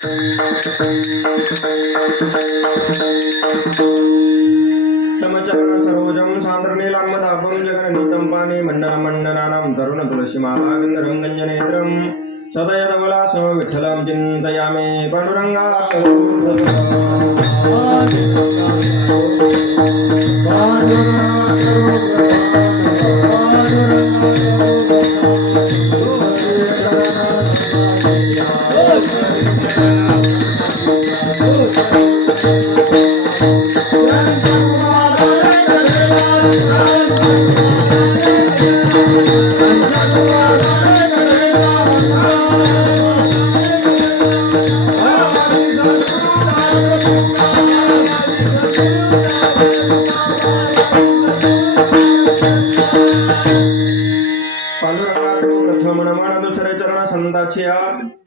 समचरण सरोजम सान्द्रनीलाम्बदापं जगन्नीतं पाने मण्डनमण्डनानां तरुण तुलसीमाला गन्धर्वं गञ्जनेत्रं सदयदवलासं विठ्ठलं चिन्तयामि पाण्डुरङ्गात्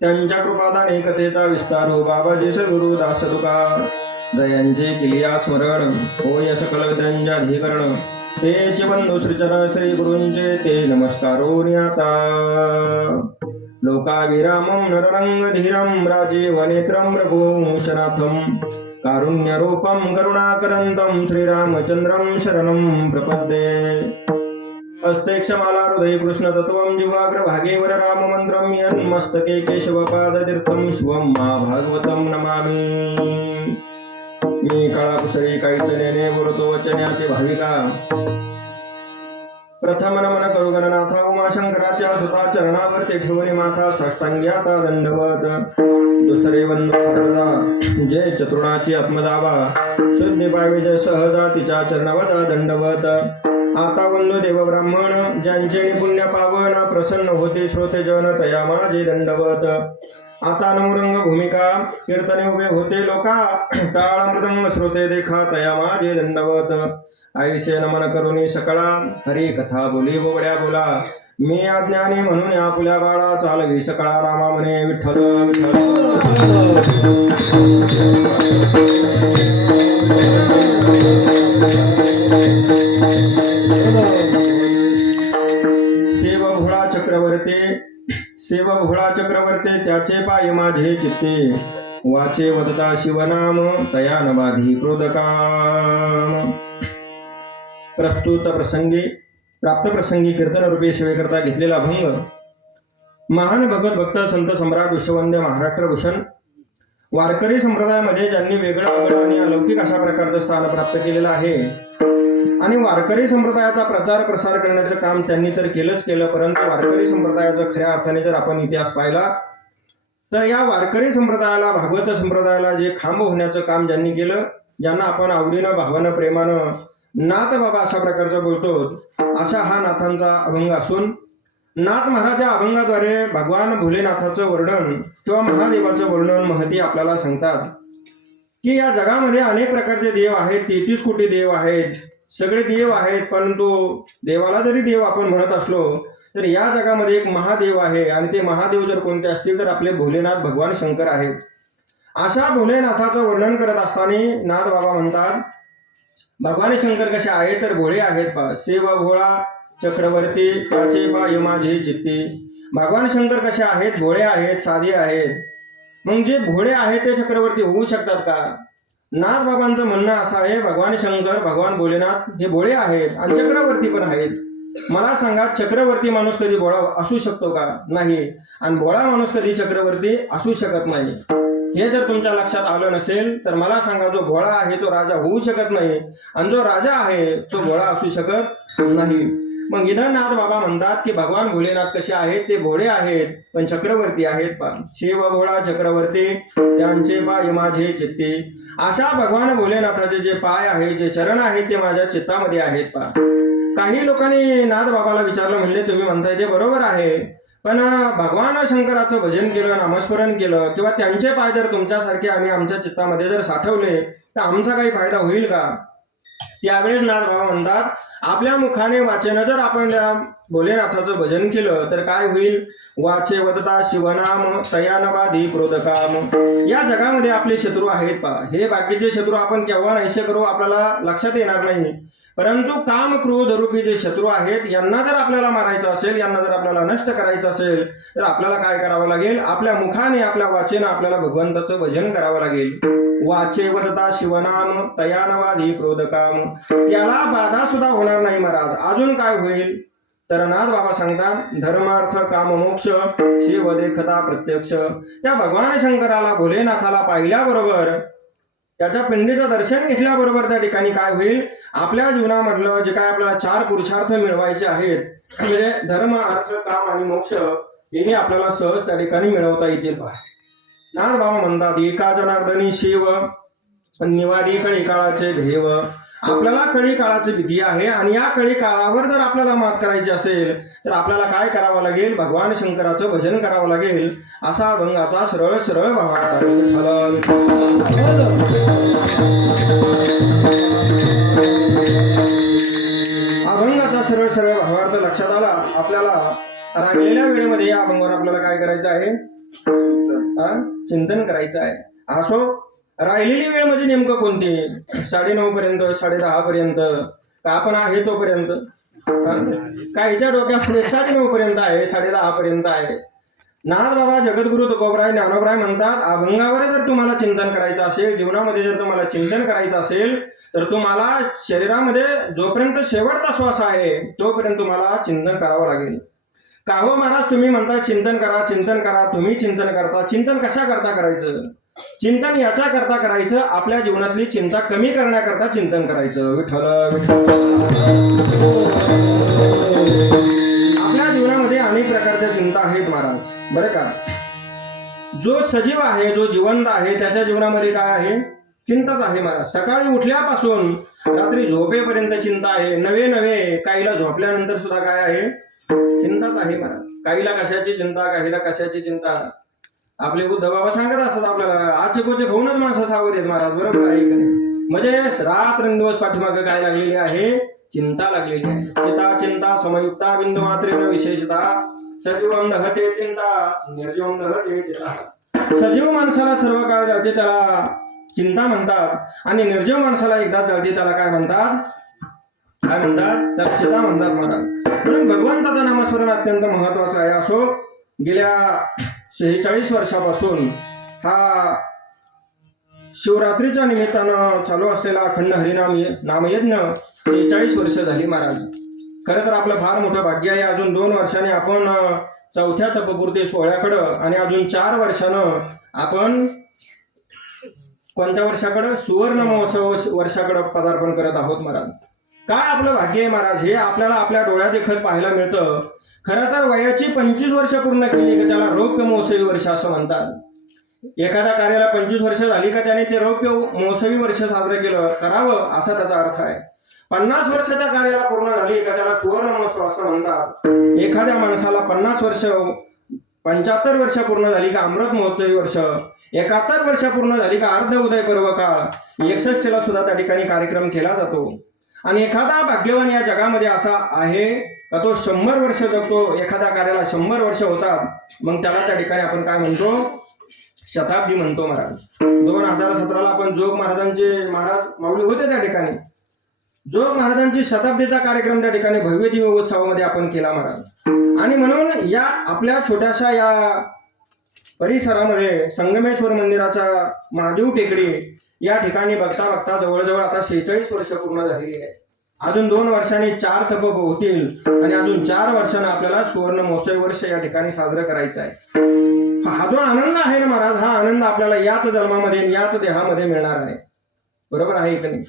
त्यांच्या कृपादाने कथेचा विस्तारो बाबाजी सद्गुरु दास तुका जयांचे किलिया स्मरण होय सकल विद्यांच्या अधिकरण तेचे बंधू श्रीचरण श्री गुरूंचे ते नमस्कारो नियाता लोकाभिरामं नररंग धीरं राजीव नेत्रं रघुवंशनाथं कारुण्यरूपं करुणाकरन्तं श्रीरामचंद्रं शरणं प्रपद्ये अस्ते क्षमाला हृदय कृष्ण तत्वं जिवाग्र भागेवर राम मंत्रं यन्मस्तके केशवपादतीर्थं शिवं मा भागवतं नमामि। मी काळाकुसरी काहीचनेने बोलतो वचन्याचे भाविका प्रथम नमन करू गणनाथा उमाशंकराच्या सुता चरणावरती ठेवणी माथा साष्टांग्याता दंडवत दुसरे वंदू जय चतुर्णाची आत्मदावा शुद्धी पावे जय सहजा तिच्या चरणवदा दंडवत आता वंदू देव ब्राह्मण ज्यांचे पुण्य पावन प्रसन्न होते श्रोते जन तया माझे दंडवत आता नमरंग भूमिका कीर्तने उभे होते लोका टाळ मृदंग श्रोते देखा तया माझे दंडवत आईसे नमन करुणी सकळा हरी कथा बोली बोबड्या बोला मी अज्ञानी म्हणून या पुल्या बाळा चालवी सकळा रामा म्हणे विठ्ठल सेव भोळा चक्रवर्ती त्याचे पाय माझे चित्ते वाचे वदता शिवनाम तया नबाधी क्रोधकाम। प्रस्तुत प्रसंगी प्राप्त प्रसंगी कीर्तन रूपी सेवेकरता घेतलेला अभंग महान भगवत भक्त संत सम्राट विश्ववंद्य महाराष्ट्र भूषण वारकरी संप्रदायामध्ये ज्यांनी वेगळं आणि अलौकिक अशा प्रकारचं स्थान प्राप्त केलेलं आहे आणि वारकरी संप्रदायाचा प्रचार प्रसार करण्याचं काम त्यांनी तर केलंच केलं, परंतु वारकरी संप्रदायाचं खऱ्या अर्थाने जर आपण इतिहास पाहिला तर या वारकरी संप्रदायाला भागवत संप्रदायाला जे खांब होण्याचं काम ज्यांनी केलं, ज्यांना आपण आवडीनं भावानं प्रेमानं नाथ बाबा अशा प्रकारचं बोलतो, अशा हा नाथांचा अभंग असून नाथ महाराजा अभंगाद्वारे भगवान भोलेनाथाचं वर्णन किंवा महादेवाचं वर्णन महती आपल्याला सांगतात की या जगामध्ये अनेक प्रकारचे देव आहेत, 33 कोटी देव आहेत, सगळे देव आहेत, परंतु देवाला जरी देव आपण म्हणत असलो तर या जगामध्ये एक महादेव आहे आणि ते महादेव जर कोणते असतील तर आपले भोलेनाथ भगवान शंकर आहेत। अशा भोलेनाथाचं वर्णन करत असताना नाथ बाबा म्हणतात भगवान शंकर कसे आहेत तर भोळे आहेत पा सेव भोळा चक्रवर्ती त्याचे पाय माझे चित्ते। भगवान शंकर कसे आहेत? भोळे आहेत, साधे आहेत। मग जे भोळे आहेत ते चक्रवर्ती होऊ शकतात का? नाथ बाबांचं म्हणणं असं आहे भगवान शंकर भगवान भोलेनाथ हे भोळे आहेत आणि चक्रवर्ती पण आहेत। मला सांगा चक्रवर्ती माणूस कधी भोळा असू शकतो का? नाही। आणि भोळा माणूस कधी चक्रवर्ती असू शकत नाही। हे जर तुमच्या लक्षात आलं नसेल तर मला सांगा जो भोळा आहे तो राजा होऊ शकत नाही आणि जो राजा आहे तो भोळा असू शकत नाही। मग इथं नाथ बाबा म्हणतात की भगवान भोलेनाथ कसे आहेत? ते भोळे आहेत पण चक्रवर्ती आहेत पा शिव भोळा चक्रवर्ती त्यांचे पाय माझे चित्ते। अशा भगवान भोलेनाथाचे जे पाय आहेत, जे चरण आहेत ते माझ्या चित्तामध्ये आहेत पा। काही लोकांनी नाथ बाबाला विचारलं, म्हणले तुम्ही म्हणताय ते बरोबर आहे, पण भगवान शंकराचं भजन केलं, नामस्मरण केलं किंवा त्यांचे पाय जर तुमच्यासारखे आम्ही आमच्या चित्तामध्ये जर साठवले तर आमचा काही फायदा होईल का? त्यावेळेस नाथ बाबा म्हणतात आपल्या मुखाने वाचेनं जर आपण त्या भोलेनाथाचं भजन केलं तर काय होईल? वाचे वदता शिवनाम तया नबाधी क्रोधकाम। या जगामध्ये आपले शत्रू आहेत पा, हे बाकीचे शत्रू आपण केव्हा नाहीसे करू आपल्याला लक्षात येणार नाही, परंतु काम क्रोध रूपी जे शत्रू आहेत यांना जर आपल्याला मारायचं असेल, यांना जर आपल्याला नष्ट करायचं असेल, तर आपल्याला काय करावं लागेल? आपल्या मुखाने, आपल्या वाचेने आपल्याला भगवंताचं भजन करावं लागेल. वाचे वदता शिवनाम तयानवादी क्रोधकाम. त्याला बाधा सुद्धा होणार नाही महाराज. अजून काय होईल? तर नाथ बाबा सांगतात, धर्म अर्थ काम मोक्ष शिव देखता प्रत्यक्ष. त्या भगवान शंकराला, भोलेनाथाला पाहिल्याबरोबर, त्याच्या पिंडीचं दर्शन घेतल्याबरोबर त्या ठिकाणी काय होईल? आपल्या जीवनामधलं जे काय आपल्याला 4 पुरुषार्थ मिळवायचे आहेत, म्हणजे धर्म अर्थ काम आणि मोक्ष, हे आपल्याला सहज त्या ठिकाणी मिळवता येतील. नाथ बाबा म्हणतात, एका जनार्दनी शिव निवारी कळी काळाचे देव. आपल्याला कळी काळाची भीती आहे आणि या कळी काळावर जर आपल्याला मात करायची असेल तर आपल्याला काय करावं लागेल? भगवान शंकराचं भजन करावं लागेल. असा अभंगाचा सरळ सरळ भावार्थ अभंगाचा सरळ सरळ भावार्थ लक्षात आला आपल्याला. राहिलेल्या वेळेमध्ये या अभंगावर आपल्याला काय करायचं आहे? चिंतन करायचं आहे. असो, राहिलेली वेळ म्हणजे नेमकं कोणती? 9:30 पर्यंत, 10:30 पर्यंत, का आपण आहे तोपर्यंत? काहीच्या डोक्यामध्ये 9:30 पर्यंत आहे, 10:30 पर्यंत आहे. नाथ बाबा जगद्गुरु तुकोबराय ज्ञानोबराय म्हणतात, अभंगावर जर तुम्हाला चिंतन करायचं असेल, जीवनामध्ये जर तुम्हाला चिंतन करायचं असेल, तर तुम्हाला शरीरामध्ये जोपर्यंत शेवटचा श्वास आहे तोपर्यंत तुम्हाला चिंतन करावं लागेल. का हो महाराज, तुम्ही म्हणता चिंतन करा, चिंतन करा. तुम्ही चिंतन करता. चिंतन कशा करता करायचं? चिंतन याच्या करता करायचं, आपल्या जीवनातली चिंता कमी करण्याकरता चिंतन करायचं. विठ्ठल विठ्ठल. आपल्या जीवनामध्ये अनेक प्रकारच्या चिंता आहेत महाराज, बरं का. जो सजीव आहे, जो जिवंत आहे, त्याच्या जीवनामध्ये काय आहे? चिंताच आहे महाराज. सकाळी उठल्यापासून रात्री झोपेपर्यंत चिंता आहे. नवे काहीला झोपल्यानंतर सुद्धा काय आहे? चिंताच आहे महाराज. काहीला कशाची चिंता, काहीला कशाची चिंता. आपले बुद्ध बाबा सांगत असतात आपल्याला, आचे कोचे खाऊनच माणसं सावध आहेत महाराज. बरोबर आहे की नाही? म्हणजे रात्रंदिवस पाठीमागे काय लागलेली आहे? चिंता लागलेली आहे. चिता चिंता समयुक्ता बिंदू मात्रेन विशेषता सजीवम दहते चिंता निर्जीवम दहते चिता. सजीव माणसाला सर्व काळ जळते त्याला चिंता म्हणतात, आणि निर्जीव माणसाला एकदा जळते त्याला काय म्हणतात? काय म्हणतात? त्याला चिता म्हणतात महाराज. म्हणून भगवंताचं नामस्मरण अत्यंत महत्वाचं आहे. असो, गेल्या 46 वर्षापासून हा शिवरात्रीच्या निमित्तानं चालू असलेला अखंड हरिनाम नामयज्ञ 43 वर्ष झाली महाराज. खरं तर आपलं फार मोठं भाग्य आहे. अजून 2 वर्षांनी आपण 4थ्या तपपूर्ती सोहळ्याकडं, आणि अजून 4 वर्षानं आपण कोणत्या वर्षाकडं? सुवर्ण महोत्सव वर्षाकडं पदार्पण करत आहोत महाराज. काय आपलं भाग्य आहे महाराज, हे आपल्याला आपल्या डोळ्यात देखत पाहायला मिळतं. खरं तर वयाची 25 वर्ष पूर्ण केली की त्याला रौप्य महोत्सवी वर्ष असं म्हणतात. एखाद्या कार्याला 25 वर्ष झाली का त्याने ते रौप्य महोत्सवी वर्ष साजरं करावं असा त्याचा अर्थ आहे. 50 वर्ष त्या कार्याला पूर्ण झाली का त्याला सुवर्ण महोत्सव असं म्हणतात. एखाद्या माणसाला 50 वर्ष 75 वर्ष पूर्ण झाली का अमृत महोत्सवी वर्ष, 71 वर्ष पूर्ण झाली का अर्ध उदय पर्व काळ, 61 ला सुद्धा त्या ठिकाणी कार्यक्रम केला जातो. आणि एखादा भाग्यवान या जगामध्ये असा आहे का तो 100 वर्ष जगतो. एखाद्या कार्याला 100 वर्ष होतात, मग त्याला त्या ठिकाणी आपण काय म्हणतो? शताब्दी म्हणतो महाराज. 2017ला आपण जोग महाराज माऊली होते त्या ठिकाणी. जोग महाराजांची शताब्दीचा कार्यक्रम त्या ठिकाणी भव्य दिव्य उत्सवामध्ये आपण केला महाराज. आणि म्हणून या आपल्या छोट्याशा या परिसरामध्ये संगमेश्वर मंदिराच्या महादेव टेकडी या ठिकाणी बघता जवळजवळ आता 46 वर्ष पूर्ण झालेली आहे. अजून 2 वर्षांनी 4 तप होतील आणि अजून 4 वर्षांना आपल्याला सुवर्ण महोत्सवी वर्ष या ठिकाणी साजरं करायचं आहे. हा जो आनंद आहे ना महाराज, हा आनंद आपल्याला याच जन्मामध्ये याच देहामध्ये मिळणार आहे. बरोबर आहे की नाही?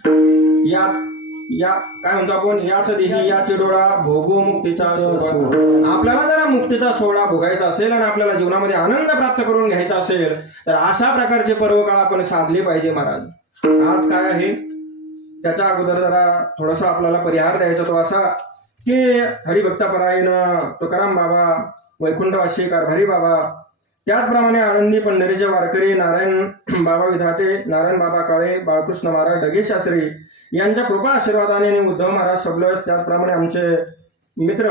या काय म्हणतो आपण? याच देही याच डोळा भोगो मुक्तीचा सोहळा. आपल्याला जर मुक्तीचा सोहळा भोगायचा असेल आणि आपल्याला जीवनामध्ये आनंद प्राप्त करून घ्यायचा असेल तर अशा प्रकारचे पर्वकाळ आपण साधले पाहिजे महाराज. आज काय आहे त्याच्या अगोदर जरा थोडासा आपल्याला परिहार द्यायचा तो असा की हरिभक्तपरायण तुकाराम बाबा, वैकुंठवासी कारभारी बाबा, त्याचप्रमाणे आनंदी पंढरीचे वारकरी नारायण बाबा विधाटे, नारायण बाबा काळे, बाळकृष्ण महाराज डगे शास्त्री यांच्या कृपा आशीर्वादाने उद्धव महाराज सबलस, त्याचप्रमाणे आमचे मित्र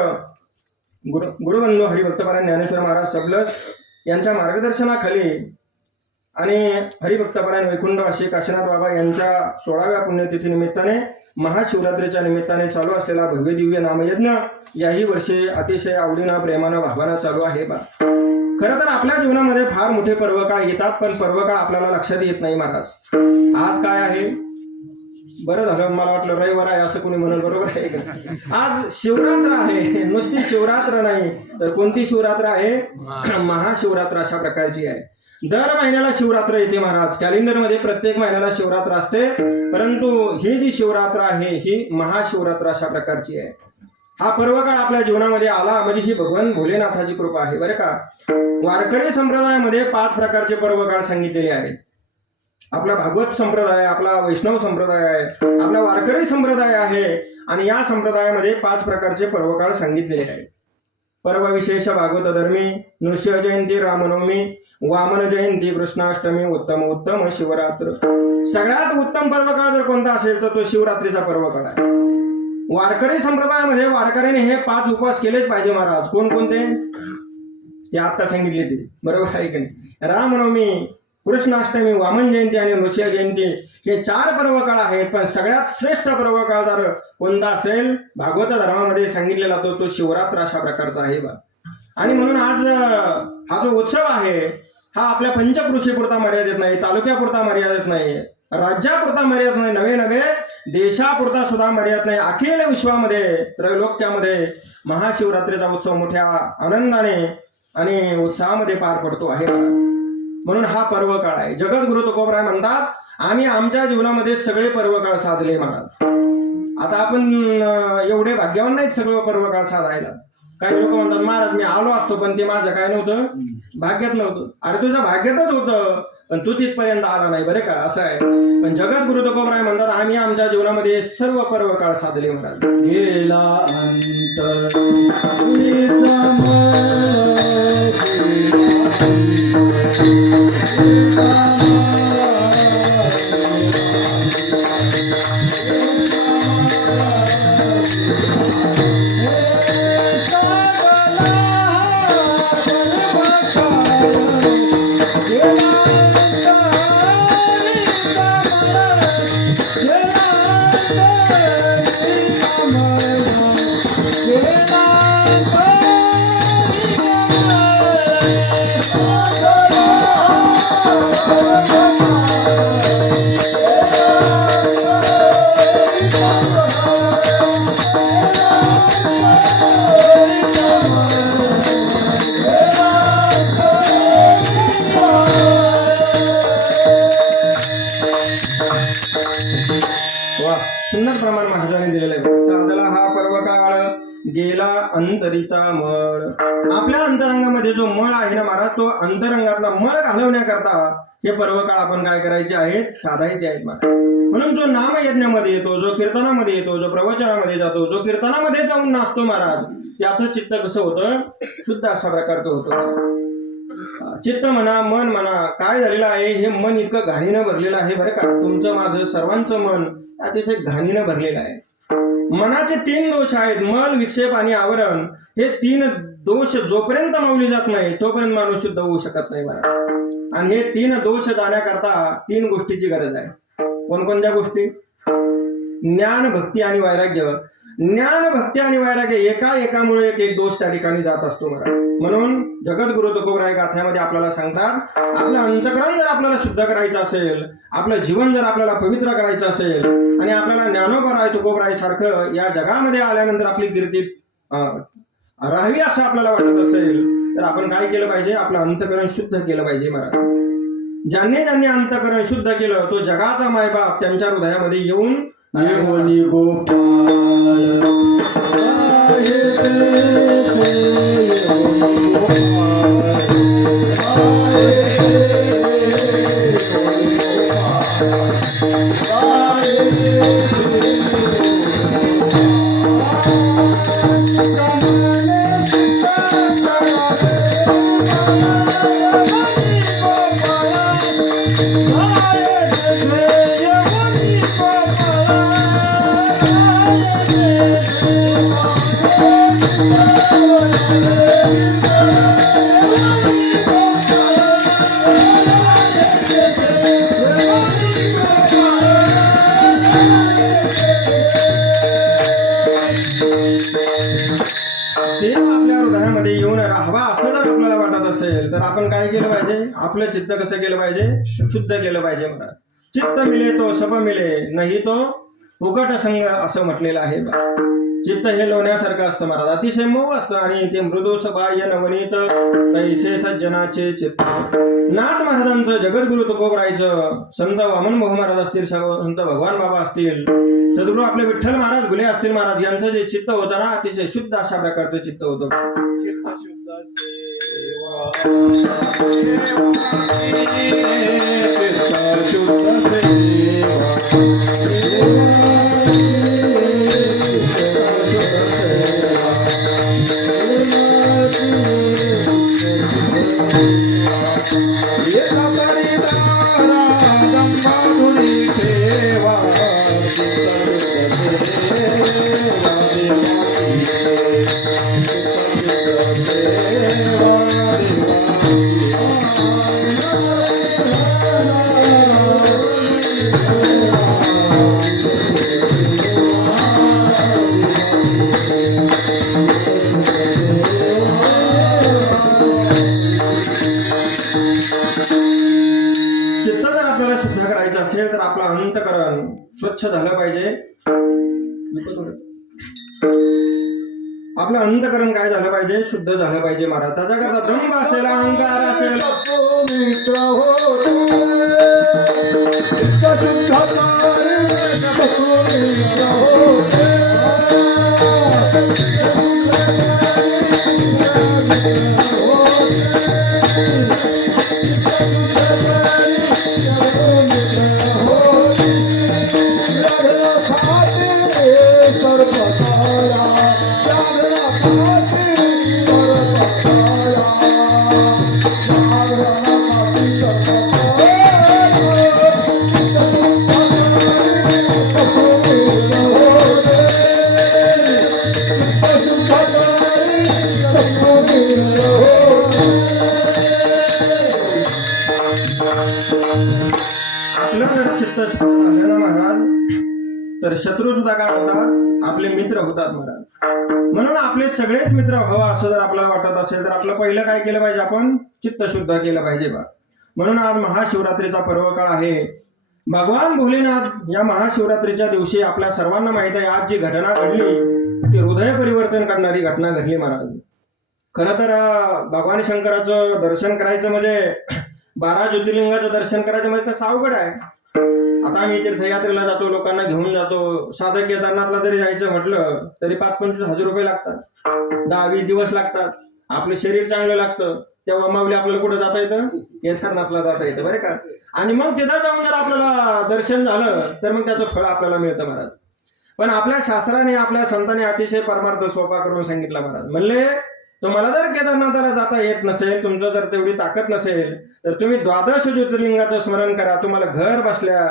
गुरुबंधू हरिभक्तपरायण ज्ञानेश्वर महाराज सबलस यांच्या मार्गदर्शनाखाली आणि हरिभक्तपरायण वैकुंठवासी काशीनाथ बाबा यांच्या 16व्या पुण्यतिथी निमित्ताने महाशिवरात्रीच्या निमित्ताने चालू असलेला भव्य दिव्य नामयज्ञ याही वर्षी अतिशय आवडीनं प्रेमानं भावानं चालू आहे बा. खरं तर आपल्या जीवनामध्ये फार मोठे पर्वकाळ येतात, पण पर्वकाळ आपल्याला लक्षात येत नाही महाराज. आज काय आहे? बरं झालं, मला वाटलं रविवार आहे असं कोणी म्हणेल, बरोबर आहे का? आज शिवरात्र आहे. नुसती शिवरात्र नाही तर कोणती शिवरात्र आहे? महाशिवरात्र अशा प्रकारची आहे. दर महिन्याला शिवरात्र येते महाराज. कॅलेंडरमध्ये प्रत्येक महिन्याला शिवरात्र असते, परंतु ही जी शिवरात्र आहे ही महाशिवरात्र अशा प्रकारची आहे. हा पर्वकाळ आपल्या जीवनामध्ये आला म्हणजे ही भगवान भोलेनाथाची कृपा आहे बरं का. वारकरी संप्रदायामध्ये 5 प्रकारचे पर्वकाळ सांगितलेले आहेत. आपला भागवत संप्रदाय, आपला वैष्णव संप्रदाय आहे, आपला वारकरी संप्रदाय आहे आणि या संप्रदायामध्ये 5 प्रकारचे पर्वकाळ सांगितलेले आहेत. पर्व विशेष भागवत धर्मी, नृसिंह जयंती, रामनवमी, वामन जयंती, कृष्णाष्टमी, उत्तम शिवरात्र. सगळ्यात उत्तम पर्वकाळ जर कोणता असेल तर तो शिवरात्रीचा पर्वकाळ आहे. वारकरी संप्रदायामध्ये वारकऱ्याने हे 5 उपवास केलेच पाहिजे महाराज. कोणकोणते? हे आता सांगितले ते, बरोबर आहे की नाही? रामनवमी, कृष्णाष्टमी, वामन जयंती आणि नृसिंह जयंती हे 4 पर्वकाळ आहेत. पण सगळ्यात श्रेष्ठ पर्वकाळ जर कोणता असेल भागवत धर्मामध्ये सांगितलेला तो शिवरात्र अशा प्रकारचा आहे बा. आणि म्हणून आज हा जो उत्सव आहे हा आपल्या पंचकृषीपुरता मर्यादित नाही, तालुक्यापुरता मर्यादित नाही, राज्यापुरता मर्यादित नाही, नवे देशापुरता सुद्धा मर्यादित नाही. अखिल विश्वामध्ये, त्रैलोक्यामध्ये महाशिवरात्रीचा उत्सव मोठ्या आनंदाने आणि उत्साहामध्ये पार पडतो आहे. म्हणून हा पर्वकाळ आहे. जगद्गुरु तुकोबराय म्हणतात, आम्ही आमच्या जीवनामध्ये सगळे पर्वकाळ साधले महाराज. आता आपण एवढे भाग्यवान नाहीत सगळं पर्वकाळ साधायला. काही लोक म्हणतात, महाराज मी आलो असतो पण ते माझं काय नव्हतं, भाग्यात नव्हतं. अरे तुझं भाग्यातच होतं पण तू तिथपर्यंत आला नाही बरं का, असं आहे. पण जगद्गुरु तुकोबराय म्हणतात, आम्ही आमच्या जीवनामध्ये सर्व पर्वकाळ साधले महाराज. गेला अंतर सुंदर प्रमाण महाराजांनी दिलेलं आहे. साधला हा पर्वकाळ गेला अंतरीचा मळ. आपल्या अंतरंगामध्ये जो मळ आहे ना महाराज, तो अंतरंगातला मळ घालवण्याकरता हे पर्वकाळ आपण काय करायचे आहेत? साधायचे आहेत महाराज. म्हणून जो नामयज्ञामध्ये येतो, जो कीर्तनामध्ये येतो, जो प्रवचनामध्ये जातो, जो कीर्तनामध्ये जाऊन नाचतो महाराज, त्याचं चित्त कसं होतं? शुद्ध अशा प्रकारचं होतं. चित्त म्हणा, मन म्हणा, काय झालेलं आहे? हे मन इतकं घाणीनं भरलेलं आहे बरं का. तुमचं माझं सर्वांचं मन अतिशय घाणीनं भरलेलं आहे. मनाचे 3 दोष आहेत, मल, विक्षेप आणि आवरण. हे 3 दोष जोपर्यंत मावली जात नाही तोपर्यंत माणूस शुद्ध होऊ शकत नाही बरं. आणि हे 3 दोष जाण्याकरता 3 गोष्टीची गरज आहे. कोणकोणत्या गोष्टी? ज्ञान, भक्ती आणि वैराग्य. ज्ञान, भक्ती आणि वैराग्य एकामुळे एक दोष त्या ठिकाणी जात असतो महाराज. म्हणून जगद्गुरु तुकोबराय गाथ्यामध्ये आपल्याला सांगतात, आपलं अंतकरण जर आपल्याला शुद्ध करायचं असेल, आपलं जीवन जर आपल्याला पवित्र करायचं असेल आणि आपल्याला ज्ञानोबराय तुकोबराय सारखं या जगामध्ये आल्यानंतर आपली कीर्ती राहावी असं आपल्याला वाटत असेल तर आपण काय केलं पाहिजे? आपलं अंतकरण शुद्ध केलं पाहिजे महाराज. ज्यांनी अंतकरण शुद्ध केलं तो जगाचा मायबाप त्यांच्या हृदयामध्ये येऊन आपलं चित्त कसं केलं पाहिजे, शुद्ध केलं पाहिजे महाराज. चित्त मिले तो सब मिले, नाही तो फुकट संग असं म्हटलेलं आहे बा. चित्त हे लोण्यासारखं असतं महाराज, अतिशय मऊ असतं आणि ते मृदू सबाह्य नवनीत तैसे सज्जनाचे चित्त. नाथ महाराजांचं, जगद्गुरु तुकोबरायचं, संत वामन भाऊ महाराज असतील, संत भगवान बाबा असतील, सद्गुरू आपले विठ्ठल महाराज घुले असतील महाराज, यांचं जे चित्त होतं ना अतिशय शुद्ध अशा प्रकारचं चित्त होतं. चित्त जर आपल्याला शुद्ध करायचं असेल तर आपलं अंतःकरण स्वच्छ झालं पाहिजे. आपलं अंतःकरण काय झालं पाहिजे, शुद्ध झालं पाहिजे महाराज. त्याच्याकरता दंभ असेल, अहंकार असेल, मित्र हो आपलं जर चित्त झालं ना महाराज तर शत्रू सुद्धा काय होतात, आपले मित्र होतात महाराज. म्हणून आपले सगळेच मित्र व्हावं असं जर आपल्याला वाटत असेल तर आपलं पहिलं काय केलं पाहिजे, आपण चित्त शुद्ध केलं पाहिजे बा. म्हणून आज महाशिवरात्रीचा पर्व काळ आहे. भगवान भोलेनाथ या महाशिवरात्रीच्या दिवशी आपल्या सर्वांना माहित आहे, आज जी घटना घडली ती हृदय परिवर्तन करणारी घटना घडली महाराज. खरं तर भगवान शंकराचं दर्शन करायचं म्हणजे 12 ज्योतिर्लिंगाचं दर्शन करायचं म्हणजे तर सावगड आहे. आता आम्ही तीर्थयात्रेला जातो, लोकांना घेऊन जातो. साधं केदारनाथला जरी जायचं म्हटलं तरी 5-25 हजार रुपये लागतात, 10-20 दिवस लागतात. आपलं शरीर चांगलं लागतं, तेव्हा माऊली आपल्याला कुठं जाता येतं, केदारनाथला जाता येतं बरं का. आणि मग तिथं जाऊन जर आपल्याला दर्शन झालं तर मग त्याचं फळ आपल्याला मिळतं महाराज. पण आपल्या शास्त्राने, आपल्या संतांनी अतिशय परमार्थ सोपा करून सांगितला महाराज. म्हणले तुम्हाला जर केदारनाथाला जाता येत नसेल, तुमचं जर तेवढी ताकद नसेल तर तुम्ही 12 ज्योतिर्लिंगाचं स्मरण करा. तुम्हाला घर बसल्या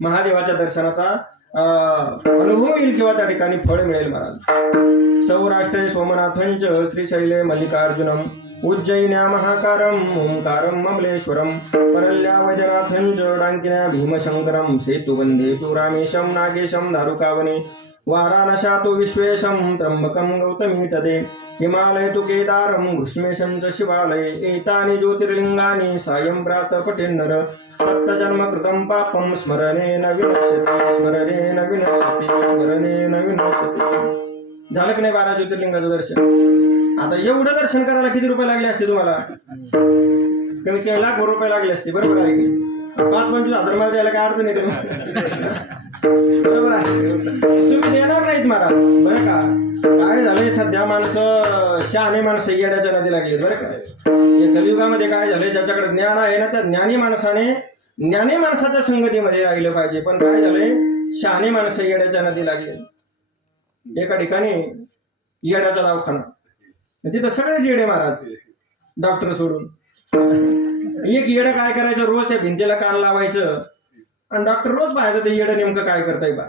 महादेवाच्या दर्शनाचा अनुभव येईल किंवा त्या ठिकाणी फळ मिळेल महाराज. सौराष्ट्रे सोमनाथंच श्रीशैले मल्लिकार्जुनम उज्जैन्या महाकारम ओंकारम ममलेश्वरम परल्या वैद्यनाथंच डांकिन्या भीमशंकरम सेतुबंधे तु रामेशम नागेशम दारुकावने वाराणसा तु विश्वेशम त्र्यंबकम गौतमी तदे हिमालय तु केदारम घृष्मेशं च शिवालय एतानि ज्योतिर्लिंगानि सायं प्रात पठेन्नर सप्तजन्म कृतं पापं स्मरणेन विनश्यति स्मरणेन विनश्यति स्मरणेन विनश्यति. झालं की नाही 12 ज्योतिर्लिंगाचं दर्शन? आता एवढं दर्शन करायला किती रुपये लागले असते तुम्हाला? कमी कमी लाख रुपये लागले असते, बरोबर आहे की? 5-25 हजार मला द्यायला काय अडचण येते, बरोबर आहे. तुम्ही देणार नाहीत महाराज बरं का. काय झालंय सध्या, माणसं शहाणे माणसं येड्याच्या नदी लागली बरं का. या कलियुगामध्ये काय झालंय, ज्याच्याकडे ज्ञान आहे ना त्या ज्ञानी माणसाच्या संगतीमध्ये राहिलं पाहिजे. पण काय झालंय, शहाणे माणसं येड्याच्या नदी लागले. एका ठिकाणी येड्याचा दवाखाना, तिथं सगळेच येडे महाराज, डॉक्टर सोडून. एक येडं काय करायचं, रोज त्या भिंतीला कान लावायचं आणि डॉक्टर रोज पाहायचं ते येडं नेमकं काय करताय बा.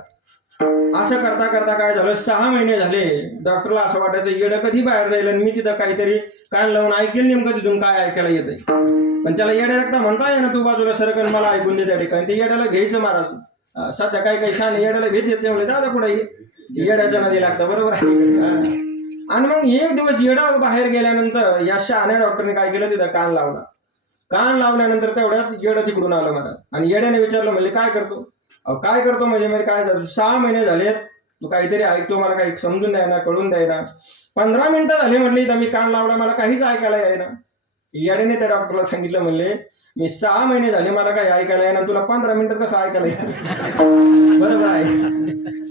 असं करता करता काय झालं, 6 महिने झाले. डॉक्टरला असं वाटायचं येडं कधी बाहेर जाईल आणि मी तिथं काहीतरी कान लावून ऐकेल नेमकं तिथून काय ऐकायला येतंय. पण त्याला येड्या एकदा म्हणता ना, तू बाजूला सरकन मला ऐकून दे त्या ठिकाणी. ते येड्याला घ्यायचं महाराज. सध्या काही शान येड्याला भेट येत नाही, जाऊ द्या पुढे येड्याच्या नदी लागतं, बरोबर आहे. आणि मग एक दिवस येडा बाहेर गेल्यानंतर या शहाण्या डॉक्टरने काय केलं, तिथं कान लावला. कान लावल्यानंतर तेवढ्यात येडं तिकडून आलं मला आणि येड्याने विचारलं म्हणजे काय करतो. अहो काय करतो म्हणजे काय झालं, 6 महिने झालेत तू काहीतरी ऐकतो, मला काही समजून द्यायना, कळून द्यायना. 15 मिनिटं झाली म्हटली तर मी कान लावला, मला काहीच ऐकायला यायना. येड्याने त्या डॉक्टरला सांगितलं म्हणले मी 6 महिने झाले मला काही ऐकायला येईना, तुला 15 मिनिटात कसं ऐकायला येईल. बरोबर आहे.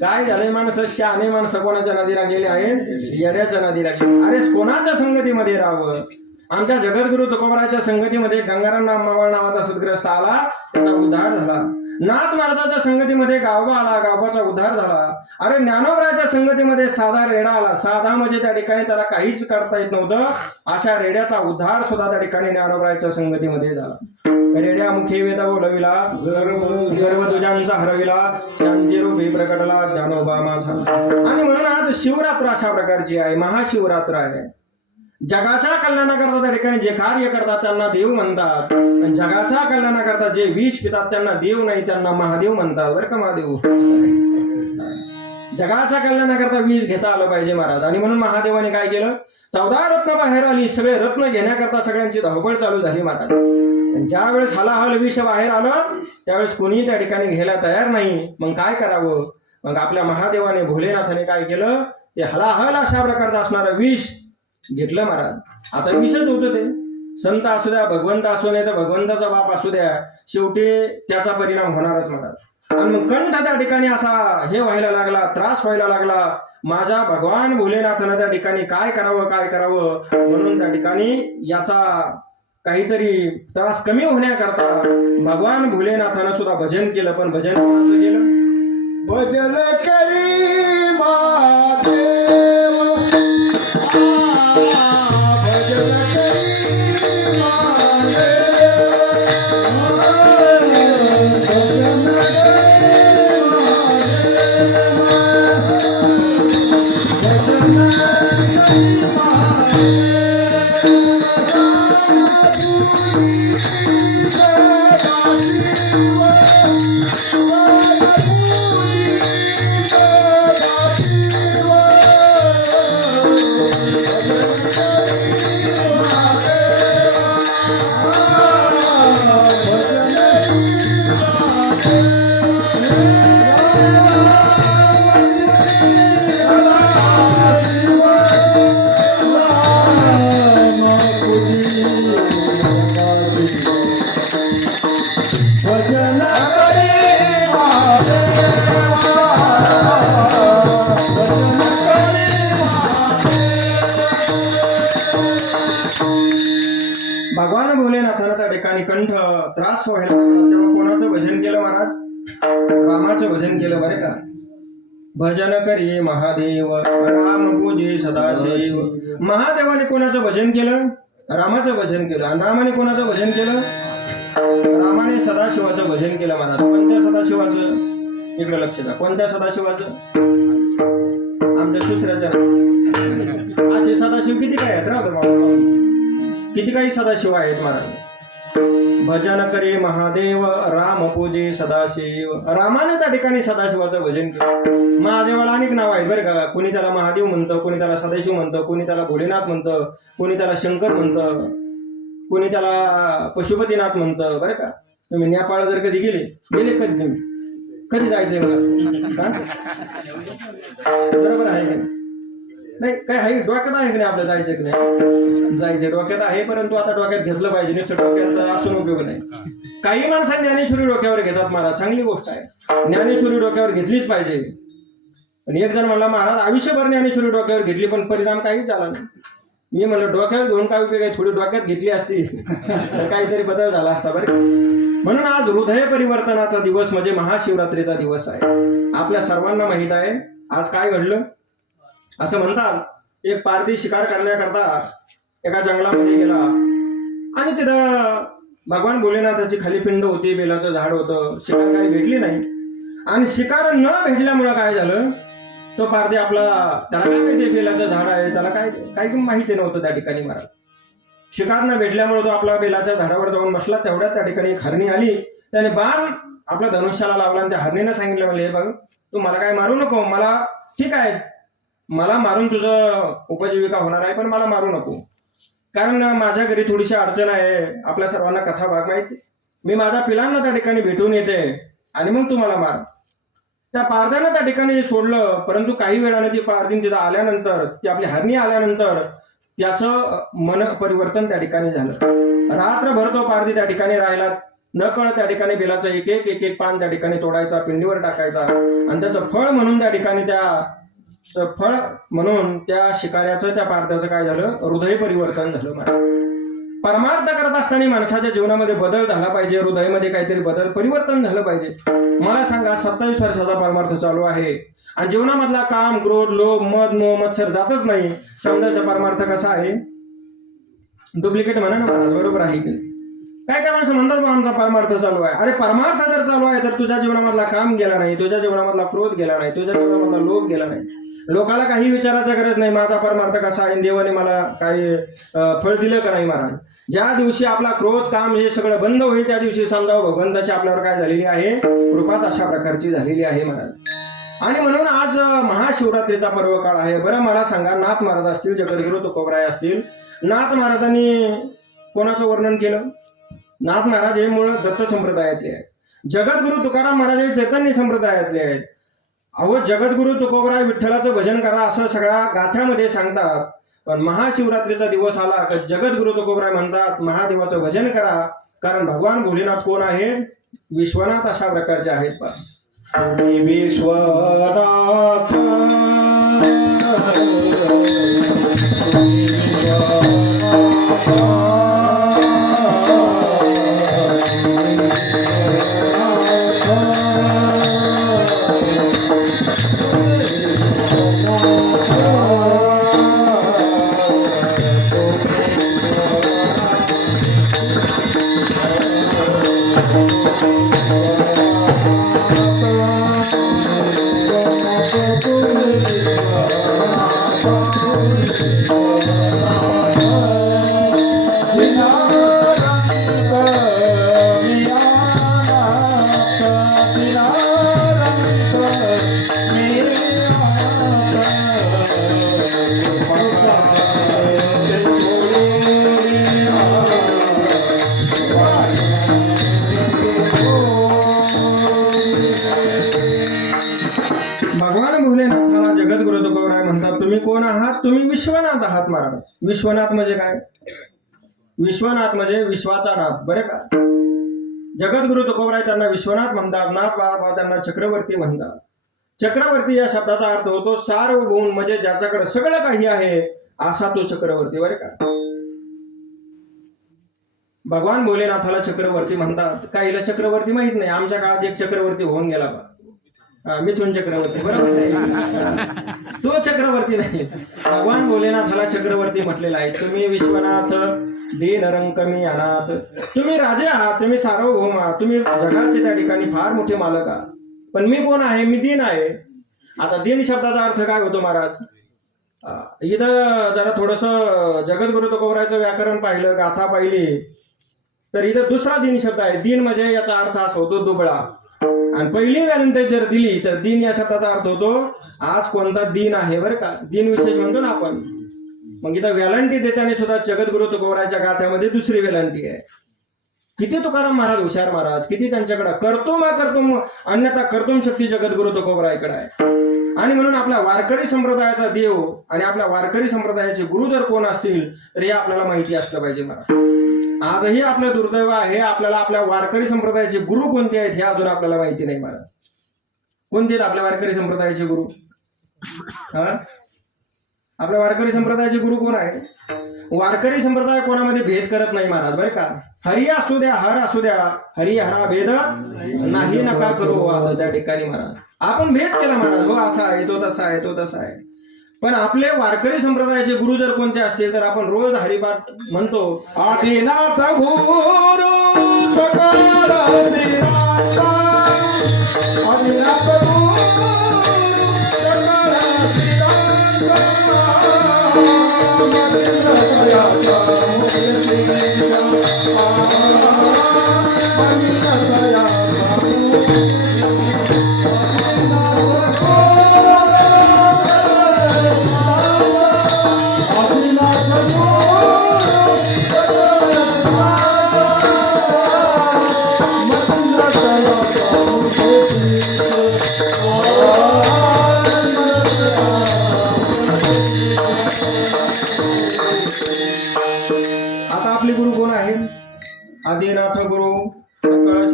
काय झालंय, माणसं शहाणे माणसं कोणाच्या नादी लागलेले आहेत, येड्याच्या नादी लागले. अरे कोणाच्या संगतीमध्ये राहावं. आमच्या जगद्गुरु तुकोबराच्या संगतीमध्ये गंगाराम मावळ नावाचा सद्ग्रस्त आला, त्याचा उद्धार झाला. नाथ महाराजाच्या संगतीमध्ये गावबा आला, गावबाचा उद्धार झाला. अरे ज्ञानोबराच्या संगतीमध्ये साधा रेडा आला, साधा म्हणजे त्या ठिकाणी त्याला काहीच करता येत नव्हतं, अशा रेड्याचा उद्धार सुद्धा त्या ठिकाणी ज्ञानोबराच्या संगतीमध्ये झाला. रेड्या मुखी वेद बोलविला, गर्भध्वजांचा हरविला, शांतीरूपी प्रकटला ज्ञानोबा माझा. आणि म्हणून आज शिवरात्र अशा प्रकारची आहे, महाशिवरात्र आहे. जगाच्या कल्याणाकरता त्या ठिकाणी जे कार्य करतात त्यांना देव म्हणतात, आणि जगाच्या कल्याणाकरता जे विष पितात त्यांना देव नाही, त्यांना महादेव म्हणतात. बरं का महादेव. जगाच्या कल्याणाकरता विष घेता आलं पाहिजे महाराज. आणि म्हणून महादेवाने काय केलं, 14 रत्न बाहेर आली, सगळे रत्न घेण्याकरता सगळ्यांची धावपळ चालू झाली महाराज. ज्या वेळेस हलाहल विष बाहेर आलं त्यावेळेस कोणी त्या ठिकाणी घ्यायला तयार नाही. मग काय करावं, मग आपल्या महादेवाने भोलेनाथाने काय केलं, ते हलाहल अशा प्रकारचं असणारं विष घेतलं महाराज. आता विषच होतं ते, संत असू द्या, भगवंत असू नाही तर भगवंताचा बाप असू द्या, शेवटी त्याचा परिणाम होणारच महाराज. आणि मग कंठ त्या ठिकाणी असा हे व्हायला लागला, त्रास व्हायला लागला. माझा भगवान भोलेनाथानं त्या ठिकाणी काय करावं म्हणून त्या ठिकाणी याचा काहीतरी त्रास कमी होण्याकरता भगवान भोलेनाथानं सुद्धा भजन केलं. पण भजन कोणाचं केलं, भजन करी महादेव, भजन करी महादेव, भजन भगवान भोलेनाथाला त्या ठिकाणी कंठ त्रास व्हायला लागला तेव्हा कोणाचं भजन केलं महाराज, रामाचं भजन केलं. बरे का, भजन करी महादेव, राम पूजे सदाशिव. महादेवाने कोणाचं भजन केलं, रामाचं भजन केलं. आणि रामाने कोणाचं भजन केलं, रामाने सदाशिवाचं भजन केलं महाराज. कोणत्या सदाशिवाचं, इकडे लक्ष द्या, कोणत्या सदाशिवाचं, आमच्या दुसऱ्याच्या. असे सदाशिव किती काय आहेत राहतो, किती काही सदाशिव आहेत महाराज. भजन करे महादेव, राम पूजे सदाशिव. रामाने त्या ठिकाणी सदाशिवाचं भजन केलं. महादेवाला अनेक नाव आहेत बरं का, कोणी त्याला महादेव म्हणतं, कोणी त्याला सदाशिव म्हणतं, कोणी त्याला भोलेनाथ म्हणतं, कोणी त्याला शंकर म्हणतं, कोणी त्याला पशुपतीनाथ म्हणतं. बरं का, तुम्ही नेपाळ जर कधी गेले कधी तुम्ही कधी जायचंय मला, बरोबर आहे का नाही, काय आहे डोक्यात आहे की नाही आपलं जायचं की नाही, जायचं डोक्यात आहे, परंतु आता डोक्यात घेतलं पाहिजे. नुसतं डोक्यात असून उपयोग नाही. काही माणसांनी ज्ञानेश्वरी डोक्यावर घेतात महाराज, चांगली गोष्ट आहे, ज्ञानेश्वरी डोक्यावर घेतलीच पाहिजे. आणि एक जण म्हणला महाराज आयुष्यभर ज्ञानेश्वरी डोक्यावर घेतली पण परिणाम काहीच झाला नाही. मी म्हणलं डोक्यावर घेऊन काय उपयोग आहे, थोडी डोक्यात घेतली असती तर काहीतरी बदल झाला असता बरं. म्हणून आज हृदय परिवर्तनाचा दिवस म्हणजे महाशिवरात्रीचा दिवस आहे. आपल्या सर्वांना माहित आहे आज काय घडलं. असं म्हणतात एक पारधी शिकार करण्याकरता एका जंगलामध्ये गेला आणि तिथं भगवान भोलेनाथाची खाली पिंड होती, बेलाचं झाड होतं, शिकार काही भेटली नाही. आणि शिकार न भेटल्यामुळं काय झालं, तो पारधी आपला, त्याला काय माहिती बेलाचं झाड आहे, त्याला काय काही माहिती नव्हतं त्या ठिकाणी महाराज. शिकार न भेटल्यामुळे तो आपला बेलाच्या झाडावर जाऊन बसला. तेवढ्यात त्या ठिकाणी एक हरणी आली, त्याने बाण आपल्या धनुष्याला लावला आणि त्या हरणीनं सांगितलं म्हणले हे बघ तू मला काय मारू नको, मला ठीक आहे मला मारून तुझं उपजीविका होणार आहे पण मला मारू नको. कारण माझ्या घरी थोडीशी अडचण आहे, आपल्या सर्वांना कथा भाग माहिती. मी माझ्या पिलांना त्या ठिकाणी भेटून येते आणि मग तुम्हाला मार. त्या पारध्यानं त्या ठिकाणी सोडलं, परंतु काही वेळाने ती पारधीन तिथं आल्यानंतर, ती आपली हरणी आल्यानंतर त्याचं मन परिवर्तन त्या ठिकाणी झालं. रात्रभर तो पारधी त्या ठिकाणी राहिला. न कळत त्या ठिकाणी बेलाचं एक एक पान त्या ठिकाणी तोडायचा, पिंडीवर टाकायचा आणि त्याचं फळ म्हणून त्या ठिकाणी फळ म्हणून त्या शिकाऱ्याचं, त्या पारध्याचं काय झालं, हृदय परिवर्तन झालं. परमार्थ करत असताना माणसाच्या जीवनामध्ये बदल झाला पाहिजे, हृदयामध्ये काहीतरी बदल परिवर्तन झालं पाहिजे. मला सांगा, 27 वर्षाचा परमार्थ चालू आहे आणि जीवनामधला काम, क्रोध, लोभ, मद, मोह, मत्सर जातच नाही. समजायचा परमार्थ कसा आहे? डुप्लिकेट म्हणा ना महाराज, बरोबर आहे की? काय काय माणसं म्हणतात आमचा परमार्थ चालू आहे. अरे परमार्थ जर चालू आहे तर तुझ्या जीवनामधला काम गेला नाही, तुझ्या जीवनामधला क्रोध गेला नाही, तुझ्या जीवनामधला लोभ गेला नाही. लोकाला काही विचारायची गरज नाही माझा परमार्थ कसा आहे, देवाने मला काही फळ दिलं का नाही. महाराज, ज्या दिवशी आपला क्रोध, काम हे सगळं बंद होईल त्या दिवशी समजावं भगवंताची आपल्यावर काय झालेली आहे, कृपा अशा प्रकारची झालेली आहे महाराज. आणि म्हणून आज महाशिवरात्रीचा पर्व काळ आहे. बरं मला सांगा, नाथ महाराज असतील, जगद्गुरु तुकोबराय असतील, नाथ महाराजांनी कोणाचं वर्णन केलं? नाथ महाराज हे मूळ दत्त संप्रदायातले आहेत. जगद्गुरु तुकाराम महाराज हे चैतन्य संप्रदायातले आहेत. अहो, जगद्गुरु तुकोबराय विठ्ठलाचं भजन करा असं सगळ्या गाथ्यामध्ये सांगतात, पण महाशिवरात्रीचा दिवस आला तर जगद्गुरु तुकोबराय म्हणतात महादेवाचं भजन करा, कारण भगवान भोलेनाथ कोण आहे? विश्वनाथ अशा प्रकारचे आहेत. विश्वनाथ भगवान भोलेनाथाला जगद्गुरु तुकोबराय म्हणतात, तुम्ही कोण आहात? तुम्ही विश्वनाथ आहात महाराज. विश्वनाथ म्हणजे काय? विश्वनाथ म्हणजे विश्वाचा नाथ, बरं का? जगद्गुरु तुकोबराय त्यांना विश्वनाथ म्हणतात. नाथ बाबा त्यांना चक्रवर्ती म्हणतात. चक्रवर्ती या शब्दाचा अर्थ होतो सार्वभौम, म्हणजे ज्याच्याकडे सगळं काही आहे असा तो चक्रवर्ती, बरं का? भगवान भोलेनाथाला चक्रवर्ती म्हणतात. काहीला चक्रवर्ती माहित नाही. आमच्या काळात एक चक्रवर्ती होऊन गेला बा, मिथुन चक्रवर्ती, बरोबर? तो चक्रवर्ती नाही. भगवान भोलेनाथाला चक्रवर्ती म्हटलेला आहे. तुम्ही विश्वनाथ, दीन रंकमी अनाथ, तुम्ही राजे आहात, तुम्ही सार्वभौम आहात, तुम्ही जगाचे त्या ठिकाणी फार मोठे मालक आहात. पण मी कोण आहे? मी दीन आहे. आता दीन शब्दाचा अर्थ काय होतो महाराज? इथं जरा थोडस जगद्गुरु तुकोबरायचं व्याकरण पाहिलं, गाथा पाहिली, तर इथं दुसरा दीन शब्द आहे. दीन म्हणजे याचा अर्थ असा होतो दुबळा. आणि पहिली व्हॅलेंटाईन जर दिली तर दीन या शब्दाचा अर्थ होतो आज कोणता दिन आहे, बरं का? दिन विशेष म्हणतो ना आपण. मग इथं व्हॅलेंटी देताना सुद्धा जगद्गुरु तुकोबरायच्या गाथ्यामध्ये दुसरी व्हॅलेंटी आहे. किती तुकाराम महाराज हुशार महाराज, किती त्यांच्याकडे कर्तुम अन्यथा कर्तुम शक्ती जगद्गुरु तुकोबरायकडे आहे. आणि म्हणून आपल्या वारकरी संप्रदायाचा देव आणि आपल्या वारकरी संप्रदायाचे गुरु जर कोण असतील तर हे आपल्याला माहिती असलं पाहिजे महाराज. आजही आपलं दुर्दैव आहे, आपल्याला आपल्या वारकरी संप्रदायाचे गुरु कोणते आहेत हे अजून आपल्याला माहिती नाही महाराज. कोणते आहेत आपल्या वारकरी संप्रदायाचे गुरु? आपल्या वारकरी संप्रदायाचे गुरु कोण आहे? वारकरी संप्रदाय कोणामध्ये भेद करत नाही महाराज, बरं का? हरी असू द्या, हर असू द्या, हरी हरा भेद नाही नका करू वाद. त्या ठिकाणी महाराज आपण भेद केला महाराज, हो असा आहे, तो तसा आहे, तो तसा आहे. पण आपले वारकरी संप्रदायाचे गुरु जर कोणते असतील तर आपण रोज हरिपाठ म्हणतो. आदिनाथ गुरु सकळ श्रीराम, आदिनाथ गुरु सकळ श्रीराम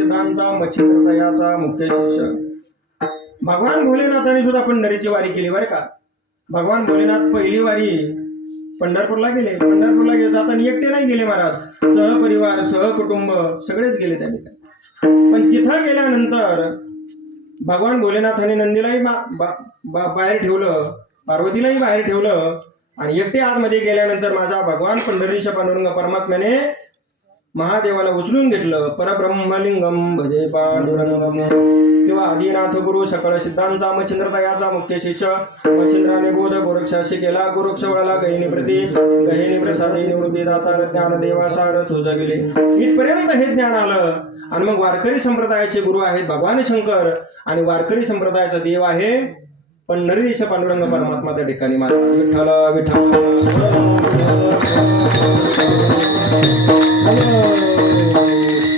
सिद्धांचा मच्छिंद्र तयाचा मुख्य शिष्य भगवान भोलेनाथाने सुद्धा पंढरीची वारी केली बरं का. भगवान भोलेनाथ पहिली वारी पंढरपूरला गेले. पंढरपूरला गेले जाताना एकटे नाही गेले महाराज, सहपरिवार सहकुटुंब सगळेच गेले त्या ठिकाणी. पण तिथं गेल्यानंतर भगवान भोलेनाथाने नंदीलाही बाहेर ठेवलं, पार्वतीलाही बाहेर ठेवलं आणि एकटे आतमध्ये गेल्यानंतर माझा भगवान पंढरीच्या पांडुरंग परमात्म्याने महादेवाला उचलून घेतलं. परब्रह्मलिंगम भजे पांडुरंगम. तेव्हा आदिनाथ गुरु सकळ सिद्धांचा मच्छिंद्र तयाचा मुख्य शिष्य मच्छिंद्राने बोध गोरक्षाशी केला. गोरक्ष वळला गहिनी प्रती गहिनी प्रसादे निवृत्ती दातार ज्ञान देवासार तुझविले. इथपर्यंत हे ज्ञान आलं. आणि मग वारकरी संप्रदायाचे गुरु आहेत भगवान शंकर आणि वारकरी संप्रदायाचा देव आहे पंढरीश पांडुरंग परमात्मा. त्या ठिकाणी माझा विठ्ठल विठ्ठल.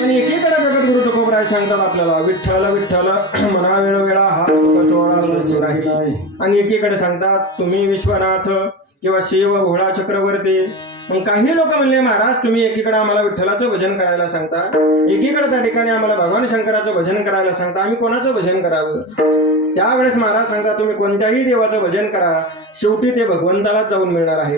पण एकीकडे जगद्गुरु तुकोबराय सांगतात आपल्याला विठ्ठल विठ्ठल म्हणा वेळोवेळा हा सोहळा राहिला. आणि एकीकडे सांगतात तुम्ही विश्वनाथ किंवा शिव भोळा चक्रवर्ती. मग काही लोक म्हणले महाराज तुम्ही एकीकडे आम्हाला विठ्ठलाचं भजन करायला सांगता, एकीकडे त्या ठिकाणी आम्हाला भगवान शंकराचं भजन करायला सांगता, आम्ही कोणाचं भजन करावं. त्यावेळेस महाराज सांगता तुम्ही कोणत्याही देवाचं भजन करा, शेवटी ते भगवंतालाच जाऊन मिळणार आहे.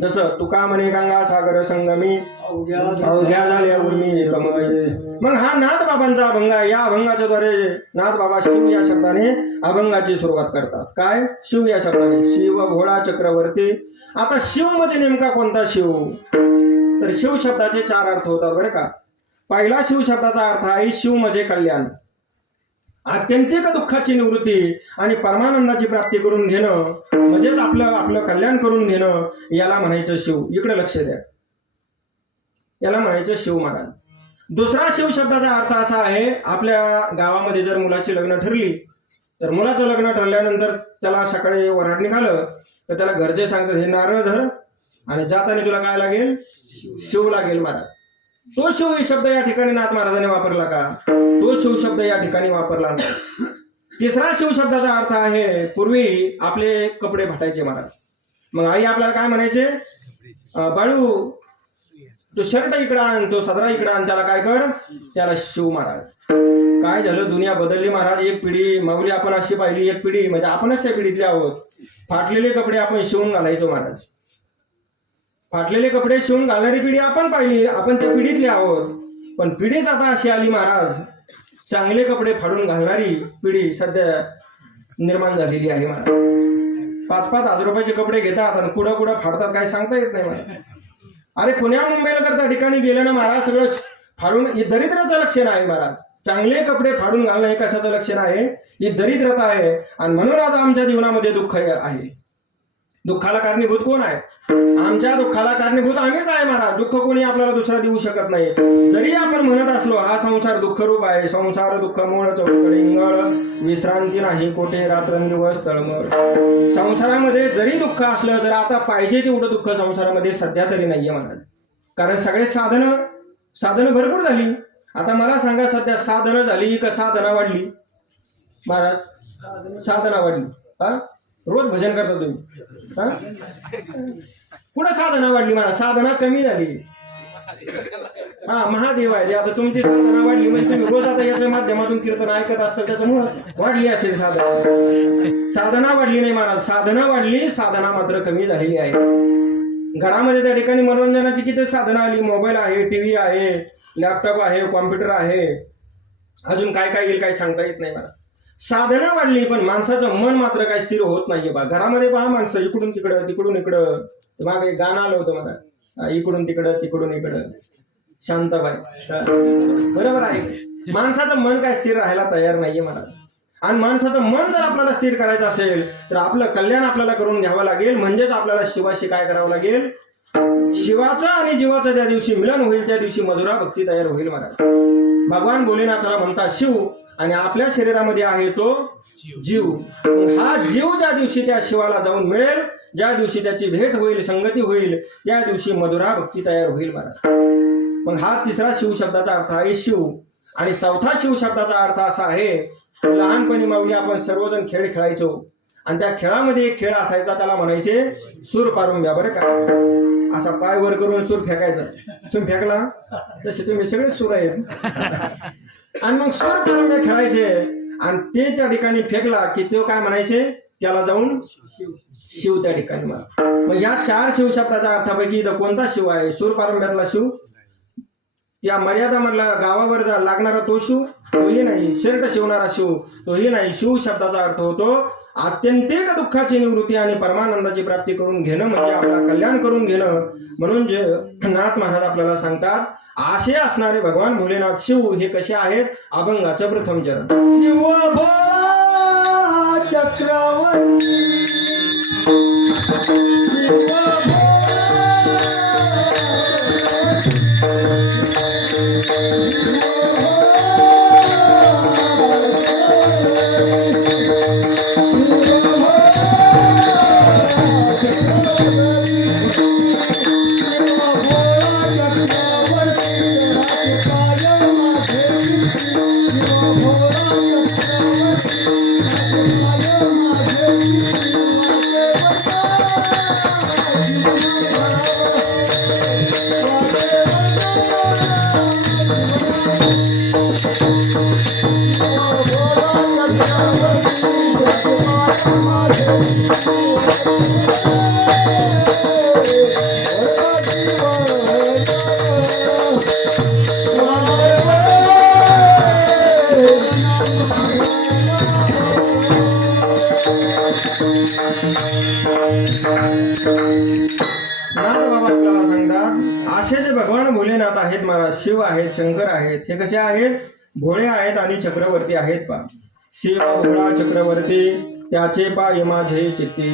जसं तुका म्हणे गंगा सागर संगमी अवघ्या झाल्या उर्मी एकमय. मग हा नाथ बाबांचा अभंग आहे. या अभंगाच्या द्वारे नाथ बाबा शिव या शब्दाने अभंगाची सुरुवात करतात. काय शिव या शब्दाने, शिव भोळा चक्रवर्ती. आता शिव म्हणजे नेमका कोणता शिव, तर शिव शब्दाचे 4 अर्थ होतात बरं का. पहिला शिव शब्दाचा अर्थ आहे शिव म्हणजे कल्याण, आत्यंतिक दुःखाची निवृत्ती आणि परमानंदाची प्राप्ती करून घेणं, म्हणजेच आपलं कल्याण करून घेणं, याला म्हणायचं शिव. इकडे लक्ष द्या, याला म्हणायचं शिव महाराज. दुसरा शिव शब्दाचा अर्थ असा आहे आपल्या गावामध्ये जर मुलाची लग्न ठरली तर मुलाचं लग्न ठरल्यानंतर त्याला सकाळी वऱ्हाड निघालं तर त्याला घरचे सांगतात हे नारळ धर आणि जाताना तुला काय लागेल, शिव लागेल महाराज. तो शिव ही शब्द या ठिकाणी नाथ महाराजांनी वापरला का, तो शिव शब्द या ठिकाणी वापरला नाही. तिसरा शिव शब्दाचा अर्थ आहे पूर्वी आपले कपडे फाटायचे महाराज. मग आई आपल्याला काय म्हणायचे, बाळू तो शर्ट इकडं आण, तो सदरा इकडं आण, त्याला काय कर, त्याला शिव महाराज. काय झालं, दुनिया बदलली महाराज. एक पिढी माऊली आपण अशी पाहिली, एक पिढी म्हणजे आपणच त्या पिढीतले आहोत. फाटलेले कपडे आपण शिवून घालायचो महाराज. फाटलेले कपडे शिवून घालणारी पिढी आपण पाहिली, आपण त्या पिढीतले आहोत. पण पिढीच आता अशी आली महाराज, चांगले कपडे फाडून घालणारी पिढी सध्या निर्माण झालेली आहे महाराज. 5,000-5,000 रुपयाचे कपडे घेतात आणि कुठं कुठं फाडतात काय सांगता येत नाही महाराज. अरे पुण्या मुंबईला तर त्या ठिकाणी गेलं ना महाराज सगळं फाडून, हे दरिद्राचं लक्षण आहे महाराज. चांगले कपडे फाडून घालणं हे कशाचं लक्षण आहे, ही दरिद्रता आहे. आणि म्हणून आता आमच्या जीवनामध्ये दुःख आहे. दुःखाला कारणीभूत कोण आहे, आमच्या दुःखाला कारणीभूत आम्हीच आहे महाराज. दुःख कोणी आपल्याला दुसरा देऊ शकत नाही. जरी आपण म्हणत असलो हा संसार दुःखरूप आहे, संसार दुःख मूळ चौकडिंगळ, विश्रांती नाही कोठे रात्रंदिवस तळमळ. संसारामध्ये जरी दुःख असलं तर आता पाहिजे तेवढं दुःख संसारामध्ये सध्या तरी नाहीये महाराज. कारण सगळे साधनं भरपूर झाली. आता मला सांगा सध्या साधनं झाली का साधना वाढली महाराज, साधना वाढली. हा रोज भजन करता तुम्ही, हा पुढे साधना वाढली महाराज, साधना कमी झाली. हा महादेव आहे आता तुमची साधना वाढली म्हणजे तुम्ही रोज आता याच्या माध्यमातून कीर्तन ऐकत असता त्याच्यामुळे वाढली असेल साधना. साधना वाढली नाही महाराज, साधना वाढली, साधना मात्र कमी झालेली आहे. घरामध्ये त्या ठिकाणी मनोरंजनाची किती साधना आली. मोबाईल आहे, टीव्ही आहे, लॅपटॉप आहे, कॉम्प्युटर आहे, अजून काय काय येईल काय सांगता येत नाही मला. साधना वाढली पण माणसाचं मन मात्र काय स्थिर होत नाहीये बा. घरामध्ये पहा माणसं इकडून तिकडं तिकडून इकडं. मागे गाणं आलं होतं मला, इकडून तिकडं तिकडून इकडं, शांतबाई. बरोबर आहे, माणसाचं मन काय स्थिर राहायला तयार नाहीये मला. आणि माणसाचं मन जर आपल्याला स्थिर करायचं असेल तर आपलं कल्याण आपल्याला करून घ्यावं लागेल. म्हणजेच आपल्याला शिवाशी काय करावं लागेल, शिवाचं आणि जीवाचं ज्या दिवशी मिलन होईल त्या दिवशी मधुरा भक्ती तयार होईल महाराज. भगवान भोलेनाथाला म्हणतात शिव आणि आपल्या शरीरामध्ये आहे तो जीव. हा जीव ज्या दिवशी त्या शिवाला जाऊन मिळेल, ज्या दिवशी त्याची भेट होईल, संगती होईल, त्या दिवशी मधुरा भक्ती तयार होईल महाराज. मग हा तिसरा शिव शब्दाचा अर्थ आहे शिव. आणि चौथा शिव शब्दाचा अर्थ असा आहे, लहानपणी माऊली आपण सर्वजण खेळ खेळायचो आणि त्या खेळामध्ये एक खेळ असायचा त्याला म्हणायचे सूर पारुंब्या बरं का. असा पाय वर करून सूर फेकायचा. तुम्ही फेकला ना तसे तुम्ही सगळे सूर आहेत. आणि मग सूर पारंब्या खेळायचे आणि ते त्या ठिकाणी फेकला की तो काय म्हणायचे त्याला जाऊन शिव त्या ठिकाणी मार. मग ह्या 4 शिव शब्दाच्या अर्थापैकी इथं कोणता शिव आहे? सूर पारंब्यातला शिव, या मर्यादा मधला गावावर लागणारा तो शिव तोही नाही, शर्ट शिवणारा शिव तोही नाही. शिव शब्दाचा अर्थ होतो आत्यंतिक दुःखाची निवृत्ती आणि परमानंदाची प्राप्ती करून घेणं, म्हणजे आपला कल्याण करून घेणं. म्हणून जे नाथ महाराज आपल्याला सांगतात असे असणारे भगवान भोलेनाथ शिव हे कसे आहेत? अभंगाचं प्रथम चरण. शिव भोळा चक्रवर्ती शिव भोळा नाथ बाबा आपल्याला सांगतात असे जे भगवान भोलेनाथ आहेत महाराज, शिव आहेत, शंकर आहेत, हे कसे आहेत? भोळे आहेत आणि चक्रवर्ती आहेत. पा शिव भोळा चक्रवर्ती त्याचे पाय माझे चित्ती.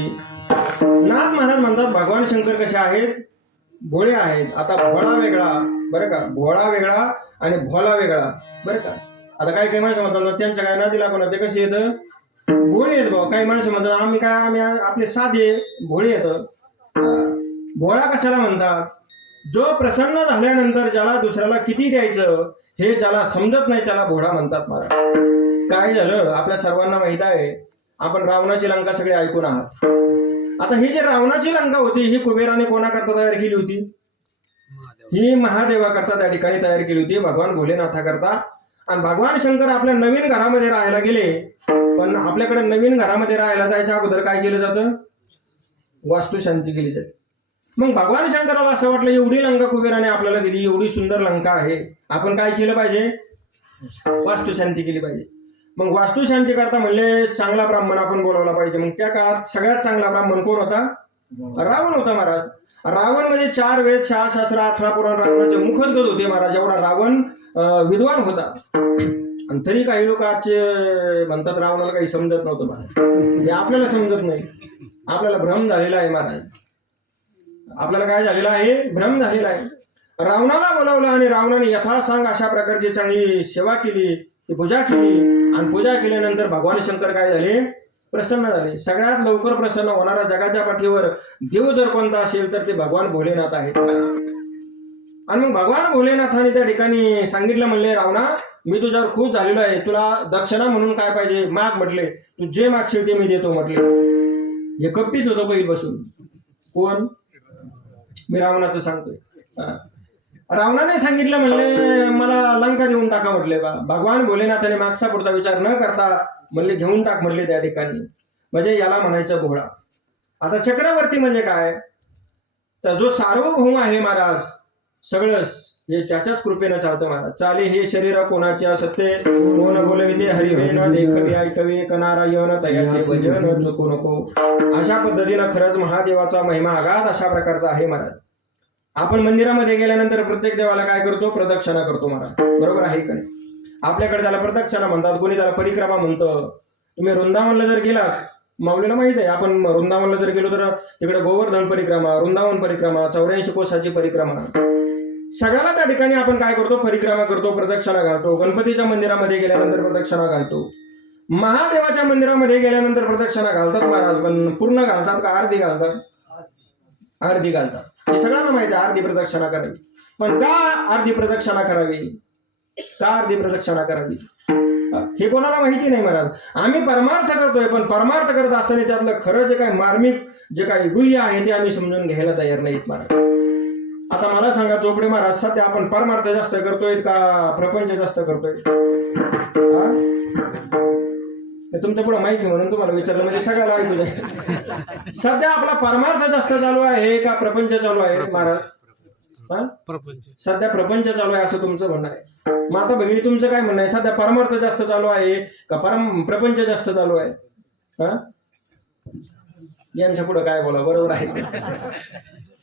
नाथ महाराज म्हणतात भगवान शंकर कसे आहेत? भोळे आहेत. आता भोळा वेगळा बरं का, भोळा वेगळा आणि भोला वेगळा बरं का. आता काही माणसं म्हणतात त्यांच्या काय नातीला कोणा ते कसे येतं? भोळे आहेत भाऊ. काही माणसं म्हणतात आम्ही आपले साधे भोळे येतं. भोळा कशाला म्हणतात? जो प्रसन्न झाल्यानंतर ज्याला दुसऱ्याला किती द्यायचं हे ज्याला समजत नाही त्याला भोळा म्हणतात महाराज. काय झालं आपल्या सर्वांना माहित आहे, आपण रावणाची लंका सगळे ऐकून आहात. आता ही जी रावणाची लंका होती ही कुबेराने कोणाकरता तयार केली होती? ही महादेवाकरता त्या ठिकाणी तयार केली होती, भगवान भोलेनाथाकरता. आणि भगवान शंकर आपल्या नवीन घरामध्ये राहायला गेले. पण आपल्याकडे नवीन घरामध्ये राहायला जायच्या अगोदर काय केलं जातं? वास्तुशांती केली जाते. मग भगवान शंकराला असं वाटलं एवढी लंका कुबेराने आपल्याला दिली, एवढी सुंदर लंका आहे, आपण काय केलं पाहिजे? वास्तुशांती केली पाहिजे. मग वास्तुशांती करता म्हणले चांगला ब्राह्मण आपण बोलावला पाहिजे. मग त्या काळात सगळ्यात चांगला ब्राह्मण कोण होता? रावण होता महाराज. रावण म्हणजे 4 वेद 6 शास्त्र 18 पुराण रावणाचे मुखदगत होते महाराज. एवढा रावण विद्वान होता. आणि तरी काही लोक आजचे म्हणतात रावणाला काही समजत नव्हतं महाराज. हे आपल्याला समजत नाही, आपल्याला भ्रम झालेला आहे महाराज. आपल्याला काय झालेलं आहे? भ्रम झालेला आहे. रावणाला बोलावलं आणि रावणाने यथासांग अशा प्रकारची चांगली सेवा केली, पूजा केली. आणि पूजा केल्यानंतर भगवान शंकर काय झाले? प्रसन्न झाले. सगळ्यात लवकर प्रसन्न होणारा जगाच्या पाठीवर देव जर कोणता असेल तर ते भगवान भोलेनाथ आहेत. आणि मग भगवान भोलेनाथाने त्या ठिकाणी सांगितलं, म्हणले रावणा मी तुझ्यावर खूप झालेलो आहे, तुला दक्षिणा म्हणून काय पाहिजे माग. म्हटले तू जे मागशील ते मी देतो म्हटले. हे कपटीच होतं पहिली बसून. कोण? मी रावणाचं सांगतोय. रावणाने सांगितलं म्हणले मला लंका देऊन टाका म्हटले. बा भगवान भोलेनाथाने मागचा पुढचा विचार न करता म्हणले घेऊन टाक म्हटले त्या ठिकाणी. म्हणजे याला म्हणायचं भोळा. आता चक्रवर्ती म्हणजे काय? तर जो सार्वभौम आहे महाराज, सगळंच हे त्याच्याच कृपेनं चालतं महाराज. चाले हे शरीर कोणाच्या सत्ते, कोण बोलविते हरिवेन देखवी ऐकवे कनारायण तयाचे भजन चुकू नको. अशा पद्धतीनं खरंच महादेवाचा महिमा आगाध अशा प्रकारचा आहे महाराज. आपण मंदिरामध्ये गेल्यानंतर प्रत्येक देवाला काय करतो? प्रदक्षिणा करतो महाराज. बरोबर आहे का नाही? आपल्याकडे त्याला प्रदक्षिणा म्हणतात, कोणी त्याला परिक्रमा म्हणतं. तुम्ही वृंदावनला जर गेलात, माऊलीला माहित आहे, आपण वृंदावनला जर गेलो तर तिकडे गोवर्धन परिक्रमा, वृंदावन परिक्रमा, 84 कोसाची परिक्रमा, सगळ्याला त्या ठिकाणी आपण काय करतो? परिक्रमा करतो, प्रदक्षिणा घालतो. गणपतीच्या मंदिरामध्ये गेल्यानंतर प्रदक्षिणा घालतो. महादेवाच्या मंदिरामध्ये गेल्यानंतर प्रदक्षिणा घालतात महाराज. पण पूर्ण घालतात का अर्धी घालतात? अर्धी घालतात. हे सगळ्यांना माहिती आहे अर्धी प्रदक्षिणा करावी. पण का अर्धी प्रदक्षिणा करावी? का अर्धी प्रदक्षिणा करावी हे कोणाला माहिती नाही महाराज. आम्ही परमार्थ करतोय, पण परमार्थ करत असताना त्यातलं खरं जे काही मार्मिक जे काही गुह्य आहे ते आम्ही समजून घ्यायला तयार नाहीत महाराज. आता मला सांगा चोपडे महाराज, सध्या आपण परमार्थ जास्त करतोय का प्रपंच जास्त करतोय? हा? हे तुमच्या पुढे माहिती म्हणून तुम्हाला विचारलं, म्हणजे सगळ्याला ऐकू जाईल. सध्या आपला परमार्थ जास्त चालू आहे का प्रपंच चालू आहे महाराज? हा? सध्या प्रपंच चालू आहे असं तुमचं म्हणणं आहे. माता भगिनी तुमचं काय म्हणणं आहे? सध्या परमार्थ जास्त चालू आहे का प्रपंच जास्त चालू आहे? हा? यांच्या पुढे काय बोला, बरोबर आहे.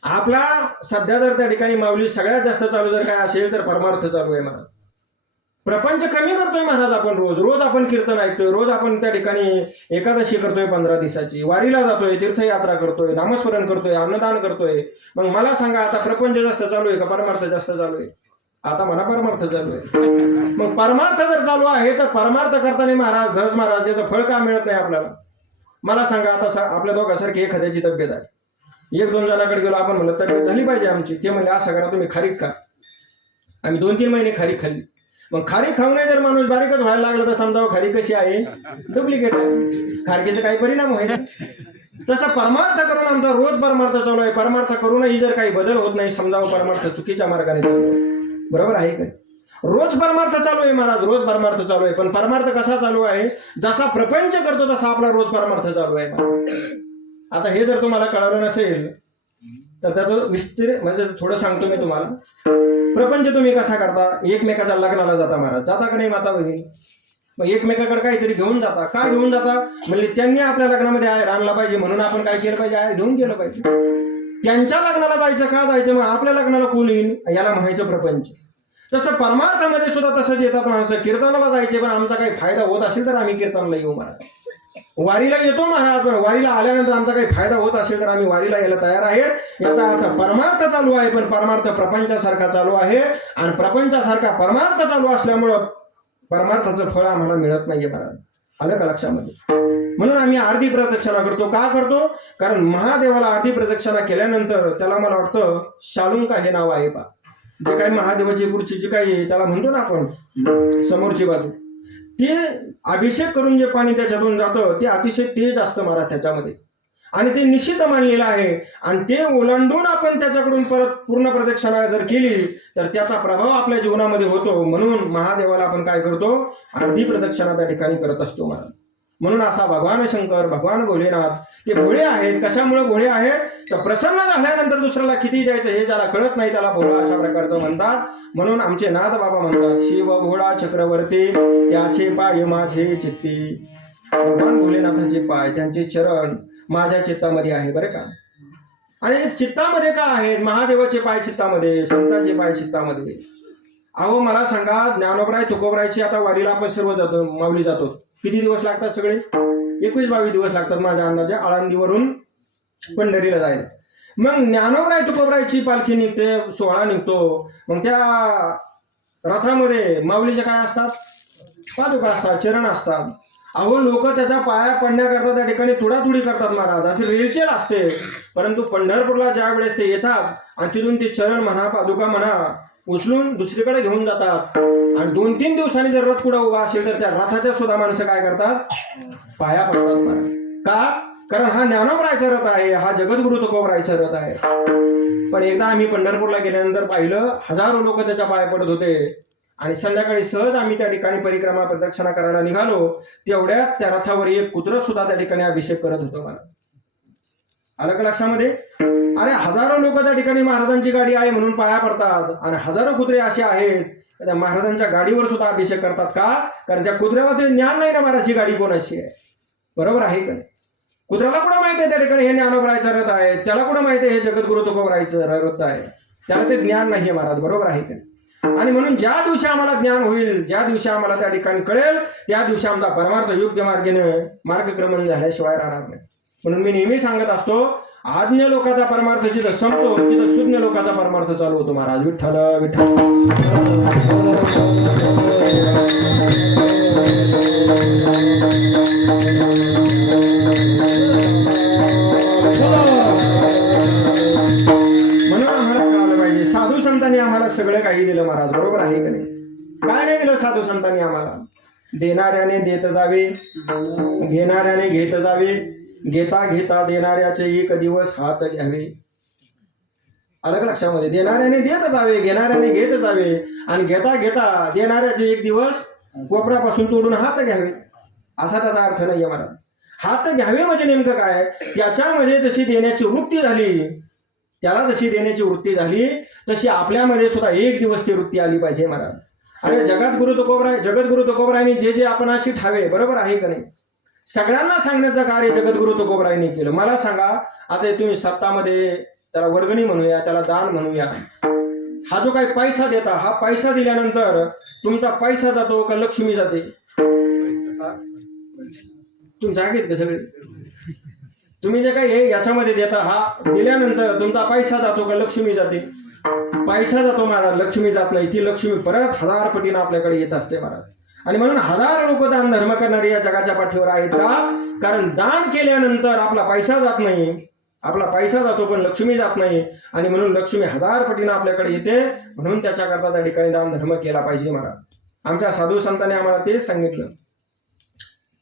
आपला सध्या जर त्या ठिकाणी माऊली सगळ्यात जास्त चालू जर काय असेल तर परमार्थ चालू आहे महाराज. प्रपंच कमी करतोय महाराज आपण, रोज आपण कीर्तन ऐकतोय, रोज आपण त्या ठिकाणी एकादशी करतोय 15 दिवसाची, वारीला जातोय, तीर्थयात्रा करतोय, नामस्मरण करतोय, अन्नदान करतोय. मग मला सांगा आता प्रपंच जास्त चालू आहे का परमार्थ जास्त चालू आहे? आता मला परमार्थ चालू आहे. मग परमार्थ जर चालू आहे तर परमार्थ करताना महाराज धस महाराज त्याचं फळ का मिळत नाही आपल्याला? मला सांगा आता आपल्या दोघांसारखी एखाद्याची तब्येत आहे, 1-2 जणांकडे गेलो आपण, म्हणलं तब्येत झाली पाहिजे आमची. ते म्हणले असं करा तुम्ही खारीक खा. आम्ही 2-3 महिने खारीक खाल्ली. मग खारीक खाऊ नये जर माणूस बारीकच व्हायला लागला तर समजावं खारीक कशी आहे, डुप्लिकेट आहे, खारकीचा काही परिणाम होईल. तसं परमार्थ करून आमचा रोज परमार्थ चालू आहे. परमार्थ करूनही जर काही बदल होत नाही समजावं परमार्थ चुकीच्या मार्गाने चालू आहे. बरोबर आहे का? रोज परमार्थ चालू आहे महाराज, रोज परमार्थ चालू आहे. पण परमार्थ कसा चालू आहे? जसा प्रपंच करतो तसा आपला रोज परमार्थ चालू आहे. आता हे जर तुम्हाला कळवलं नसेल तर त्याचं विस्तार म्हणजे थोडं सांगतो मी तुम्हाला. प्रपंच तुम्ही कसा करता? एकमेकाच्या लग्नाला जाता महाराज, जाता का नाही माता भगिनी? मग एकमेकाकडे काहीतरी घेऊन जाता. काय घेऊन जाता? म्हणजे त्यांनी आपल्या लग्नामध्ये आहेर आणला पाहिजे म्हणून आपण काय केलं पाहिजे? आहेर घेऊन गेलं पाहिजे. त्यांच्या लग्नाला जायचं का जायचं? मग आपल्या लग्नाला कोण येईल? याला म्हणायचं प्रपंच. तसं परमार्थामध्ये सुद्धा तसंच येतात माणसं. कीर्तनाला जायचे पण आमचा काही फायदा होत असेल तर आम्ही कीर्तनाला येऊ महाराज. वारीला येतो महाराज, पण वारीला आल्यानंतर आमचा काही फायदा होत असेल तर आम्ही वारीला यायला तयार आहेत. याचा अर्थ परमार्थ चालू आहे, पण परमार्थ प्रपंचासारखा चालू आहे. आणि प्रपंचासारखा परमार्थ चालू असल्यामुळं परमार्थाचं फळ आम्हाला मिळत नाहीये महाराज. आलं का लक्षामध्ये? म्हणून आम्ही अर्धी प्रदक्षिणा करतो. का करतो? कारण महादेवाला अर्धी प्रदक्षिणा केल्यानंतर त्याला मला वाटतं शालुंका हे नाव आहे पा, जे काही महादेवाची पुढची जी काही त्याला म्हणतो ना आपण समोरची बाजू, ते अभिषेक करून जे पाणी त्याच्यातून जातं ते अतिशय तेज असतं महाराज त्याच्यामध्ये, आणि ते निश्चित मानलेलं आहे. आणि ते ओलांडून आपण त्याच्याकडून परत पूर्ण प्रदक्षिणा जर केली तर त्याचा प्रभाव आपल्या जीवनामध्ये होतो. म्हणून महादेवाला आपण काय करतो? अर्धी प्रदक्षिणा त्या ठिकाणी करत असतो महाराज. म्हणून असा भगवान शंकर, भगवान भोलेनाथ हे भोळे आहेत. कशामुळे भोळे आहेत? तर प्रसन्न झाल्यानंतर दुसऱ्याला किती द्यायचं हे ज्याला कळत नाही त्याला भोळा अशा प्रकारचं म्हणतात. म्हणून आमचे नाथ बाबा म्हणतात, शिव भोळा चक्रवर्ती त्याचे पाय माझे चित्ती. भगवान भोलेनाथाचे पाय, त्यांचे चरण माझ्या चित्तामध्ये आहे बरं का. आणि चित्तामध्ये का आहेत? महादेवाचे पाय चित्तामध्ये, संतांचे पाय चित्तामध्ये. अहो मला सांगा, ज्ञानोबराय तुकोबरायची आता वारीला आपण सर्व जातो, माऊली जातो. किती दिवस लागतात? सगळे 21-22 दिवस लागतात माझ्या अंदाजे आळंदीवरून पंढरीला जायला. मग ज्ञानोबराय तुकोबरायची पालखी निघते, सोहळा निघतो. मग त्या रथामध्ये माऊलीचे काय असतात? पादुका असतात, चरण असतात. अहो लोक त्याच्या पाया पडण्याकरता त्या ठिकाणी तुडातुडी करतात महाराज, असे रेलचेल असते. परंतु पंढरपूरला ज्या वेळेस ते येतात आणि तिथून ते चरण म्हणा, पादुका म्हणा उचलून दुसरीकडे घेऊन जातात. आणि 2-3 दिवसांनी जर रथ पुढे उभा असेल तर त्या रथाच्या सुद्धा माणसं काय करतात? पाया पडतात महाराज. का? कारण हा ज्ञानोबरायचा रथ आहे, हा जगद्गुरु तुकोबरायचा रथ आहे. पण एकदा आम्ही पंढरपूरला गेल्यानंतर पाहिलं, हजारो लोक त्याच्या पाया पडत होते. आणि संध्याकाळी सहज आम्ही त्या ठिकाणी परिक्रमा प्रदक्षिणा करायला निघालो, तेवढ्यात त्या रथावर एक कुत्र सुद्धा त्या ठिकाणी अभिषेक करत होतो मला. आलं का लक्षामध्ये? अरे हजारो लोक त्या ठिकाणी महाराजांची गाडी आहे म्हणून पाया पडतात, आणि हजारो कुत्रे असे आहेत त्या महाराजांच्या गाडीवर सुद्धा अभिषेक करतात. का? कारण त्या कुत्र्याला ते ज्ञान नाही ना महाराजची गाडी कोणाची आहे. बरोबर आहे का? कुत्र्याला कुठं माहिती आहे त्या ठिकाणी हे ज्ञानोबरायचा रथ आहे, त्याला कुठं माहिती आहे हे जगद्गुरु तुकोबरायचं रथ आहे, त्याला ते ज्ञान नाही आहे महाराज. बरोबर आहे का? आणि म्हणून ज्या दिवशी आम्हाला ज्ञान होईल, ज्या दिवशी आम्हाला त्या ठिकाणी कळेल, त्या दिवशी आमचा परमार्थ योग्य मार्गाने मार्गक्रमण झाल्याशिवाय राहणार नाही. म्हणून मी नेहमी सांगत असतो, आज्ञ लोकांचा परमार्थ जिथं संपतो तिथं शून्य लोकांचा परमार्थ चालू होतो महाराज. विठ्ठल विठ्ठल. म्हणून आम्हाला कळालं पाहिजे, साधू संतांनी आम्हाला सगळं काही दिलं महाराज. बरोबर आहे का नाही? काय नाही दिलं साधू संतांनी आम्हाला? देणाऱ्याने देत जावे, घेणाऱ्याने घेत जावे, घेता घेता देणाऱ्याचे एक दिवस हात घ्यावे. अलग लक्षामध्ये देणाऱ्याने देत जावे, घेणाऱ्याने घेत जावे, आणि घेता घेता देणाऱ्याचे एक दिवस कोपऱ्यापासून तोडून हात घ्यावे, असा त्याचा अर्थ नाहीये मला. हात घ्यावे म्हणजे नेमकं काय, त्याच्यामध्ये जशी देण्याची वृत्ती झाली, त्याला जशी देण्याची वृत्ती झाली तशी आपल्यामध्ये सुद्धा एक दिवस ती वृत्ती आली पाहिजे महाराज. अरे जगद्गुरु तुकोबरायांनी जे जे आपण अशी ठावे, बरोबर आहे का नाही, सगळ्यांना सांगण्याचं कार्य जगद्गुरु तुकोबरायांनी केलं. मला सांगा, आता तुम्ही सप्तामध्ये त्याला वर्गणी म्हणूया, त्याला दान म्हणूया, हा जो काही पैसा देता, हा पैसा दिल्यानंतर तुमचा पैसा जातो का लक्ष्मी जाते? तुम्ही जागेत का सगळे? तुम्ही जे काही हे याच्यामध्ये देता, हा दिल्यानंतर तुमचा पैसा जातो का लक्ष्मी जाते? पैसा जातो महाराज, लक्ष्मी जात नाही. ती लक्ष्मी परत 1000 पटीनं आपल्याकडे येत असते महाराज. आणि म्हणून 1000 लोक दान धर्म करणारे या जगाच्या पाठीवर आहेत का? कारण दान केल्यानंतर आपला पैसा जात नाही, आपला पैसा जातो पण लक्ष्मी जात नाही, आणि म्हणून लक्ष्मी 1000 पटीनं आपल्याकडे येते. म्हणून त्याच्याकरता त्या ठिकाणी दान धर्म केला पाहिजे महाराज. आमच्या साधू संतांनी आम्हाला तेच सांगितलं.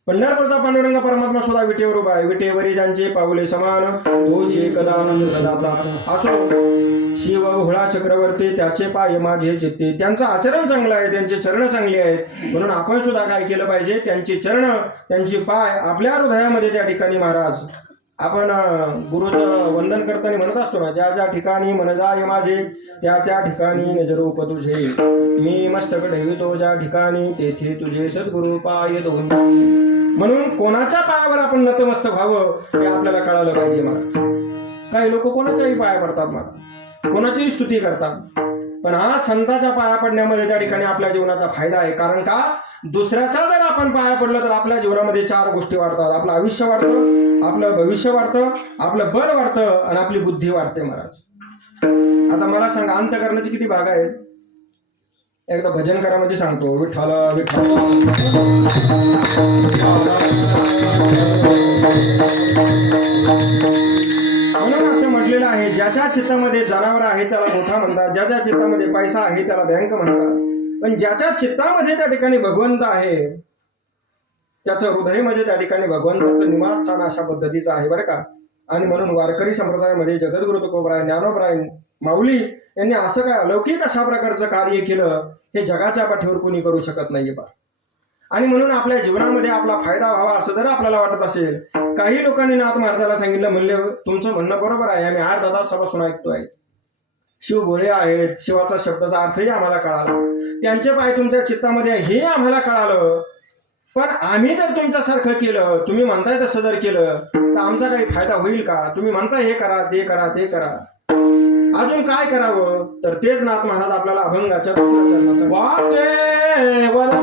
पंढरपूरचा पांडुरंग परमात्मा सुद्धा विटेवर उभा आहे. विटेवरी ज्यांचे पाऊले समान, तोच एकदा दाता. असो शिव भोळा चक्रवर्ती, त्याचे पाय माझे चित्ते. त्यांचं आचरण चांगलं आहे, त्यांचे चरण चांगले आहेत, म्हणून आपण सुद्धा काय केलं पाहिजे, त्यांची चरण, त्यांची पाय आपल्या हृदयामध्ये त्या ठिकाणी महाराज आपण गुरुचं वंदन करताना म्हणत असतो ना, ज्या ज्या ठिकाणी मन जाय माझे, त्या त्या ठिकाणी नजर रूप तुझे, मी मस्तक ठेवितो ज्या ठिकाणी, तेथे तुझे सद्गुरु पाय दोन. म्हणून कोणाच्या पायावर आपण नतमस्तक व्हावं हे आपल्याला कळालं पाहिजे महाराज. काही लोक कोणाच्याही पाया पडतात महाराज, कोणाचीही स्तुती करतात, पण हा संतांच्या पाया पडण्यामध्ये त्या ठिकाणी आपल्या जीवनाचा फायदा आहे. कारण का, दुसऱ्याचा जर आपण पाया पडलं तर आपल्या जीवनामध्ये 4 गोष्टी वाढतात. आपलं आयुष्य वाढतं, आपलं भविष्य वाढतं, आपलं बळ वाढतं, आणि आपली बुद्धी वाढते महाराज. आता मला सांगा, अंत करण्याचे किती भाग आहेत? एकदा भजन करा म्हणजे सांगतो, विठ्ठल विठ्ठल. म्हणून असं म्हटलेलं आहे, ज्याच्या चित्तामध्ये जनावर आहे त्याला मोठा म्हणतात, ज्याच्या चित्तामध्ये पैसा आहे त्याला बँक म्हणतात, पण ज्याच्या चित्तामध्ये त्या ठिकाणी भगवंत आहे त्याचं हृदय म्हणजे त्या ठिकाणी भगवंताचं निवासस्थान अशा पद्धतीचं आहे बरं का. आणि म्हणून वारकरी संप्रदायामध्ये जगद्गुरु तुकोबराय, ज्ञानोबराय, माऊली यांनी असं काय अलौकिक अशा प्रकारचं कार्य केलं, हे जगाच्या पाठीवर कोणी करू शकत नाहीये बा. आणि म्हणून आपल्या जीवनामध्ये आपला फायदा व्हावा असं जर आपल्याला वाटत असेल, काही लोकांनी नाथ महाराजाला सांगितलं, म्हणले तुमचं म्हणणं बरोबर आहे, आम्ही 8 तासापासून ऐकतोय, शिव भोळे आहेत, शिवाचा शब्दाचा अर्थही आम्हाला कळाला, त्यांचे पाय तुमच्या चित्तामध्ये हे आम्हाला कळालं, पण आम्ही जर तुमच्यासारखं केलं, तुम्ही म्हणताय तसं जर केलं तर आमचा काही फायदा होईल का? तुम्ही म्हणताय हे करा, ते करा, ते करा, अजून काय करावं? तर तेच नाथ महाराज आपल्याला अभंगाच्या वाचे वरता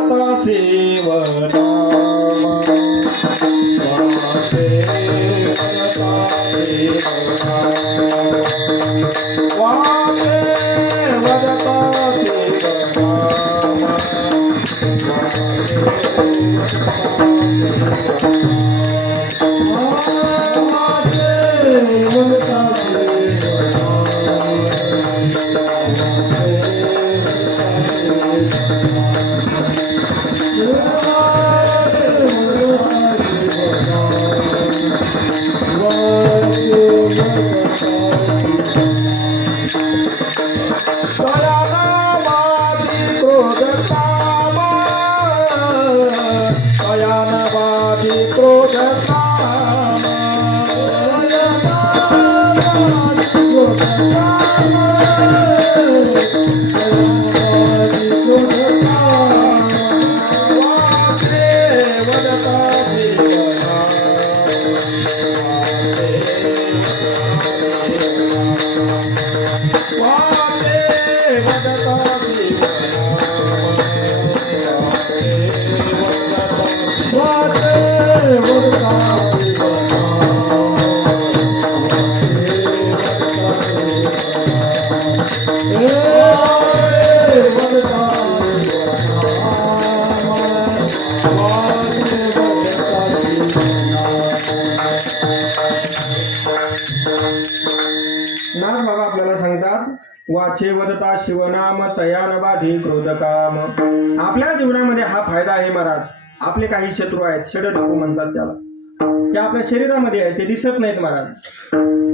नाथ बाबा आपल्याला सांगतात, वाचे वदता शिवनाम तयान बाधी क्रोधकाम. आपल्या जीवनामध्ये हा फायदा आहे महाराज. आपले काही शत्रू आहेत, षडरिपू म्हणतात त्याला, ते आपल्या शरीरामध्ये आहेत, ते दिसत नाहीत महाराज.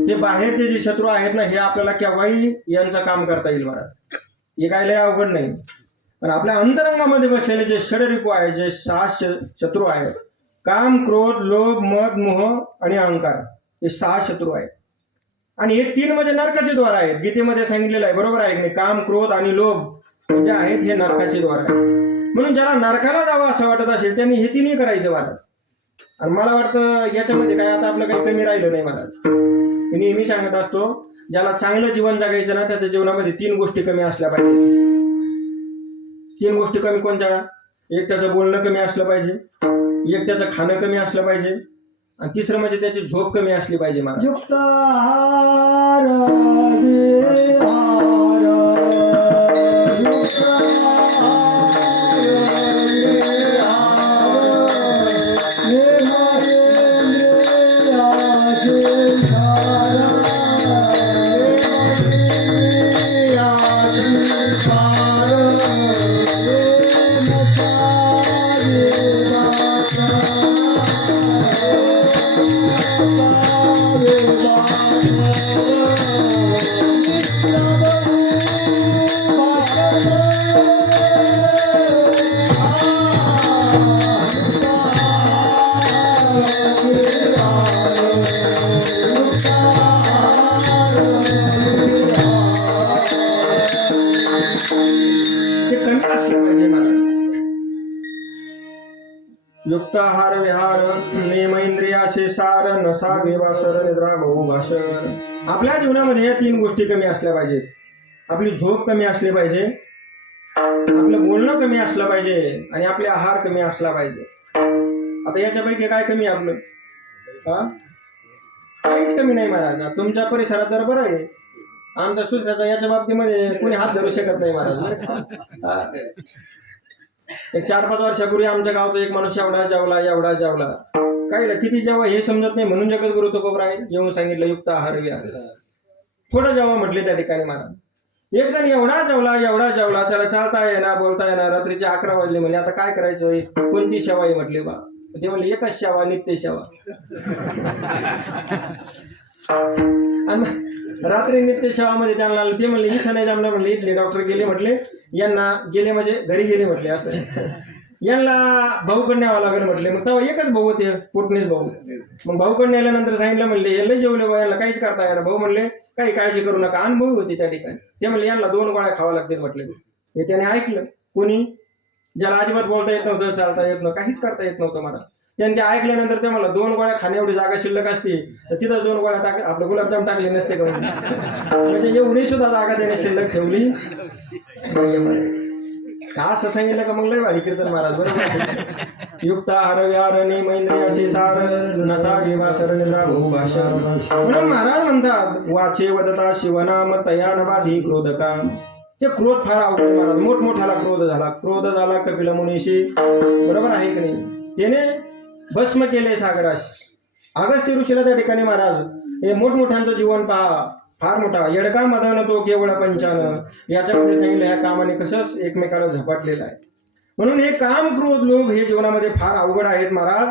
ते बाहेरचे जे शत्रू आहेत ना, हे आपल्याला केव्हाही यांचं काम करता येईल महाराज. हे काय लय अवघड नाही. पण आपल्या अंतरंगामध्ये बसलेले जे षडरिपू आहेत, जे 6 शत्रू आहेत, काम, क्रोध, लोभ, मद, मोह आणि अहंकार, हे 6 शत्रू आहेत. आणि हे 3 म्हणजे नरकाचे द्वार आहेत. गीतेमध्ये सांगितलेलं आहे, बरोबर आहे की नाही? काम, क्रोध आणि लोभ जे आहेत हे नरकाचे द्वार आहेत. म्हणून ज्याला नरकाला जावं असं वाटत असेल त्यांनी हे 3ही करायचं महाराज. आणि मला वाटतं याच्यामध्ये काय आता आपलं काही कमी राहिलं नाही महाराज. मी नेहमी सांगत असतो, ज्याला चांगलं जीवन जगायचं ना, त्याच्या जीवनामध्ये 3 गोष्टी कमी असल्या पाहिजे. 3 गोष्टी कमी कोणत्या? एक त्याचं बोलणं कमी असलं पाहिजे, एक त्याचं खाणं कमी असलं पाहिजे, आणि तिसरं म्हणजे त्याची झोप कमी असली पाहिजे महाराज. युक्त आहार विहार, युक्त आहार विहार, ते कमी असलं पाहिजे महाराज. युक्त आहार विहार, नेम इंद्रियाचे सार, नसा विवासर, निद्रा बहुभाषण. आपल्या जीवनामध्ये या 3 गोष्टी कमी असल्या पाहिजेत. आपली झोप कमी असली पाहिजे, आपलं बोलणं कमी असलं पाहिजे, आणि आपले आहार कमी असला पाहिजे. आता याच्यापैकी काय कमी आहे आपलं? काहीच कमी नाही महाराज. तुमच्या परिसरात तर बरं आहे, आमच्या सुद्धा याच्या बाबतीमध्ये कोणी हात धरू शकत नाही महाराज. एक 4-5 वर्षापूर्वी आमच्या गावचा एक माणूस एवढा जेवला काही किती जेव्हा हे समजत नाही, म्हणून जगद्गुरु तुकोबराय येऊन सांगितलं युक्त आहार विहार. थोडं जेव्हा म्हटले त्या ठिकाणी महाराज. एक जण एवढा जेवला, त्याला चालता येणार, बोलता येणार. रात्रीचे 11 वाजले, म्हणजे आता काय करायचं, कोणती सेवा आहे म्हटले बा. ते म्हणले एकच सेवा, नित्य सेवा. आणि रात्री नित्य सेवामध्ये त्यांना ते म्हणले इथं नाही जमलं, म्हणले इथले डॉक्टर गेले, म्हटले यांना गेले म्हणजे घरी गेले म्हटले, असं यांना भाऊकडे न्यावं लागेल म्हटले. मग तेव्हा एकच भाऊ होते, पोटणीच भाऊ. मग भाऊकडे नेल्यानंतर सांगितलं, म्हणले हे जेवले बा, यांना काहीच करता येणार. भाऊ म्हणले काही काळजी करू नका, अनुभवी होती त्या ठिकाणी. ते म्हणले यांना 2 गोळ्या खावा लागतील म्हटले. हे त्याने ऐकलं. कोणी? ज्याला अजिबात बोलता येत नव्हतं, चालता येत नव्हतं, काहीच करता येत नव्हतं मला. त्यांनी ते ऐकल्यानंतर ते मला 2 गोळ्या खाणे एवढी जागा शिल्लक असते तर तिथंच 2 गोळ्या टाक, आपलं गुलाबजाम टाकले नसते का? म्हणजे एवढी सुद्धा जागा त्याने शिल्लक ठेवली. असं सांगितलं का मग लय भारी कीर्तन महाराज. बरोबर. युक्त आहार विहार, नेम इंद्रियाचे सार, नसा विवासर, निद्रा बहुभाषण. म्हणून महाराज म्हणतात, वाचे वदता शिवनाम, तया नबाधी क्रोधका. हे क्रोध फार अवघड महाराज. मोठमोठ्याला क्रोध झाला कपिल मुनीशी, बरोबर आहे की नाही? त्याने भस्म केले सागरास. अगस्त्य ऋषीला त्या ठिकाणी महाराज हे मोठमोठ्यांचं जीवन पहा, फार मोठा. येडका मदन तो केवळ पंचान. याच्यामध्ये सांगितलं ह्या कामाने कसं एकमेकाला झपाटलेलं आहे. म्हणून हे काम, क्रोध, लोभ हे जीवनामध्ये फार अवघड आहेत महाराज.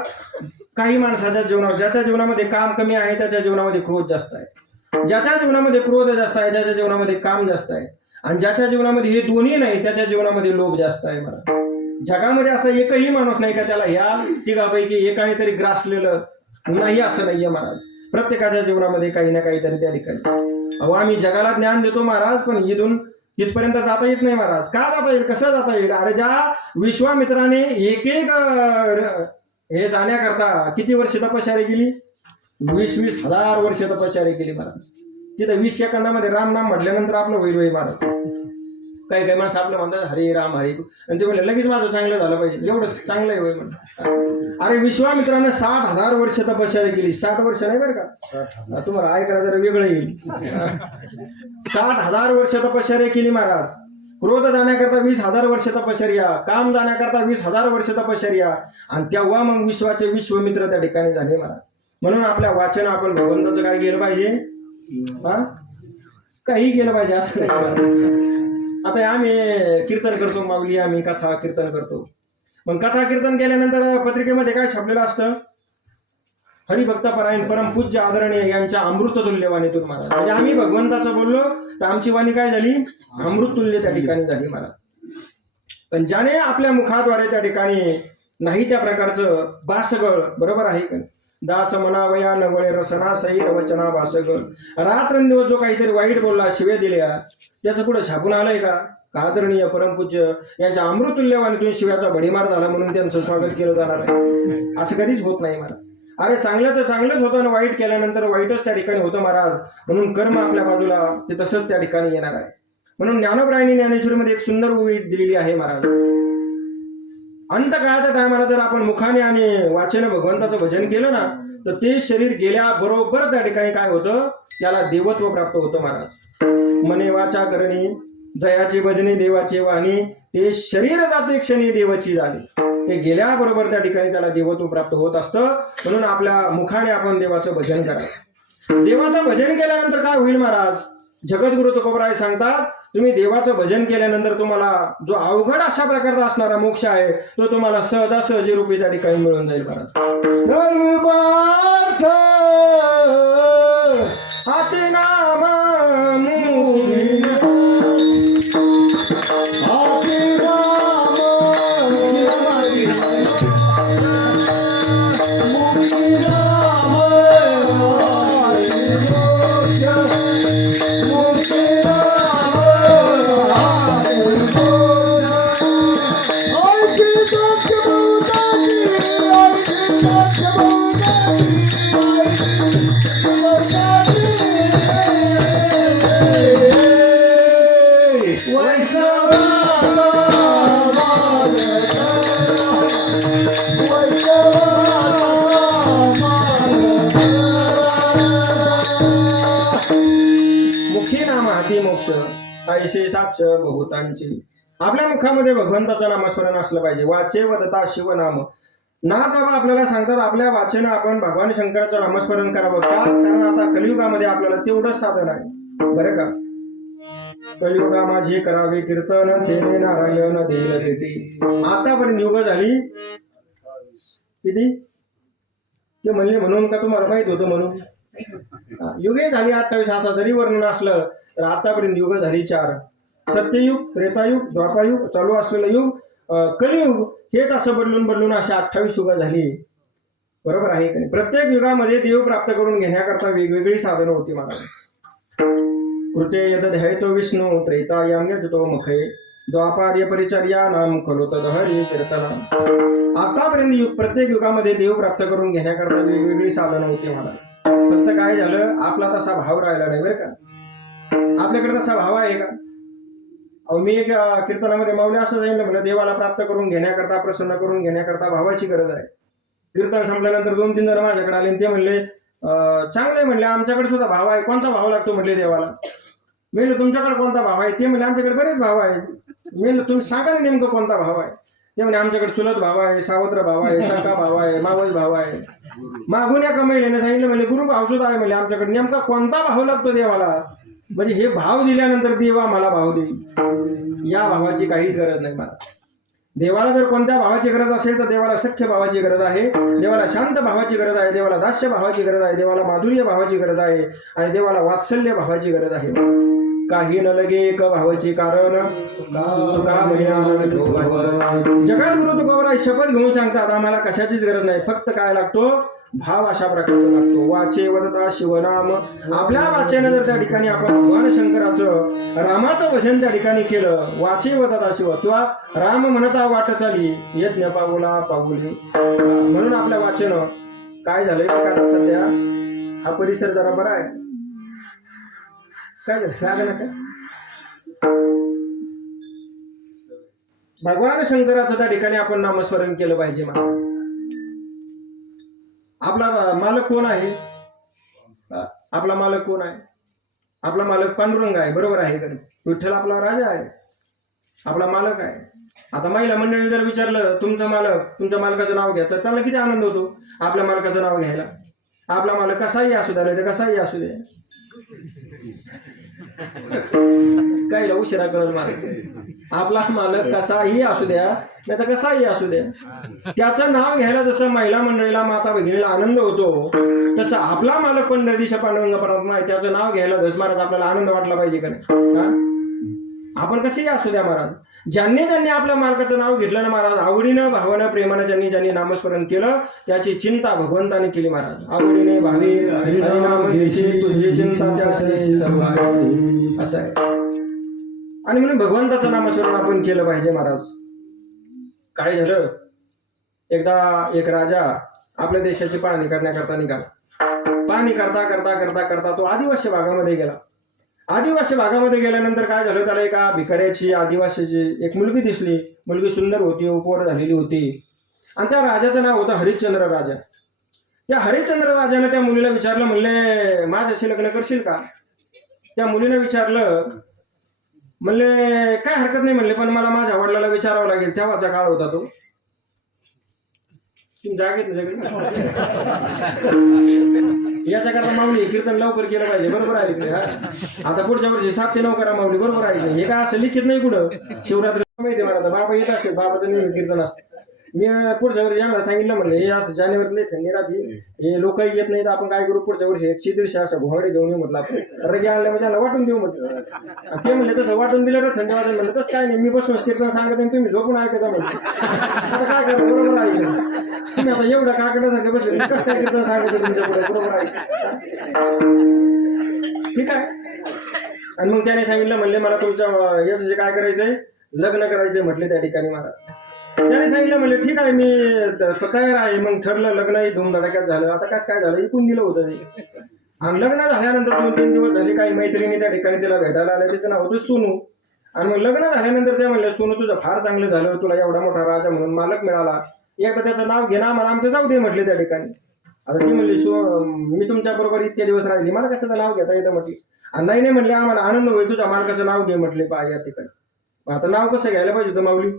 काही माणसाच्या जीवनावर, ज्याच्या जीवनामध्ये काम कमी आहे त्याच्या जीवनामध्ये क्रोध जास्त आहे. ज्याच्या जीवनामध्ये क्रोध जास्त आहे त्याच्या जीवनामध्ये काम जास्त आहे. आणि ज्याच्या जीवनामध्ये हे दोन्ही नाही त्याच्या जीवनामध्ये लोभ जास्त आहे महाराज. जगामध्ये असा एकही माणूस नाही का त्याला ह्या तिघापैकी एकाने तरी ग्रासलेलं नाही असं नाहीये महाराज. प्रत्येकाच्या जीवनामध्ये काही ना काहीतरी त्या ठिकाणी. अहो आम्ही जगाला ज्ञान देतो महाराज, पण इथून तिथपर्यंत जाता येत नाही महाराज. का जाता येईल, कसं जाता येईल? अरे ज्या विश्वामित्राने एक हे जाण्याकरता किती वर्ष तपश्चर्या केली? 20 हजार वर्ष तपश्चर्या केली महाराज. तिथं 20 सेकंदामध्ये राम नाम म्हटल्यानंतर आपलं होईल महाराज. काही माणसं आपलं म्हणतात हरे राम हरे, आणि ते म्हणले लगेच माझं चांगलं झालं पाहिजे, एवढं चांगलं आहे होय म्हणतात. अरे विश्वामित्रानं 60,000 वर्ष तपश्चर्या केली. 60 वर्ष नाही बरं का, तुम्हाला ऐकायला जरा वेगळं येईल. 60,000 वर्ष तपश्चर्या केली महाराज. क्रोध जाण्याकरता 20,000 वर्ष तपश्चर्या, काम जाण्याकरता 20,000 वर्ष तपश्चर्या, आणि तेव्हा मग विश्वाचे विश्वमित्र त्या ठिकाणी झाले महाराज. म्हणून आपल्या वाचन आपण भगवंताचं काय केलं पाहिजे, काही केलं पाहिजे असं नाही. आता आम्ही कीर्तन करतो माऊली, आम्ही कथा कीर्तन करतो. मग कथा कीर्तन केल्यानंतर पत्रिकेमध्ये काय छापलेलं असतं? हरिभक्तपरायण परमपूज्य आदरणीय यांच्या अमृततुल्य वाणीतून महाराज. म्हणजे आम्ही भगवंताचं बोललो तर आमची वाणी काय झाली? अमृततुल्य त्या ठिकाणी झाली महाराज. पण ज्याने आपल्या मुखाद्वारे त्या ठिकाणी नाही त्या प्रकारचं बासगळ, बरोबर आहे का? दास मनावया नवळे रसना सैर वचना बासगळ. रात्रंदिवस जो काहीतरी वाईट बोलला, शिव्या दिल्या, त्याचं कुठं छापून आलंय का? आदरणीय परमपूज्य यांच्या अमृततुल्य वाणीतून शिव्याचा भडीमार झाला म्हणून त्यांचं स्वागत केलं जाणार आहे? असं कधीच होत नाही महाराज. अरे चांगलं तर चांगलंच होतं आणि वाईट केल्यानंतर वाईटच त्या ठिकाणी होतं महाराज. म्हणून कर्म आपल्या बाजूला ते तसंच त्या ठिकाणी येणार आहे. म्हणून ज्ञानोबरायांनी ज्ञानेश्वरीमध्ये एक सुंदर ओवी दिलेली आहे महाराज. अंतकाळाच्या टायमाला जर आपण मुखाने आणि वाचन भगवंताचं भजन केलं ना, तर ते शरीर गेल्याबरोबर त्या ठिकाणी काय होतं? त्याला देवत्व प्राप्त होतं महाराज. मने वाचा करणी जयाचे भजने देवाचे वाणी, ते शरीर जाते क्षणी देवाची झाली. ते गेल्याबरोबर त्या ठिकाणी त्याला देवत्व प्राप्त होत असतं. म्हणून आपल्या मुखाने आपण देवाचं भजन करावं. देवाचं भजन केल्यानंतर काय होईल महाराज? जगद्गुरु तुकोबराय सांगतात, तुम्ही देवाचं भजन केल्यानंतर तुम्हाला जो अवघड अशा प्रकारचा असणारा मोक्ष आहे तो तुम्हाला सहजासहजी रूपी त्या ठिकाणी मिळून जाईल महाराज. धर्मार्थ हाती नाम मुखी हाती राम मुखी राम हरी मोक्ष मुखी राम हरी मोक्ष. ऐशी सोक्ष बहुताची ऐशी सोक्ष बहुताची मुखी नाम हाती मोक्ष ऐसे साक्ष बहुतांची. आपल्या मुखामध्ये भगवंताचं नामस्मरण असलं पाहिजे. वाचे वदता शिवनाम. नाथ बाबा आपल्याला सांगतात आपल्या वाचन आपण भगवान शंकराचं नामस्मरण करावं. का? कारण आता कलियुगामध्ये आपल्याला तेवढंच साधन आहे बरं का. कलियुगा माझे करावे कीर्तन तेने नारायण देईल भेटी. आतापर्यंत युग झाली किती? ते म्हणले म्हणून का तुम्हाला माहित होतं म्हणून? युगे झाली 28. असं जरी वर्णन असलं तर आतापर्यंत युग झाली 4. सत्ययुग, त्रेतायुग, द्वापायुग, चालू असलेलं युग, कलियुग. हेच असं बदलून अशी 28 युग झाली. बरोबर आहे का नाही? प्रत्येक युगामध्ये देव प्राप्त करून घेण्याकरता वेगवेगळी साधनं होती महाराज. कृते यद ध्यायतो विष्णू त्रेतायाम यजतो मुखे द्वापार्य परिचर्या नाम खलो तदहरी कीर्तना. आतापर्यंत प्रत्येक युगामध्ये देव प्राप्त करून घेण्याकरता वेगवेगळी साधनं होती महाराज. फक्त काय झालं? आपला तसा भाव राहिला नाही बरं का. आपल्याकडे तसा भाव आहे का? अहो मी एक कीर्तनामध्ये माऊली असं सांगितलं, म्हणलं देवाला प्राप्त करून घेण्याकरता, प्रसन्न करून घेण्याकरता भावाची गरज आहे. कीर्तन संपल्यानंतर 2-3 जण माझ्याकडे आले आणि ते म्हणले चांगले म्हणले आमच्याकडे सुद्धा भाव आहे. कोणता भाव लागतो म्हणले देवाला? मी म्हणलं तुमच्याकडे कोणता भाव आहे? ते म्हणले आमच्याकडे बरेच भाव आहेत. मी म्हणलं तुम्ही सांगा ना नेमकं कोणता भाव आहे? ते म्हणजे आमच्याकडे चुलत भाव आहे, सावत्र भाव आहे, सखा भाव आहे, मावस भाव आहे. मागून एका महिलेने सांगितलं म्हणजे गुरु भाव सुद्धा आहे म्हणजे आमच्याकडे. नेमका कोणता भाव लागतो देवाला? म्हणजे हे भाव दिल्यानंतर देव आम्हाला भाव देईल. या भावाची काहीच गरज नाही मला. देवाला जर कोणत्या भावाची गरज असेल तर देवाला सख्य भावाची गरज आहे, देवाला शांत भावाची गरज आहे, देवाला दास्य भावाची गरज आहे, देवाला माधुर्य भावाची गरज आहे आणि देवाला वात्सल्य भावाची गरज आहे. काही न लगे एक भावाची कारण जगात गुरु तुकोबराय शपथ घेऊन सांगतात आम्हाला कशाचीच गरज नाही. फक्त काय लागतो? भाव अशा प्रकारचा लागतो. वाचे वदता शिवनाम. आपल्या वाचेनं जर त्या ठिकाणी आपण भगवान शंकराचं रामाचं भजन त्या ठिकाणी केलं, वाचे वदता शिव किंवा राम म्हणता वाट चाली यज्ञ पाऊला पाऊली. म्हणून आपल्या वाचन काय झालंय बघा आता सध्या हा परिसर जरा बरा आहे. काय झालं ना? भगवान शंकराचं त्या ठिकाणी आपण नामस्मरण केलं पाहिजे. आपला मालक कोण आहे? आपला मालक कोण आहे? आपला मालक पांडुरंग आहे. बरोबर आहे का? विठ्ठल आपला राजा आहे, आपला मालक आहे. आता महिला मंडळी जर विचारलं तुमचा मालक, तुमच्या मालकाचं नाव घ्या, तर त्यांना किती आनंद होतो आपल्या मालकाचं नाव घ्यायला. आपला मालक कसाही असू द्या, कसाही असू दे. काहीला उशिरा कळत मालक आपला मालक कसाही असू द्या नाही तर कसाही असू द्या त्याचं नाव घ्यायला जसं महिला मंडळीला माता भगिनीला आनंद होतो तसं आपला मालक पण निर्दिशा पांडुरंग परमात्मा आहे त्याचं नाव घ्यायला दस महाराज आपल्याला आनंद वाटला पाहिजे का नाही हा? आपण कसेही असू द्या महाराज ज्यांनी आपल्या मालकाचं नाव घेतलं ना महाराज आवडीनं भावानं प्रेमानं ज्यांनी नामस्मरण केलं त्याची चिंता भगवंताने केली महाराज आवडीने भावी हरिनाम घेशी तुझी चिंता त्यासी सर्व आहे. असं आहे आणि म्हणून भगवंताचं नामस्मरण आपण केलं पाहिजे महाराज. काय झालं एकदा एक राजा आपल्या देशाची पाहणी करण्याकरता निघाला. पाहणी करता करता करता करता तो आदिवासी भागामध्ये गेला. आदिवासी भागामध्ये गेल्यानंतर काय झालं त्याला एका भिकाऱ्याची आदिवासीची एक मुलगी दिसली. मुलगी सुंदर होती उपवर झालेली होती आणि त्या राजाचं नाव होतं हरिश्चंद्र राजा. त्या हरिश्चंद्र राजाने त्या मुलीला विचारलं म्हणले माझ्याशी लग्न करशील का. त्या मुलीने विचारलं म्हणले काय हरकत नाही म्हणले पण मला माझ्या वडिलाला विचारावं लागेल. तेव्हाचा काळ होता तो. जागेत ना सगळे याच्याकरता माऊली कीर्तन लवकर केलं पाहिजे बरोबर आहे की आता पुढच्या वर्षी 7 ते 9 करा माऊली बरोबर आहे हे काय असं लिखित नाही कुठं. शिवरात्री माहिती मला बाबा येत असते बाबाचं नेहमी कीर्तन असते. मी पुढच्या वर्षी यांना सांगितलं म्हणलं हे असं जानेवारीत लई थंडी राहते हे लोकही येत नाही तर आपण काय करू पुढच्या वर्षी 100-150 असं घोंगडे घेऊन येऊ म्हटलं आपण रगे आणल्या म्हणजे त्यांना वाटून देऊ म्हटलं. ते म्हणले तसं वाटून दिलं तर थंडी वाजून म्हणलं तसं काय नाही मी बसून कीर्तन सांगत आणि तुम्ही झोपून ऐकायचं म्हणलं आता काय करा बरोबर ऐकलं तुम्ही आता एवढं काकड्यासारखे बसले कसं काय कीर्तन सांगायचं तुमच्या पुढे बरोबर ऐक ठीक आहे. आणि मग त्याने सांगितलं म्हणले मला तुमच्या याचं जे काय करायचंय लग्न करायचंय म्हटले त्या ठिकाणी महाराज. त्याने सांगितलं म्हणले ठीक आहे मी तयार आहे. मग ठरलं लग्नही धूमधडाक्यात झालं. आता कसं काय झालं इकून दिलं होतं ते आणि लग्न झाल्यानंतर 2-3 दिवस झाले काही मैत्रिणी त्या ठिकाणी तिला भेटायला आल्या. त्याचं नाव होतं सोनू. आणि मग लग्न झाल्यानंतर ते म्हणले सोनू तुझं फार चांगलं झालं तुला एवढा मोठा राजा म्हणून मालक मिळाला एकदा त्याचं नाव घे ना मला आमचं जाऊ दे म्हटले त्या ठिकाणी. आता ती म्हणली मी तुमच्या बरोबर इतके दिवस राहिली मला कशाचं नाव घेता येतं म्हटली. नाही नाही म्हणले आम्हाला आनंद होईल तुझ्या मालकाचं नाव घे म्हटले पहा या ठिकाणी. आता नाव कसं घ्यायला पाहिजे होतं माऊली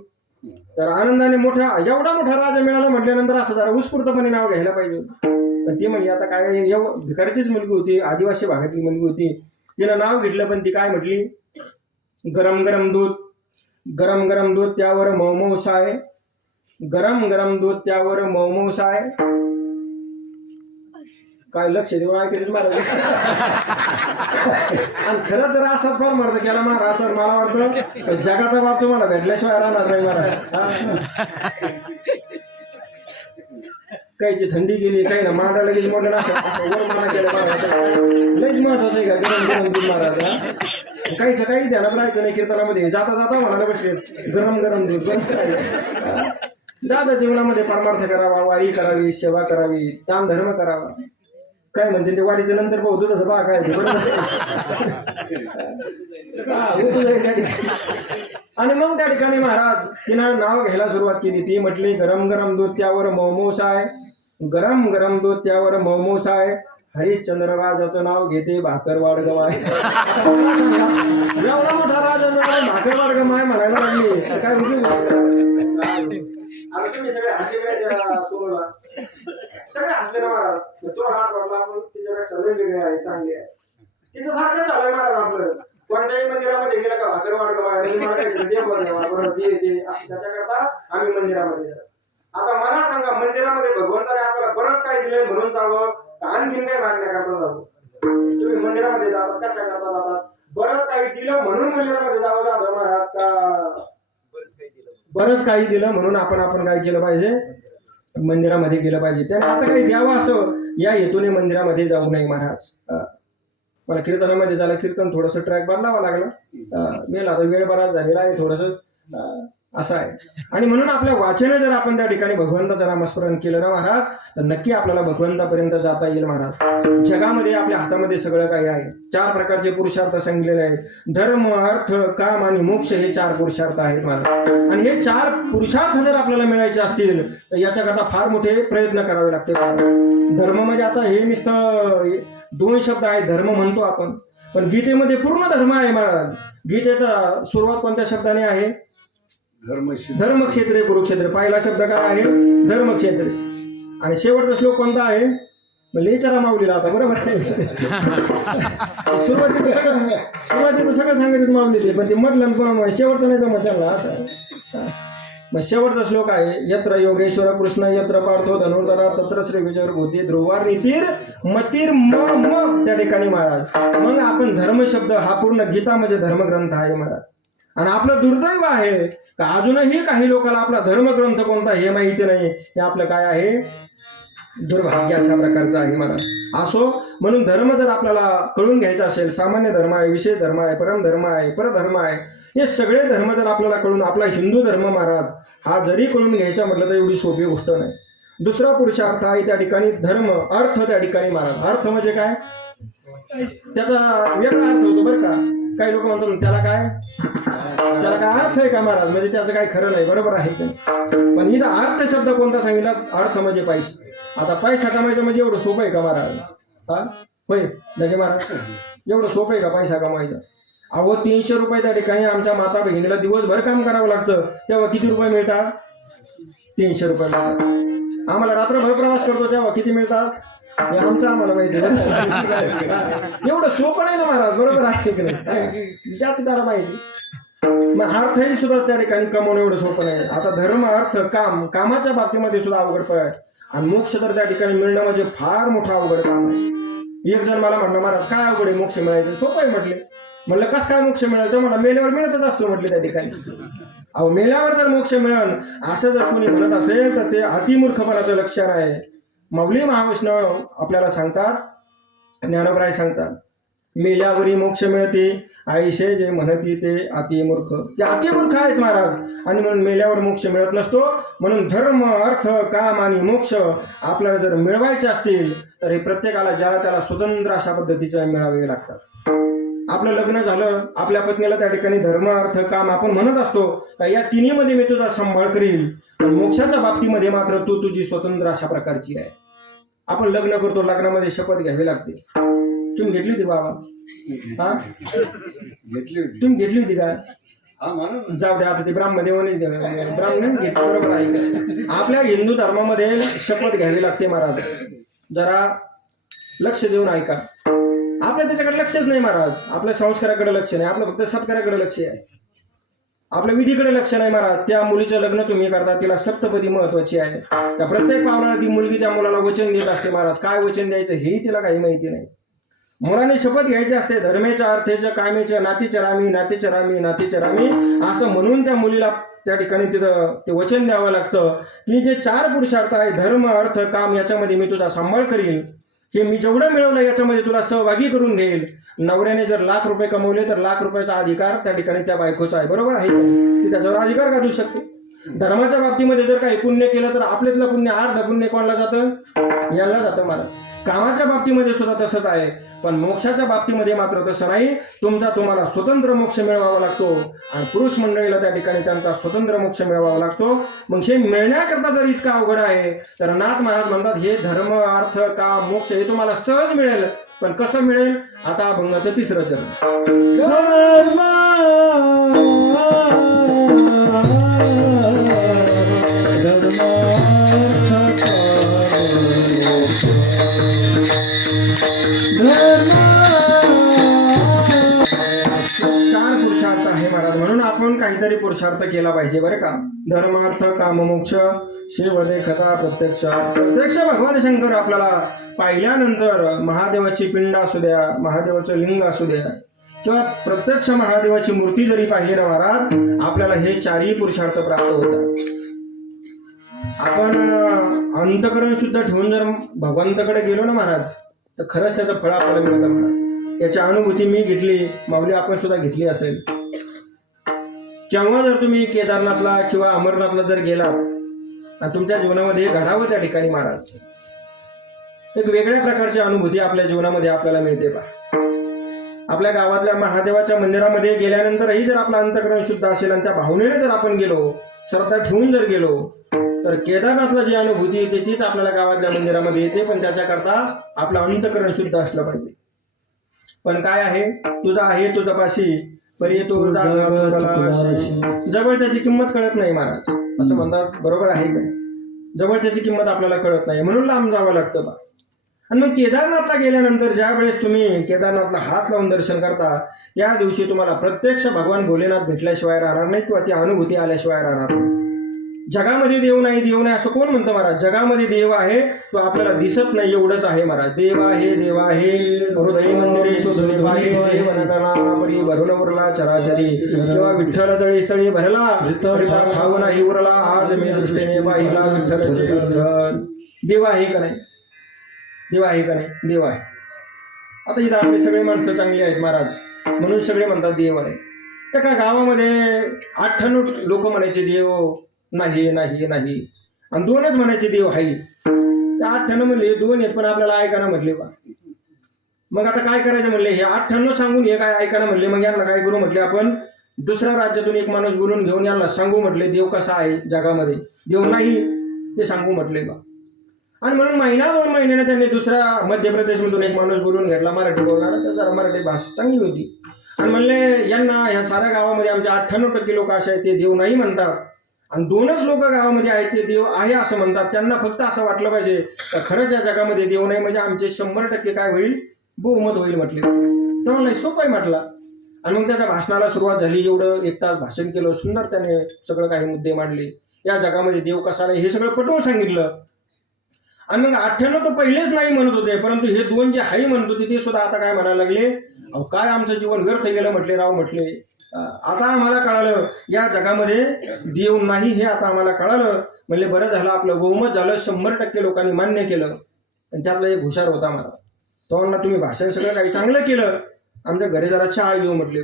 तर आनंदाने मोठा एवढा मोठा राजा मिळाला म्हटल्यानंतर असं जरा उत्स्फूर्तपणे नाव घ्यायला पाहिजे. पण ती म्हणली आता काय भिकारीचीच मुलगी होती आदिवासी भागातली मुलगी होती तिनं नाव घेतलं पण ती काय म्हटली गरम गरम दूध त्यावर मऊ साय गरम गरम दूध त्यावर मऊ साय. काय लक्ष देऊन ऐकायचं मला आणि खरं तर असाच फार मर्द केला महाराज तर मला वाटतं जगाचा बाप तुम्हाला भेटल्याशिवाय राहणार नाही महाराज. काहीची थंडी गेली काही ना मांडा लगेच मोठ्या वर माना केलं महाराज लईच महत्वाचं आहे का गरम गरम दूध महाराज. काहीच काही ध्यानात राहायचं नाही कीर्तनामध्ये जाता जाता म्हणायला बसले गरम गरम दूध जाता जीवनामध्ये परमार्थ करावा वारी करावी सेवा करावी दान धर्म करावा. काय म्हणते ते वारीच्या नंतर पाहतो तसं पहा काय आणि मग त्या ठिकाणी महाराज तिनं नाव घ्यायला सुरुवात केली. ती म्हटली गरम गरम दूध त्यावर मऊ साय गरम गरम दूध त्यावर मऊ साय हरिश्चंद्र राजाचं नाव घेते भाकरवाड गमाय. एवढा मोठा राजा भाकरवाड गमाय म्हणायला लागली काय आता तुम्ही सगळे हसले सोडला सगळे हसले ना महाराज. तो हास वाटला पण तिच्यापेक्षा वेगवेगळे आहे चांगले आहे तिचं सारखं झालंय महाराज. आपलं कोणत्याही मंदिरामध्ये गेलं का भाकरवाड त्याच्याकरता आम्ही मंदिरामध्ये जातो. आता मला सांगा मंदिरामध्ये भगवंताने आपल्याला बरंच काय दिलंय म्हणून जावं आणखीन काही मागण्याकरता जावं. तुम्ही मंदिरामध्ये जातात कशा करता जातात बरंच काही दिलं म्हणून मंदिरामध्ये जावं जावं महाराज का बरंच काही दिलं म्हणून आपण काय केलं पाहिजे मंदिरामध्ये गेलं पाहिजे. त्याने आता काही द्यावं असं या हेतूने मंदिरामध्ये जाऊ नये महाराज. मला कीर्तनामध्ये झालं कीर्तन थोडंसं ट्रॅक बदलावं लागलं मेल आता वेळ बराच झालेला आहे थोडंसं असं आहे. आणि म्हणून आपल्या वाचने जर आपण त्या ठिकाणी भगवंताचं नामस्मरण केलं ना महाराज तर नक्की आपल्याला भगवंतापर्यंत जाता येईल महाराज. जगामध्ये आपल्या हातामध्ये सगळं काही आहे. 4 प्रकारचे पुरुषार्थ सांगितलेले आहेत. धर्म अर्थ काम आणि मोक्ष हे 4 पुरुषार्थ आहेत महाराज. आणि हे 4 पुरुषार्थ जर आपल्याला मिळायचे असतील तर याच्याकरता फार मोठे प्रयत्न करावे लागते. धर्म म्हणजे आता हे नुसतं 2 शब्द आहेत धर्म म्हणतो आपण पण गीतेमध्ये पूर्ण धर्म आहे महाराज. गीतेचा सुरुवात कोणत्या शब्दाने आहे धर्मक्षेत्र कुरुक्षेत्र. पहिला शब्द काय आहे धर्मक्षेत्र आणि शेवटचा श्लोक कोणता आहे मग लेचारा माऊलीला आता बरोबर आहे. सुरुवातीचं सगळं सांगितलं माऊली ते, पण ते म्हटलं पण शेवटचं नाही जमत त्यांना असं आहे. मग शेवटचा श्लोक आहे, यत्र योगेश्वर कृष्ण यत्र पार्थो धनुर्धरा तत्र श्री विजय भूती ध्रुवार नीतीर मतीर म त्या ठिकाणी महाराज. मग आपण धर्म शब्द हा पूर्ण गीता म्हणजे धर्मग्रंथ आहे महाराज. आणि आपलं दुर्दैव आहे का अजूनही काही लोकांना आपला धर्मग्रंथ कोणता हे माहिती नाही. हे आपलं काय आहे, दुर्भाग्य अशा प्रकारचं आहे महाराज. असो, म्हणून धर्म जर आपल्याला कळून घ्यायचा असेल, सामान्य धर्म आहे, विशेष धर्म आहे, परमधर्म आहे, परधर्म आहे, हे सगळे धर्म जर आपल्याला कळून, आपला हिंदू धर्म महाराज हा जरी कळून घ्यायचा म्हटलं तर एवढी सोपी गोष्ट नाही. दुसरा पुरुषार्थ आहे त्या ठिकाणी धर्म, अर्थ त्या ठिकाणी महाराज. अर्थ म्हणजे काय, त्याचा वेगळा अर्थ होतो बरं का. काही लोक म्हणतात त्याला काय अर्थ आहे का महाराज, म्हणजे त्याचं काही खरं नाही, बरोबर आहे का. पण इथं अर्थ शब्द कोणता सांगितला, अर्थ म्हणजे पैसा. आता पैसा कमायचं म्हणजे एवढं सोपं आहे का महाराज, हा होय म्हणजे महाराज एवढं सोपं आहे का पैसा कमायचं. अहो 300 रुपये त्या ठिकाणी आमच्या माता बहिणीला दिवसभर काम करावं लागतं, तेव्हा किती रुपये मिळतात, 300 रुपये मिळतात. आम्हाला रात्रभर प्रवास करतो तेव्हा किती मिळतात, हे आमचं आम्हाला माहिती आहे. एवढं सोपं नाही ना महाराज, बरोबर आहे की नाही, ज्याच त्याला माहिती. मग अर्थही सुद्धा त्या ठिकाणी कमवणं एवढं सोपं नाही. आता धर्म, अर्थ, कामाच्या बाबतीमध्ये सुद्धा अवघड पड आणि मोक्ष तर त्या ठिकाणी मिळणं म्हणजे फार मोठं अवघड काम आहे. एक जण मला म्हणलं, महाराज काय अवघड आहे मोक्ष मिळायचं, सोपं आहे म्हटले. म्हणलं कसं काय मोक्ष मिळाल, तर मला मेल्यावर मिळतच असतो म्हटले त्या ठिकाणी. अहो मेल्यावर जर मोक्ष मिळेल असं जर कोणी म्हणत असेल तर ते अतिमूर्खपणाचं लक्षण आहे. माऊली महावैष्णव आपल्याला सांगतात, ज्ञानोबराय सांगतात, मेल्यावरी मोक्ष मिळते आईशे जे म्हणती ते अतिमूर्ख. ते अतिमूर्ख आहेत महाराज, आणि म्हणून मेल्यावर मोक्ष मिळत नसतो. म्हणून धर्म, अर्थ, काम आणि मोक्ष आपल्याला जर मिळवायचे असतील तर हे प्रत्येकाला ज्याला त्याला स्वतंत्र अशा पद्धतीचे मिळावे लागतात. आपलं लग्न झालं, आपल्या पत्नीला त्या ठिकाणी धर्म, अर्थ, काम आपण म्हणत असतो का या तिन्हीमध्ये मी तुझा सांभाळ करील, पण मोक्षाच्या बाबतीमध्ये मात्र तू तुझी स्वतंत्र अशा प्रकारची आहे. आपण लग्न करतो, लग्नामध्ये शपथ घ्यावी लागते. तुम्ही घेतली होती बाबा, हा तुम्ही घेतली होती का, जाऊ द्या आता ते ब्राह्मदेवानेच ब्राह्मण घेतली, बरोबर आहे का. आपल्या हिंदू धर्मामध्ये शपथ घ्यावी लागते महाराज, जरा लक्ष देऊन ऐका. आपल्या त्याच्याकडे लक्षच नाही महाराज, आपल्या संस्काराकडे लक्ष नाही, आपलं फक्त सत्काराकडे लक्ष आहे, आपल्या विधीकडे लक्ष नाही महाराज. त्या मुलीचं लग्न तुम्ही करता, तिला सप्तपदी महत्वाची आहे. त्या प्रत्येक पावलाला ती मुलगी त्या मुलाला वचन देत असते महाराज. काय वचन द्यायचं हेही तिला काही माहिती नाही. मुलाने शपथ घ्यायची असते, धर्मेच्या, अर्थेच्या, कामेच्या, नातीचरामी नातीचरामी नातीचरामी असं म्हणून त्या मुलीला त्या ठिकाणी तिथं ते वचन द्यावं लागतं की जे 4 पुरुषार्थ आहे, धर्म, अर्थ, काम, याच्यामध्ये मी तुझा सांभाळ करील. हे मी जेवढं मिळवलं याच्यामध्ये तुला सहभागी करून घेईल. नवऱ्याने जर लाख रुपये कमवले तर लाख रुपयाचा अधिकार त्या ठिकाणी त्या बायकोचा आहे, बरोबर आहे, ती त्याच्यावर अधिकार काढू शकते. धर्माच्या बाबतीमध्ये जर काही पुण्य केलं तर आपल्यातलं पुण्य अर्ध पुण्य कोणाला जातं, याला जातं मला. कामाच्या बाबतीमध्ये सुद्धा तसंच आहे, पण मोक्षाच्या बाबतीमध्ये मात्र तसं नाही. तुम्हाला स्वतंत्र मोक्ष मिळवावा लागतो आणि पुरुष मंडळीला त्या ठिकाणी त्यांचा स्वतंत्र मोक्ष मिळवावा लागतो. मग हे मिळण्याकरता जर इतका अवघड आहे तर नाथ महाराज म्हणतात हे धर्म, अर्थ, काम, मोक्ष हे तुम्हाला सहज मिळेल. पण कसं मिळेल, आता अभंगाचं 3रं चरण. आपण काहीतरी पुरुषार्थ केला पाहिजे बरं का. धर्मार्थ काम मोक्ष शिवदे कथा प्रत्यक्ष भगवान शंकर आपल्याला पाहिल्यानंतर महादेवाची पिंड असू द्या, महादेवाचं लिंग असू द्या किंवा प्रत्यक्ष महादेवाची मूर्ती जरी पाहिली ना महाराज, आपल्याला हे 4ही पुरुषार्थ प्राप्त होतात. आपण अंतकरण शुद्ध ठेवून जर भगवंताकडे गेलो ना महाराज तर खरंच त्याचं फळ आपल्याला मिळतं महाराज. याची अनुभूती मी घेतली, माऊली आपण सुद्धा घेतली असेल. केव्हा जर तुम्ही केदारनाथला किंवा अमरनाथला जर गेलात आणि तुमच्या जीवनामध्ये घडावं त्या ठिकाणी महाराज, एक वेगळ्या प्रकारची अनुभूती आपल्या जीवनामध्ये आपल्याला मिळते बा. आपल्या गावातल्या महादेवाच्या मंदिरामध्ये गेल्यानंतरही जर आपलं अंतकरण शुद्ध असेल आणि त्या भावनेने जर आपण गेलो, श्रद्धा ठेवून जर गेलो, तर केदारनाथला जी अनुभूती येते तीच आपल्याला गावातल्या मंदिरामध्ये येते. पण त्याच्याकरता आपलं अंतकरण शुद्ध असलं पाहिजे. पण काय आहे, तुझा आहे तुझा पाशी परी तो जवळ त्याची किंमत कळत नाही महाराज, असं म्हणतात, बरोबर आहे का. जवळ त्याची किंमत आपल्याला कळत नाही म्हणून लांब जावं लागतं बा. आणि मग केदारनाथला गेल्यानंतर ज्या वेळेस तुम्ही केदारनाथला हात लावून दर्शन करता त्या दिवशी तुम्हाला प्रत्यक्ष भगवान भोलेनाथ भेटल्याशिवाय राहणार नाही किंवा ती अनुभूती आल्याशिवाय राहणार नाही. जगामध्ये देव नाही असं कोण म्हणतं महाराज? जगामध्ये देव आहे, तो आपल्याला दिसत नाही एवढंच आहे महाराज. देव आहे हृदय मंदिरे शोधले पाहे, देव नटना परी भरून उरला चराचरी, किंवा विठ्ठल तळी स्थळी भरला हरिता ठाऊ नाही उरला, आज मी दृष्टीने पाहिला विठ्ठलचे विठ्ठल. देव आहे का नाही? देव आहे का नाही? देव आहे. आता इथं आपले सगळे माणसं चांगली आहेत महाराज, म्हणून सगळे म्हणतात देव आहे. एका गावामध्ये 98 लोक म्हणायचे देव नाही आणि 2च म्हणायचे देव आहे. त्या 98 म्हणले 2 आहेत पण आपल्याला ऐकायला म्हटले बा. मग आता काय करायचं म्हणले, हे 98 सांगून हे काय ऐकायला म्हणले. मग यांना काय करू म्हटले, आपण दुसऱ्या राज्यातून एक माणूस बोलून घेऊन यांना सांगू म्हटले देव कसा आहे जगामध्ये, देव नाही हे सांगू म्हटले बा. आणि म्हणून 1-2 महिन्याने त्यांनी दुसऱ्या मध्य प्रदेशमधून एक माणूस बोलून घेतला, मराठी बोलणारा. जरा मराठी भाषा चांगली होती. आणि म्हणले यांना ह्या साऱ्या गावामध्ये आमचे 98% लोक असे आहेत ते देव नाही म्हणतात, आणि 2च लोक गावामध्ये आहेत ते देव आहे असं म्हणतात. त्यांना फक्त असं वाटलं पाहिजे का खरंच या जगामध्ये देव नाही, म्हणजे आमचे 100% काय होईल, बहुमत होईल म्हटले. तर म्हणलं सोपं आहे म्हटला. आणि मग त्याच्या भाषणाला सुरुवात झाली. एवढं 1 तास भाषण केलं, सुंदर त्याने सगळं काही मुद्दे मांडले. या जगामध्ये देव कसा नाही हे सगळं पटवून सांगितलं. आणि मग 98 तो पहिलेच नाही म्हणत होते, परंतु हे 2 जे हाही म्हणत होते ते सुद्धा आता काय म्हणायला लागले, अहो काय आमचं जीवन व्यर्थ गेलं म्हटले राव म्हटले. आता आम्हाला कळालं या जगामध्ये देव नाही हे आता आम्हाला कळालं. म्हणले बरं झालं आपलं बहुमत झालं, 100% लोकांनी मान्य केलं. आणि त्यातला एक हुशार होता मला, तो म्हणला तुम्ही भाषण सगळं काही चांगलं केलं, आमच्या घरी जरा चहा घेऊ म्हटले.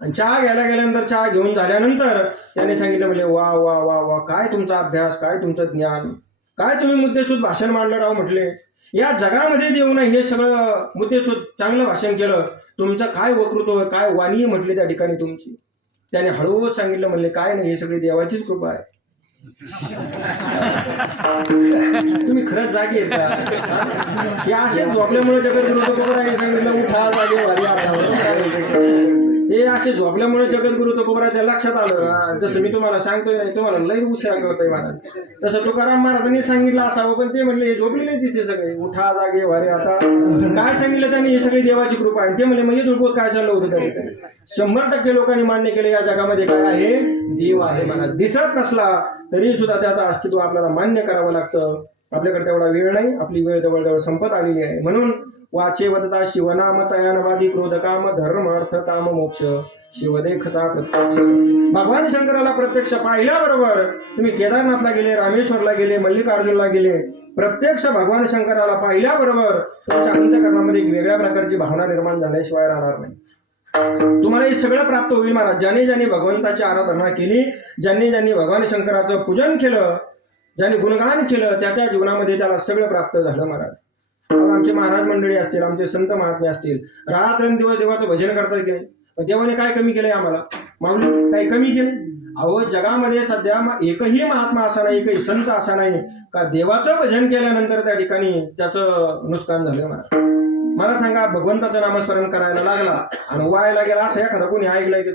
आणि चहा घ्यायला गेल्यानंतर चहा घेऊन झाल्यानंतर त्याने सांगितलं म्हणजे वा वा वा वा काय तुमचा अभ्यास, काय तुमचं ज्ञान, काय तुम्ही मुद्देसूद भाषण मांडलं राव म्हटले. या जगामध्ये देव नाही हे सगळं मुद्देसूद चांगलं भाषण केलं. तुमचं काय वक्तृत्व, काय वाणी म्हटले त्या ठिकाणी तुमची. त्याने हळूच सांगितलं म्हणले काय नाही हे सगळी देवाचीच कृपा आहे. तुम्ही खरंच जागे आहेत का? हे असे झोपल्यामुळे जगद्गुरु तुकोबराय सांगितलं उठा जागे वारी आता. हे असे झोपल्यामुळे जगद्गुरु तुकोबराच्या लक्षात आलं. जसं मी तुम्हाला सांगतोय नाही तुम्हाला लई उशिरा करतोय महाराज, तसं तुकाराम महाराजांनी सांगितलं असावं. पण ते म्हणले हे झोपले नाही तिथे सगळे उठा जागे वारी आता. काय सांगितलं त्यांनी, हे सगळी देवाची कृपा आहे. ते म्हणले म्हणजे दुर्बोध काय चाललं होतं त्या ठिकाणी. 100% लोकांनी मान्य केलं या जगामध्ये काय आहे, देव आहे महाराज. दिसत नसला तरी सुद्धा त्याचं अस्तित्व आपल्याला मान्य करावं लागतं. आपल्याकडे तेवढा वेळ नाही, आपली वेळ जवळजवळ संपत आलेली आहे. म्हणून वाचे वदता शिवनाम तयानवादी क्रोध काम धर्म अर्थ काम मोक्ष शिवदेखता प्रत्यक्ष. भगवान शंकराला प्रत्यक्ष पाहिल्याबरोबर तुम्ही केदारनाथला गेले, रामेश्वरला गेले, मल्लिकार्जुनला गेले, प्रत्यक्ष भगवान शंकराला पाहिल्याबरोबर तुमच्या अंतःकरणामध्ये एक वेगळ्या प्रकारची भावना निर्माण झाल्याशिवाय राहणार नाही. तुम्हाला हे सगळं प्राप्त होईल महाराज. ज्याने ज्याने भगवंताची आराधना केली, ज्यांनी भगवान शंकराचं पूजन केलं, ज्याने गुणगान केलं, त्याच्या जीवनामध्ये त्याला सगळं प्राप्त झालं महाराज. आमचे महाराज मंडळी असतील, आमचे संत महात्मे असतील, रात्रंदिवस देवाचं भजन करतात की नाही. देवाने काय कमी केलंय आम्हाला? माऊली काही कमी केलं? अहो जगामध्ये सध्या एकही महात्मा असा नाही, एकही संत असा नाही का देवाचं भजन केल्यानंतर त्या ठिकाणी त्याचं नुकसान झालं महाराज. मला सांगा भगवंताचं नामस्मरण करायला लागला आणि वायाला गेला असं एखादा कोणी ऐकलंय की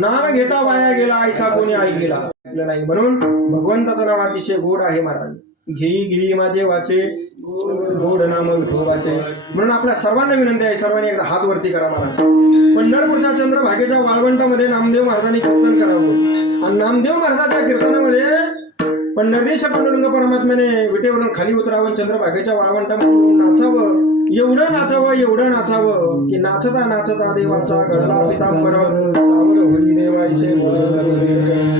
नाम घेता वाया गेला ऐसा कोणी ऐकला नाही. म्हणून भगवंताचं नाव अतिशय गोड आहे महाराज. घेई माझे वाचे गोड नाम विठोबाचे. म्हणून आपल्या सर्वांना विनंती आहे, सर्वांनी एकदा हात वरती करा महाराज. पंढरपूरच्या चंद्रभागेच्या वाळवंटामध्ये नामदेव महाराजांनी कीर्तन करावं. आणि नामदेव महाराजांच्या कीर्तनामध्ये पंढरदेश पांडुरंग परमात्म्याने विटेवरून खाली उतरावं, चंद्रभागेच्या वाळवंटामधून नाचावं. एवढं नाचावं की नाचता नाचता देवाचा गळला पितांबर सावध होई देवायसे.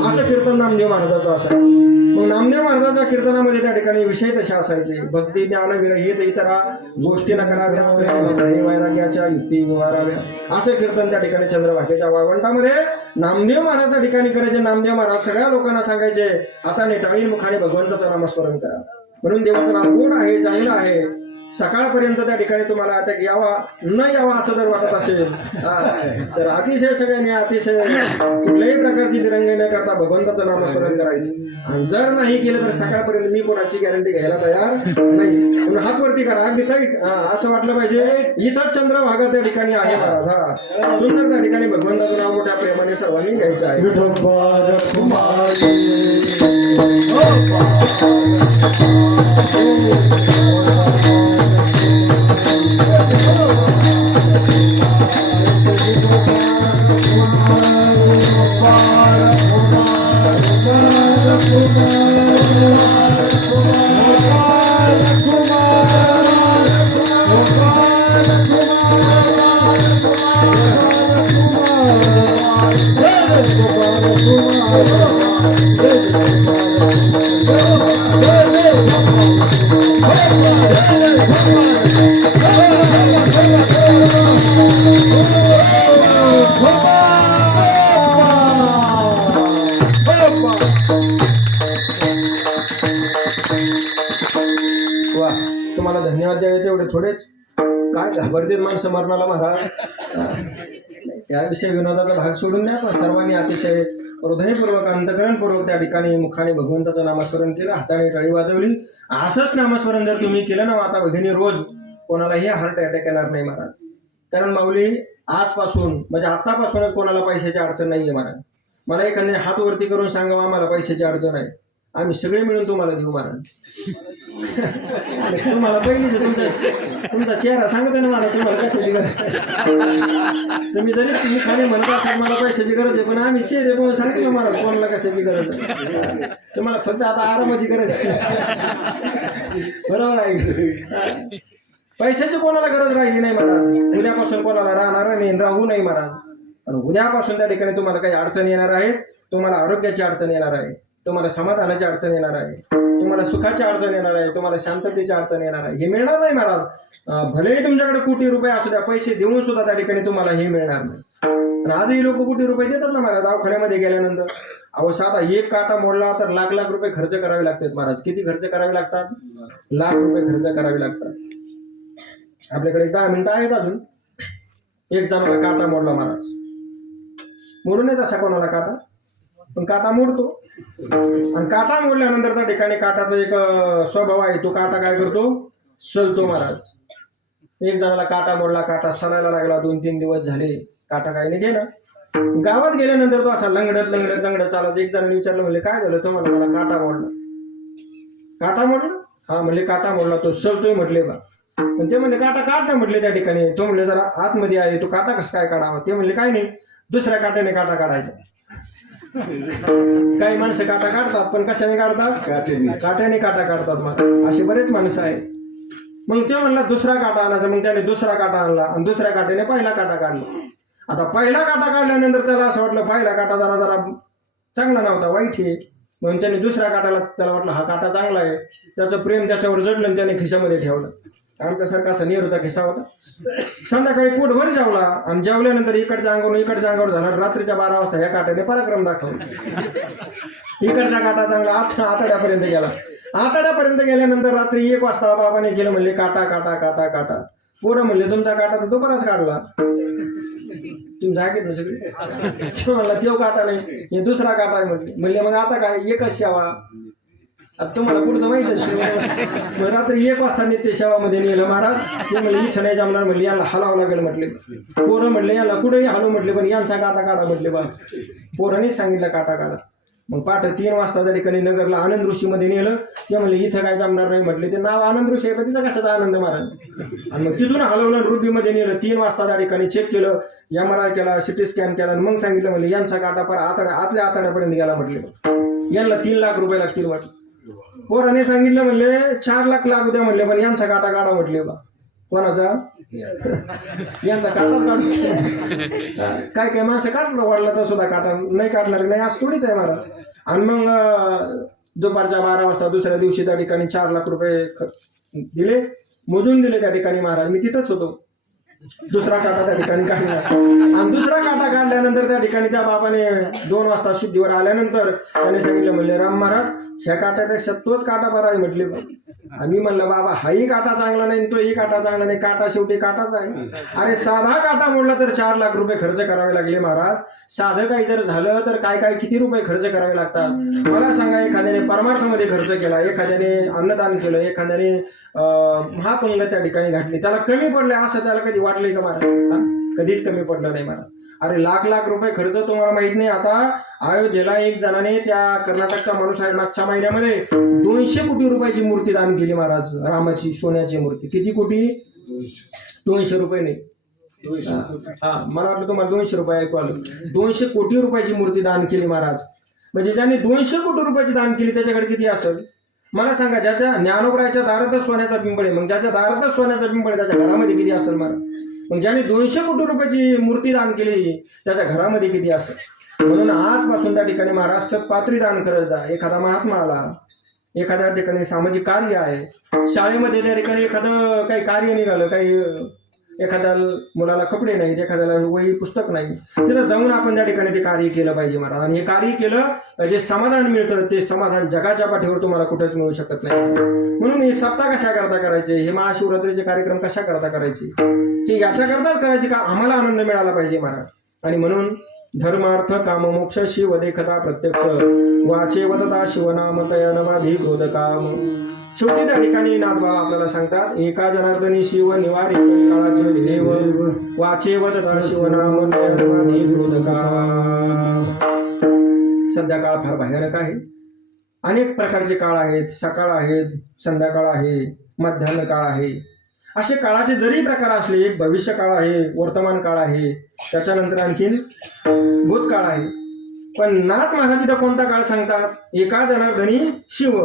असं कीर्तन नामदेव महाराजाचं असायचं. मग नामदेव महाराजाच्या कीर्तनामध्ये त्या ठिकाणी विषय तसे असायचे. भक्ती ज्ञान विरहित इतरा गोष्टी न कराव्या, वैराग्याच्या युक्ती निवाराव्या. असं कीर्तन त्या ठिकाणी चंद्रभागेच्या वाळवंटामध्ये नामदेव महाराज त्या ठिकाणी करायचे. नामदेव महाराज सगळ्या लोकांना सांगायचे आता नेटाळीन मुखाने भगवंताचं नामस्मरण करा. म्हणून देवाचं नाम गोड आहे, चांगलं आहे. सकाळपर्यंत त्या ठिकाणी तुम्हाला अटॅक यावा न यावा असं जर वाटत असेल तर अतिशय सगळ्यांनी अतिशय कुठल्याही प्रकारची दिरंगाई न करता भगवंताचं नामस्मरण करायचं. आणि जर नाही केलं तर सकाळपर्यंत मी कोणाची गॅरंटी घ्यायला तयार नाही. म्हणून हात वरती करा अगदी टाईट असं वाटलं पाहिजे इथंच चंद्रभागा त्या ठिकाणी आहे महाराज. सुंदर त्या ठिकाणी भगवंताचं नाव मोठ्या प्रेमाने सर्वांनी घ्यायचं आहे. तुम्हाला धन्यवाद द्यावे तेवढे थोडेच काय घाबरतील माणसं मरणाला महाराज. याविषयी विनोदाचा भाग सोडून द्या, पण सर्वांनी अतिशय हृदयपूर्वक अंतकरणपूर्वक त्या ठिकाणी मुखाने भगवंताचं नामस्मरण केलं, हाताने टाळी वाजवली. असंच नामस्मरण जर तुम्ही केलं ना आता भगिनी, रोज कोणालाही हार्ट अटॅक येणार नाही महाराज. कारण माऊली आजपासून म्हणजे आतापासूनच कोणाला पैशाची अडचण नाहीये महाराज. मला एखाद्याने हात वरती करून सांगावं आम्हाला पैशाची अडचण आहे, आम्ही सगळे मिळून तुम्हाला देऊ महाराज. तुम्हाला पहिलीच तुमचा चेहरा सांगते ना मला तुम्हाला कशाची गरज. तुम्ही तुम्ही खाली म्हणता असाल मला पैशाची गरज आहे, पण आम्ही चेहरे पण सांगतो तुम्हाला कोणाला कशाची गरज आहे. तुम्हाला फक्त आता आरामाची गरज आहे. बरोबर आहे. पैशाची कोणाला गरज राहिली नाही महाराज. उद्यापासून कोणाला राहणार नाही, राहू नाही महाराज. पण उद्यापासून त्या ठिकाणी तुम्हाला काही अडचण येणार आहे. तुम्हाला आरोग्याची अडचण येणार आहे, तुम्हाला समाधानाची अडचण येणार आहे, तुम्हाला सुखाची अडचण येणार आहे, तुम्हाला शांततेची अडचण येणार आहे. हे मिळणार नाही महाराज. भलेही तुमच्याकडे कोटी रुपये असू द्या, पैसे देऊन सुद्धा त्या ठिकाणी तुम्हाला हे मिळणार नाही. आणि आजही लोक कोटी रुपये देतात ना महाराज दवाखान्यामध्ये गेल्यानंतर. अहो साधा एक काटा मोडला तर लाख लाख रुपये खर्च करावे लागतात महाराज. किती खर्च करावे लागतात? लाख रुपये खर्च करावे लागतात. आपल्याकडे 10 मिनिटं आहेत अजून. एक जणाला काटा मोडला महाराज, मोडू नये तसा कोणाला काटा, पण काटा मोडतो. आणि काटा मोडल्यानंतर त्या ठिकाणी काटाचा एक स्वभाव आहे, तो काटा काय करतो? सलतो महाराज. एक जणाला काटा मोडला, काटा सलायला लागला, 2-3 दिवस झाले, काटा काही नाही गेला. गावात गेल्यानंतर तो असा लंगडत चालायचा. एक जणांनी विचारलं, म्हणले काय झालं? तो म्हणला मला काटा मोडला. काटा मोडला? हा म्हणले काटा मोडला, तो सलतोय म्हटले बा. पण ते म्हणले काटा काढ ना म्हटले त्या ठिकाणी. तो म्हणले जरा आतमध्ये आहे, तो काटा कसं काय काढावा? ते म्हणले काय नाही, दुसऱ्या काट्याने काटा काढायचा. काही माणसं काटा काढतात, पण कशाने काढतात? काट्याने काटा काढतात. मग असे बरेच माणसं आहेत. मग ते म्हणला दुसरा काटा आणायचा. मग त्याने दुसरा काटा आणला आणि दुसऱ्या काट्याने पहिला काटा काढला. आता पहिला काटा काढल्यानंतर त्याला असं वाटलं पहिला काटा जरा चांगला नव्हता, वाईट आहे. म्हणून त्याने दुसऱ्या काटाला त्याला वाटलं हा काटा चांगला आहे. त्याचं प्रेम त्याच्यावर जडलं आणि त्याने खिशामध्ये ठेवलं. आमच्यासारखा असा नेहरूचा खिसा होता. संध्याकाळी पोटभर जेवला आणि जेवल्यानंतर इकडच्या अंगावर झाला. रात्रीच्या 12 वाजता ह्या काट्याने पराक्रम दाखवला. इकडचा काटा चांगला आतड्यापर्यंत गेला. आतड्यापर्यंत गेल्यानंतर रात्री 1 वाजता बाबाने केलं, म्हणले काटा काटा काटा काटा. पोरं म्हणले तुमचा काटा तर तो बराच काढला. तुम्ही जागेत ना सगळे. म्हणला तो काटा नाही, हे दुसरा काटा आहे म्हटले. म्हणले मग आता काय? एकच शेवा. आता तुम्हाला पुढचं माहितच. रात्री 1 वाजता नित्य सेवामध्ये नेलं महाराज. ते म्हणले इथं नाही जमणार, म्हणले यांना हलावं लागेल म्हटले. पोरं म्हणले यांना कुठेही हलव म्हटले, पण यांचा काटा काढा म्हटले. बा पोरांनीच सांगितलं काटा काढा. मग पहाटे 3 वाजता त्या ठिकाणी नगरला आनंद ऋषीमध्ये नेलं. ते म्हणले इथं काय जमणार नाही म्हटले. ते नाव आनंद ऋषी आहे, पण तिथं कशाचा आनंद महाराज. आणि मग तिथून हलवलं, रुबीमध्ये नेलं. 3 वाजता त्या ठिकाणी चेक केलं, MRI केला, CT स्कॅन केला. मग सांगितलं म्हणले यांचा काटा पर आतल्या आतड्यापर्यंत गेला म्हटले. यांना 3 लाख रुपये लागतील म्हटलं. पोराने सांगितलं म्हणले 4 लाख लागू द्या म्हटले, पण यांचा काटा काढा म्हटले. बा कोणाचा? यांचा काटाच काढतो. काय माणसं काढतात वडिलाचा सुद्धा काटा, नाही काढणार नाही आज थोडीच आहे मला. आणि मग दुपारच्या 12 वाजता दुसऱ्या दिवशी त्या ठिकाणी 4 लाख रुपये दिले, मोजून दिले त्या ठिकाणी महाराज. मी तिथंच होतो. दुसरा काटा त्या ठिकाणी काढला आणि दुसरा काटा काढल्यानंतर त्या ठिकाणी त्या बाबाने 2 वाजता शुद्धीवर आल्यानंतर त्याने सांगितलं, म्हणले राम महाराज ह्या काट्यापेक्षा तोच काटा बरा आहे म्हटले. आम्ही म्हणलं बाबा हाही काटा चांगला नाही, तोही काटा चांगला नाही, काटा शेवटी काटाच आहे. अरे साधा काटा मोडला तर 4 लाख रुपये खर्च करावे लागले महाराज. साधं काही जर झालं तर काय किती रुपये खर्च करावे लागतात मला सांगा. एखाद्याने परमार्थामध्ये खर्च केला, एखाद्याने अन्नदान केलं, एखाद्याने महापंग त्या ठिकाणी घातली, त्याला कमी पडले असं त्याला कधी वाटलंय का महाराज? कधीच कमी पडलं नाही महाराज. अरे लाख लाख रुपये खर्च तुम्हाला माहित नाही. आता अयोध्येला एक जणाने, त्या कर्नाटकचा माणूस आहे, मागच्या महिन्यामध्ये 200 कोटी रुपयाची मूर्ती दान केली महाराज. रामाची सोन्याची मूर्ती. किती कोटी? 200 रुपये नाही. हा मला वाटलं तुम्हाला 200 रुपये ऐकू आलं. 200 कोटी रुपयाची मूर्ती दान केली महाराज. म्हणजे ज्याने 200 कोटी रुपयाची दान केली त्याच्याकडे किती असेल मला सांगा. ज्याच्या ज्ञानोबराच्या दारातच सोन्याचा बिंबळ आहे, मग ज्याच्या दारातच सोन्याचा बिंबळ आहे त्याच्या घरामध्ये किती असेल महाराज? मग ज्याने 200 कोटी रुपयाची मूर्ती दान केली त्याच्या घरामध्ये किती असेल? म्हणून आजपासून त्या ठिकाणी महाराज सत्पात्री दान करत जा. एखादा महात्मा आला, एखाद्या ठिकाणी सामाजिक कार्य आहे, शाळेमध्ये त्या ठिकाणी एखादं काही कार्य निघालं, काही एखाद्या मुलाला कपडे नाहीत, एखाद्याला वही पुस्तक नाही, तिथं जाऊन आपण त्या ठिकाणी ते कार्य केलं पाहिजे महाराज. आणि हे कार्य केलं जे समाधान मिळतं ते समाधान जगाच्या पाठीवर तुम्हाला कुठेच मिळू शकत नाही. म्हणून हे सप्ताह कशा करता करायचे, हे महाशिवरात्रीचे कार्यक्रम कशा करता करायचे, हे याच्याकरताच करायचे का आम्हाला आनंद मिळाला पाहिजे महाराज. आणि म्हणून धर्मार्थ काम मोक्ष शिव देखता प्रत्यक्ष वाचे वदता शिवनाम तयानवाधी क्रोध काम. शेवटी त्या ठिकाणी नाथबाबा आपल्याला सांगतात, एका जनार्दनी शिव निवारी काळाचे देव वाचे वदता शिवनाम तयानवाधी क्रोध काम. सध्या काळ फार भयानक आहे. अनेक प्रकारचे काळ आहेत. सकाळ आहेत, संध्याकाळ आहे, मध्यान्ह काळ आहे. असे काळाचे जरी प्रकार असले, एक भविष्य काळ आहे, वर्तमान काळ आहे, त्याच्यानंतर आणखीन भूतकाळ आहे. पण नाथ महाराज तिथं कोणता काळ सांगतात, एका जनार्दनी शिव.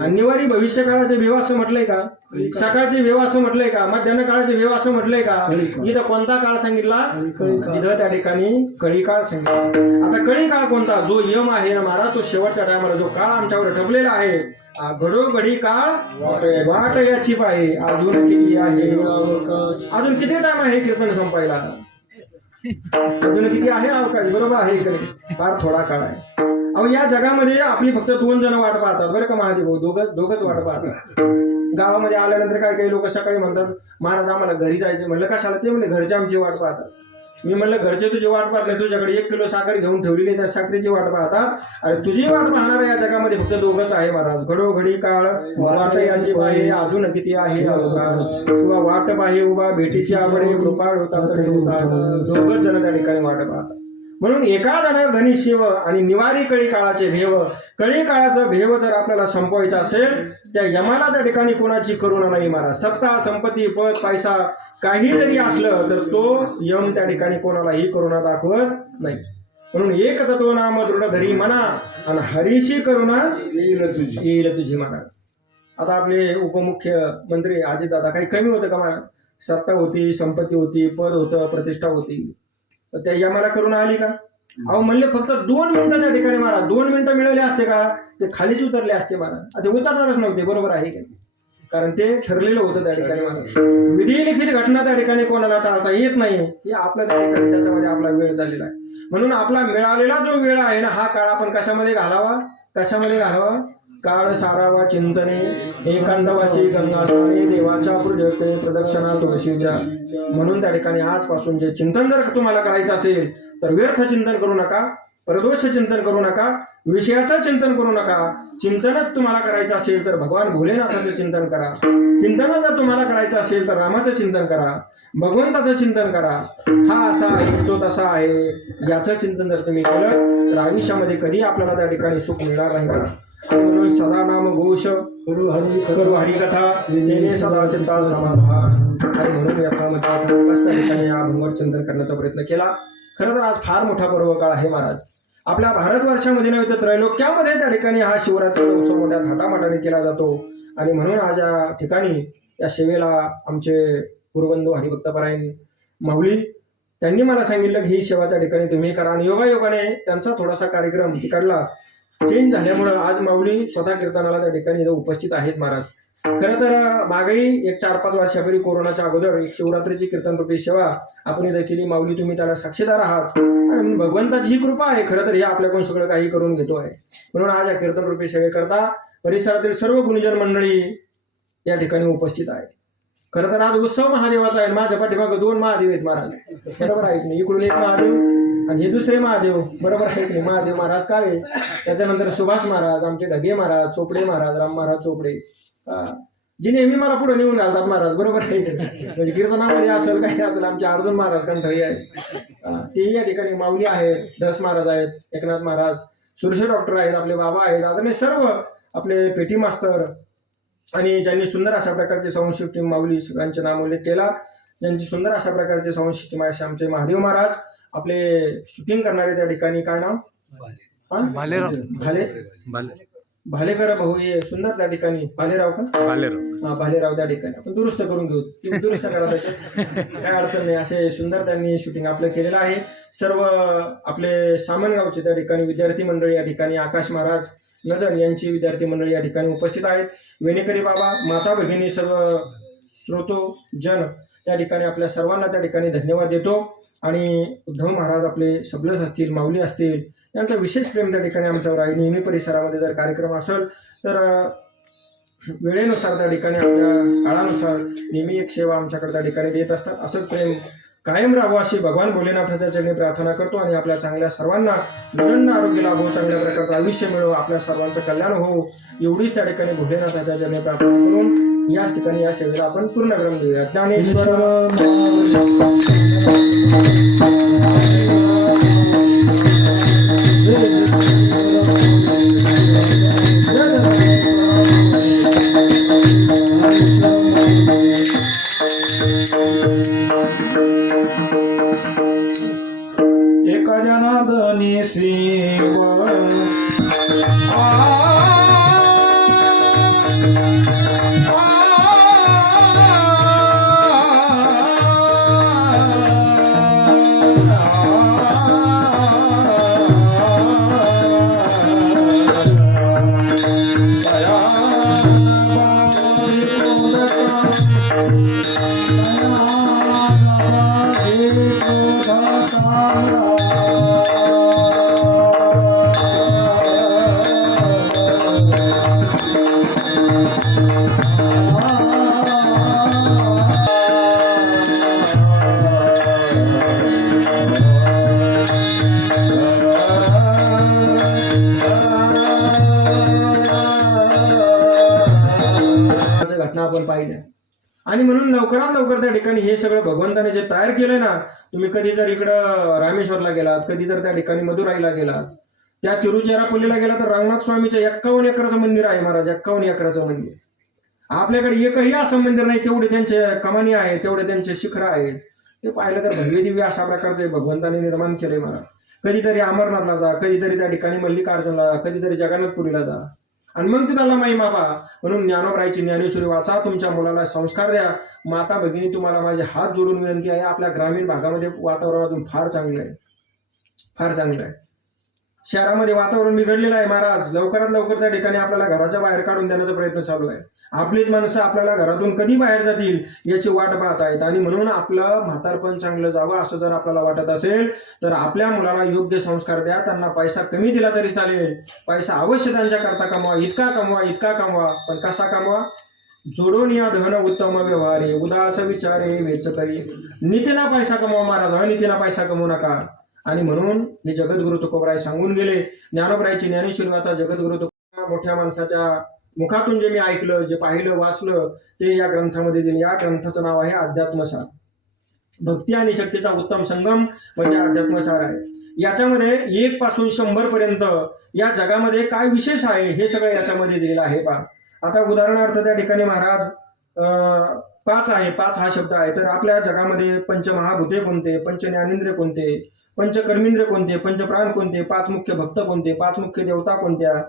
आणि निवारी भविष्य काळाचे भेव असं म्हटलंय का, सकाळचे भेव असं म्हटलंय का, मध्यान्ह काळाचे भेव असं म्हटलंय का. इथं कोणता काळ सांगितला, इथं त्या ठिकाणी कळी काळ सांगितला. आता कळी काळ कोणता, जो यम आहे ना महाराज, तो शेवटच्या टायमाला जो काळ आमच्यावर ठेवलेला आहे, घडोघडी काळ वाट याची पाहे अजून किती आहे. अजून किती टाइम आहे कीर्तन संपायला, अजून किती आहे अवकाश, बरोबर आहे की नाही, फार थोडा काळ आहे. अहो या जगामध्ये आपली फक्त 2 जण वाट पाहतात बरं का महादेव, दोघंच वाट पाहतात. गावामध्ये आल्यानंतर काही लोक सकाळी म्हणतात, महाराज आम्हाला घरी जायचं. म्हणलं कशाला, ते म्हणले घरचे आमची वाट पाहतात. मी म्हणलं घरचे तुझी वाट पाहत नाही, तुझ्याकडे 1 किलो साखर घेऊन ठेवलेली, त्या साखरेची वाट पाहतात. अरे तुझी वाट पाहणार या जगामध्ये फक्त 2च आहे महाराज, घडोघडी काळ वाट याची पाहे अजून किती आहे अवकाश. किंवा वाट पाहे उभा भेटीची आवडे कृपाळ होता तडे होता, 2च जण त्या ठिकाणी वाट पाहतात. म्हणून एका जनार्दनी शिव आणि निवारी कळी काळाचे भेव. कळी काळाचं भेव जर आपल्याला संपवायचं असेल, त्या यमाला त्या ठिकाणी कोणाची करुणा नाही महाराज. सत्ता संपत्ती पद पैसा काही जरी असलं तर तो यम त्या ठिकाणी कोणालाही करुणा दाखवत नाही. म्हणून एक तत्व नाम दृढ धरी म्हणा आणि हरीशी करुणा येईल तुझी महाराज. आता आपले उपमुख्यमंत्री अजितदादा काही कमी होतं का महाराज, सत्ता होती, संपत्ती होती, पद होतं, प्रतिष्ठा होती, तर त्या यमाला करुणा आली का. अहो म्हणले फक्त 2 मिनिटं त्या ठिकाणी महाराज, 2 मिनिटं मिळवले असते का ते खालीच उतरले असते महाराज. ते उतरणारच नव्हते, बरोबर आहे का, कारण ते ठरलेलं होतं त्या ठिकाणी महाराज. विधी लिखित घटना त्या ठिकाणी कोणाला टाळता येत नाही, हे आपल्या त्या ठिकाणी त्याच्यामध्ये आपला वेळ झालेला आहे. म्हणून आपला मिळालेला जो वेळ आहे ना, हा काळ आपण कशामध्ये घालावा, कशामध्ये घालावा, काळ सारावा चिंतने एकांतवासी गंगा स्नाने देवाच्या पूजते प्रदक्षिणा तुळशीच्या. म्हणून त्या ठिकाणी आजपासून जे चिंतन जर तुम्हाला करायचं असेल तर व्यर्थ चिंतन करू नका, परदोष चिंतन करू नका, विषयाचं चिंतन करू नका. चिंतनच तुम्हाला करायचं असेल तर भगवान भोलेनाथाचं चिंतन करा. चिंतन जर तुम्हाला करायचं असेल तर रामाचं चिंतन करा, भगवंताचं चिंतन करा. हा असा आहे, तो तसा आहे, याचं चिंतन जर तुम्ही केलं तर आयुष्यामध्ये कधी आपल्याला त्या ठिकाणी सुख मिळणार नाही. म्हणून सदा नाम घोष करू हरिकथा तेने सदा चिंता समाधान. आणि म्हणून त्या ठिकाणी या भंगार चिंतन करण्याचा प्रयत्न केला. खरं तर आज फार मोठा पर्व काळ आहे महाराज. आपल्या भारतवर्षामध्ये नव्हे तर त्रैलोक्यामध्ये त्या ठिकाणी हा शिवरात्री उत्सव मोठ्या थाटामाटाने केला जातो. आणि म्हणून आज या ठिकाणी या सेवेला आमचे गुरुबंधू हरिभक्तपरायण माऊली त्यांनी मला सांगितलं की ही सेवा त्या ठिकाणी तुम्ही करा. आणि योगायोगाने त्यांचा थोडासा कार्यक्रम तिकडला चेंज झाल्यामुळं आज माऊली स्वतः कीर्तनाला त्या ठिकाणी उपस्थित आहेत महाराज. खरं तर मागेही 1-4-5 वर्षापूर्वी कोरोनाच्या अगोदर एक शिवरात्रीची कीर्तनरूपी सेवा आपण इथं केली. माऊली तुम्ही त्याला साक्षीदार आहात आणि भगवंताची ही कृपा आहे. खरं तर हे आपल्याकडून सगळं काही करून घेतो आहे. म्हणून आज या कीर्तनरूपी सेवेकरता परिसरातील सर्व गुणीजन मंडळी या ठिकाणी उपस्थित आहे. खरं तर आज उत्सव महादेवाचा आहे. माझ्या पाठीमागं 2 महादेव आहेत महाराज, बरोबर आहे की नाही. इकडून एक महादेव आणि हे दुसरे महादेव, बरोबर आहे की नाही. महादेव महाराज काळे, त्याच्यानंतर सुभाष महाराज, आमचे ढगे महाराज, चोपडे महाराज, राम महाराज चोपडे, जी नेहमी मला पुढे नेऊन घालतात महाराज, बरोबर आहे. म्हणजे कीर्तनामध्ये असेल काही असेल आमचे अर्जुन महाराज कंठळी आहे, तेही या ठिकाणी माऊली आहेत, 10 महाराज आहेत, एकनाथ महाराज, सुरशे डॉक्टर आहेत, आपले बाबा आहेत, आदरणीय सर्व आपले पेटी मास्तर आणि ज्यांनी सुंदर अशा प्रकारचे संस्कृती माऊली सगळ्यांचे नाम उल्लेख केला, ज्यांची सुंदर अशा प्रकारचे संस्कृती असे आमचे महादेव महाराज, आपले शूटिंग करणारे त्या ठिकाणी काय नाव भालेकर भाऊ, हे सुंदर त्या ठिकाणी भालेराव का भालेराव त्या ठिकाणी आपण दुरुस्त करून घेऊ, दुरुस्त करा त्याच्यात काय अडचण नाही. असे सुंदर त्यांनी शूटिंग आपलं केलेलं आहे. सर्व आपले सामनगावचे त्या ठिकाणी विद्यार्थी मंडळी या ठिकाणी, आकाश महाराज नजर यांची विद्यार्थी मंडळी या ठिकाणी उपस्थित आहेत. वेणेकरी बाबा, माता भगिनी, सर्व श्रोतो जन त्या ठिकाणी आपल्या सर्वांना त्या ठिकाणी धन्यवाद देतो. आणि उद्धव महाराज आपले सबलस असतील, माऊली असतील, यांचं विशेष प्रेम त्या ठिकाणी आमच्यावर आहे. नेहमी परिसरामध्ये जर कार्यक्रम असेल तर वेळेनुसार त्या ठिकाणी आपल्या काळानुसार नेहमी एक सेवा आमच्याकडे त्या ठिकाणी देत असतात. असंच प्रेम कायम राहावं अशी भगवान भोलेनाथाच्या चरणी प्रार्थना करतो. आणि आपल्या चांगल्या सर्वांना दंड आरोग्य लाभो, चांगल्या प्रकारचं आयुष्य मिळो, आपल्या सर्वांचं कल्याण हो, एवढीच त्या ठिकाणी भोलेनाथाच्या चरणी प्रार्थना करून याच ठिकाणी या सेवेला आपण पूर्णक्रम देऊया. ज्ञानेश्वर एक जनार्दनी शिव घटना आपण पाहिल्या. आणि म्हणून लवकरात लवकर त्या ठिकाणी हे सगळं भगवंताने जे तयार केलंय ना, तुम्ही कधी जर इकडं रामेश्वरला गेलात, कधी जर त्या ठिकाणी मदुराईला गेलात, त्या तिरुचिरापल्लीला गेला तर रंगनाथ स्वामीचं 51 एकराचं मंदिर आहे महाराज. 51 एकराचं मंदिर. आपल्याकडे एकही असं मंदिर नाही, तेवढे त्यांचे कमानी आहेत, तेवढे त्यांचे शिखरं आहेत. ते पाहिलं तर भव्य दिव्य अशा प्रकारचे भगवंताने निर्माण केले महाराज. कधीतरी अमरनाथला जा, कधीतरी त्या ठिकाणी मल्लिकार्जुनला, कधीतरी जगन्नाथपुरीला जा, आणि मग तिथला महिमा पहा. म्हणून ज्ञानोबरायची ज्ञानेश्वरी वाचा, तुमच्या मुलाला संस्कार द्या. माता भगिनी, तुम्हाला माझे हात जोडून विनंती आहे. आपल्या ग्रामीण भागामध्ये वातावरण अजून फार चांगलं आहे, फार चांगलं आहे. शहरामध्ये वातावरण बिघडलेलं आहे महाराज. लवकरात लवकर त्या ठिकाणी आपल्याला घराच्या बाहेर काढून देण्याचा प्रयत्न चालू आहे. आपलीच माणसं आपल्याला घरातून कधी बाहेर जातील याची वाट पाहत आहेत. आणि म्हणून आपलं म्हातारपण चांगलं जावं असं जर आपल्याला वाटत असेल तर आपल्या मुलाला योग्य संस्कार द्या. त्यांना पैसा कमी दिला तरी चालेल, पैसा अवश्य त्यांच्याकरता कमवा, इतका कमवा, इतका कमवा. पण कसा कमवा? जोडून या धन उत्तम व्यवहारे, उदास विचारे वेच करी. नीतीना पैसा कमवा महाराज, अनितीना पैसा कमवू नका. आणि म्हणून हे जगद्गुरु तुकोबराय सांगून गेले. ज्ञानोबरायची ज्ञानेश्वरी वाचा, जगद्गुरु तुकोबराय मोठ्या माणसाच्या मुखातून जे मी ऐकलं, जे पाहिलं, वाचलं ते या ग्रंथामध्ये दिले. या ग्रंथाचं नाव आहे अध्यात्मसार. भक्ती आणि शक्तीचा उत्तम संगम म्हणजे अध्यात्मसार आहे. याच्यामध्ये 1 पासून 100 पर्यंत या जगामध्ये काय विशेष आहे हे सगळं याच्यामध्ये दिलेलं आहे. पहा आता उदाहरणार्थ त्या ठिकाणी महाराज 5 आहे, 5 हा शब्द आहे. तर आपल्या जगामध्ये पंचमहाभूते कोणते, पंचज्ञानेंद्रिय कोणते, पंचकर्मेंद्रिय कोणते, पंचप्राण कोणते, 5 मुख्य भक्त कोणते, 5 मुख्य देवता कोणत्या,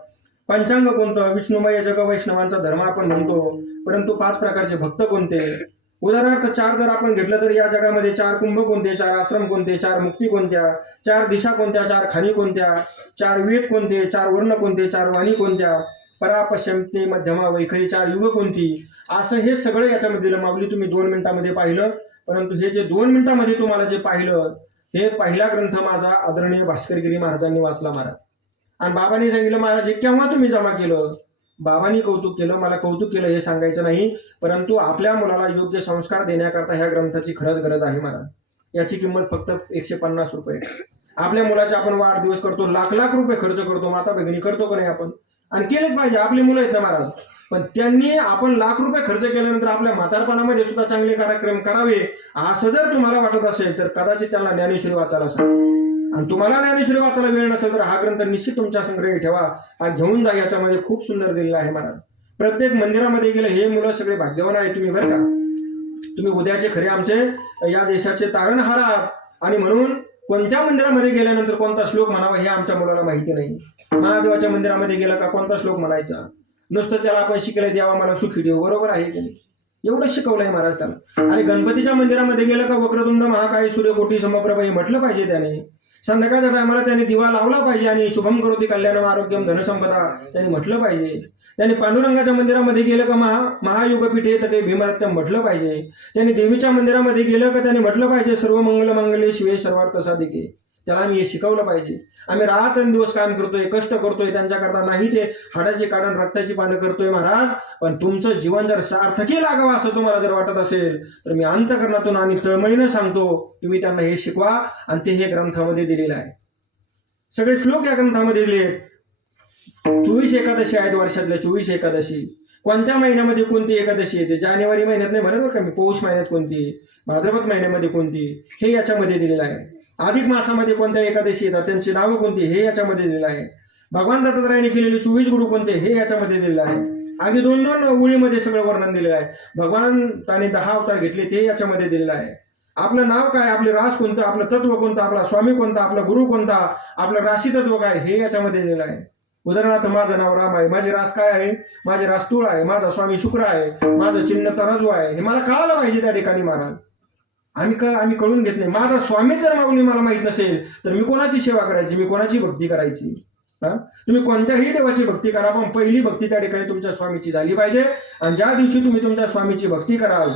पंचांग कोणतं, विष्णुमय जग वैष्णवांचा धर्म आपण म्हणतो, परंतु 5 प्रकारचे भक्त कोणते. उदाहरणार्थ 4 जर आपण घेतलं तर या जगामध्ये 4 कुंभ कोणते, 4 आश्रम कोणते, 4 मुक्ती कोणत्या, 4 दिशा कोणत्या, 4 खाणी कोणत्या, 4 वेद कोणते, 4 वर्ण कोणते, 4 वाणी कोणत्या, परा पश्चिमी मध्यमा वैखरी, 4 युग कोणती. असं हे सगळं याच्यामध्ये दिलं. माऊली तुम्ही 2 मिनिटांमध्ये पाहिलं, परंतु हे जे 2 मिनिटांमध्ये तुम्हाला जे पाहिलं हे पहिला ग्रंथ माझा आदरणीय भास्करगिरी महाराजांनी वाचला महाराज. आणि बाबांनी सांगितलं महाराज हे केव्हा तुम्ही जमा केलं. बाबांनी कौतुक केलं, मला कौतुक केलं हे सांगायचं नाही, परंतु आपल्या मुलाला योग्य संस्कार देण्याकरता ह्या ग्रंथाची खरंच गरज आहे महाराज. याची किंमत फक्त 150 रुपये. आपल्या मुलाचे आपण वाढदिवस करतो, लाख लाख रुपये खर्च करतो, माता भगिनी करतो का नाही आपण, आणि केलेच पाहिजे. आपली मुलं आहेत ना महाराज, पण त्यांनी आपण लाख रुपये खर्च केल्यानंतर आपल्या म्हातारपणामध्ये सुद्धा चांगले कार्यक्रम करावे असं जर तुम्हाला वाटत असेल तर कदाचित त्यांना ज्ञानेश्वरी वाचायला सांगा. आणि तुम्हाला ज्ञानेश्वरी वाचायला वेळ नसेल तर हा ग्रंथ निश्चित तुमच्या संग्रही ठेवा, हा घेऊन जा. याच्यामध्ये खूप सुंदर दिलेला आहे महाराज. प्रत्येक मंदिरामध्ये गेले हे मुलं सगळे भाग्यवान आहे तुम्ही बरं का. तुम्ही उद्याचे खरे आमचे या देशाचे तारणहार आहात. आणि म्हणून कोणत्या मंदिरामध्ये गेल्यानंतर कोणता श्लोक म्हणावा हे आमच्या मुलाला माहिती नाही. महादेवाच्या मंदिरामध्ये गेला का कोणता श्लोक म्हणायचा, नुसतं त्याला आपण शिकले देवा मला सुखी देव, बरोबर आहे की नाही, एवढं शिकवलंय महाराज त्याला. आणि गणपतीच्या मंदिरामध्ये गेलं का वक्रतुंड महाकाय सूर्यकोटी समप्रभ हे म्हटलं पाहिजे त्याने. संध्याकाळच्या टायमाला त्याने दिवा लावला पाहिजे आणि शुभम करोती कल्याणम आरोग्यम धनसंपदा त्यांनी म्हटलं पाहिजे. त्यांनी पांडुरंगाच्या मंदिरामध्ये गेलं का महायुगपीठ हे तर ते भीमरत्य म्हटलं पाहिजे. त्यांनी देवीच्या मंदिरामध्ये गेलं का त्यांनी म्हटलं पाहिजे सर्व मंगल मांगल्ये शिवे सर्वार्थ साधिके. त्याला आम्ही हे शिकवलं पाहिजे. आम्ही रात्रंदिवस काम करतोय, कष्ट करतोय त्यांच्याकरता नाही ते हाडाची काढून रक्ताची पानं करतोय महाराज. पण तुमचं जीवन जर सार्थकी लागावं असं तुम्हाला जर वाटत असेल तर मी अंतकरणातून आणि तळमळीनं सांगतो तुम्ही त्यांना हे शिकवा. आणि ते हे ग्रंथामध्ये दिलेलं आहे. सगळे श्लोक या ग्रंथामध्ये दिले आहेत. 24 एकादशी आहेत वर्षातल्या 24 एकादशी. कोणत्या महिन्यामध्ये कोणती एकादशी येते? जानेवारी महिन्यात नाही म्हणत बरं का मी, पौष महिन्यात कोणती, भाद्रपद महिन्यामध्ये कोणती, हे याच्यामध्ये दिलेलं आहे. अधिक मासामध्ये कोणत्या एकादशी येतात त्यांची नावं कोणती हे याच्यामध्ये दिलेलं आहे. भगवान दत्तात्रयाने केलेले 24 गुरु कोणते हे याच्यामध्ये दिलेलं आहे. अगदी 2-2 ओळीमध्ये सगळं वर्णन दिलेलं आहे. भगवान 10 अवतार घेतले ते याच्यामध्ये दिलेलं आहे. आपलं नाव काय, आपले रास कोणतं, आपलं तत्व कोणतं, आपला स्वामी कोणता, आपला गुरु कोणता, आपलं राशी तत्व काय हे याच्यामध्ये दिलेलं आहे. उदाहरणार्थ माझं नाव राम आहे, माझी रास काय आहे, माझे रास तुळ आहे, माझा स्वामी शुक्र आहे, माझं चिन्ह तराजू आहे. हे मला कळायला पाहिजे त्या ठिकाणी महाराज. आम्ही कळून घेत नाही. माझा स्वामी जर मागून मला माहित नसेल तर मी कोणाची सेवा करायची, मी कोणाची भक्ती करायची. तुम्ही कोणत्याही देवाची भक्ती करा पण पहिली भक्ती त्या ठिकाणी तुमच्या स्वामीची झाली पाहिजे. आणि ज्या दिवशी तुम्ही तुमच्या स्वामीची भक्ती कराल,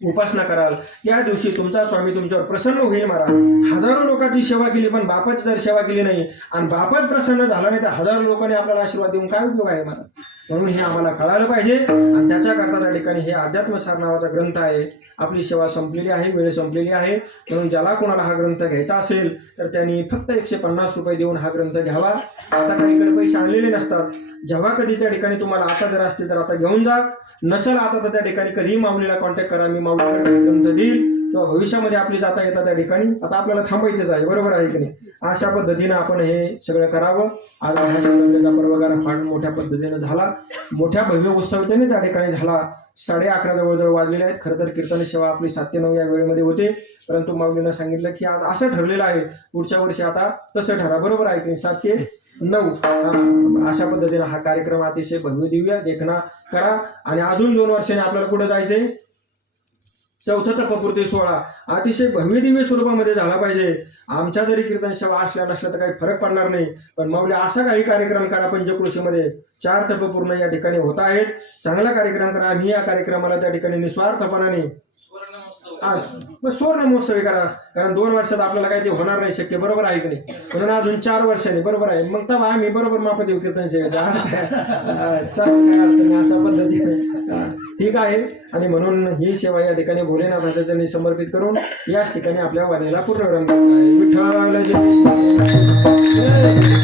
उपासना कराल, त्या दिवशी तुमचा स्वामी तुमच्यावर प्रसन्न होईल महाराज. हजारो लोकांची सेवा केली पण बापाची जर सेवा केली नाही आणि बापच प्रसन्न झाला नाही तर हजारो लोकांनी आपल्याला आशीर्वाद देऊन काय उपयोग आहे महाराज. म्हणून हे आम्हाला कळायला पाहिजे. आणि त्याच्याकरता त्या ठिकाणी हे अध्यात्मसार नावाचा ग्रंथ आहे. आपली सेवा संपलेली आहे, वेळ संपलेली आहे. म्हणून ज्याला कोणाला हा ग्रंथ घ्यायचा असेल तर त्यांनी फक्त 150 रुपये देऊन हा ग्रंथ घ्यावा. आता काहीकडे पैसे आणलेले नसतात. जेव्हा कधी त्या ठिकाणी तुम्हाला आता जर असतील तर आता घेऊन जा, नसेल आता तर त्या ठिकाणी कधीही माऊलीला कॉन्टॅक्ट करा. मी माऊलीकडे ग्रंथ देईल किंवा भविष्यामध्ये आपली जाता येतात त्या ठिकाणी. आता आपल्याला थांबायचंच आहे, बरोबर आहे की नाही. अशा पद्धतीनं आपण हे सगळं करावं. आज महाराजांचा पर्वगार फार मोठ्या पद्धतीनं झाला, मोठ्या भव्य उत्सवतेने त्या ठिकाणी झाला. 11:30 जवळजवळ वाजलेले आहेत. खरं तर कीर्तन सेवा आपली 7 ते 9 या वेळेमध्ये होते, परंतु माऊलीनं सांगितलं की आज असं ठरलेलं आहे, पुढच्या वर्षी आता तसं ठरा, बरोबर आहे की 7 ते 9 अशा पद्धतीनं हा कार्यक्रम अतिशय भव्य दिव्य देखणा करा. आणि अजून 2 वर्षांनी आपल्याला कुठं जायचंय, चौथा तपपूर्ती सोहळा अतिशय भव्य दिव्य स्वरूपामध्ये झाला पाहिजे. आमच्या जरी कीर्तन सेवा असल्या नसल्या तर काही फरक पडणार नाही, पण माऊली असा काही कार्यक्रम करा. पंचक्रोशीमध्ये 4 तपपूर्ण या ठिकाणी होत आहेत. चांगला कार्यक्रम करा. आम्ही या कार्यक्रमाला त्या ठिकाणी निस्वार्थपणाने सुवर्ण महोत्सवी करा. कारण 2 वर्षात आपल्याला काही ते होणार नाही शक्य, बरोबर आहे की नाही. म्हणून अजून 4 वर्षांनी, बरोबर आहे. मग तेव्हा आम्ही बरोबर मापत येऊ कीर्तन सेवेचा. काय अडचण नाही अशा पद्धतीने ठीक आहे. आणि म्हणून ही सेवा या ठिकाणी भोलेनाथाच्या चरणी समर्पित करून याच ठिकाणी आपल्या वाणीला पूर्ण विराम द्यायचा आहे. विठ्ठल जय.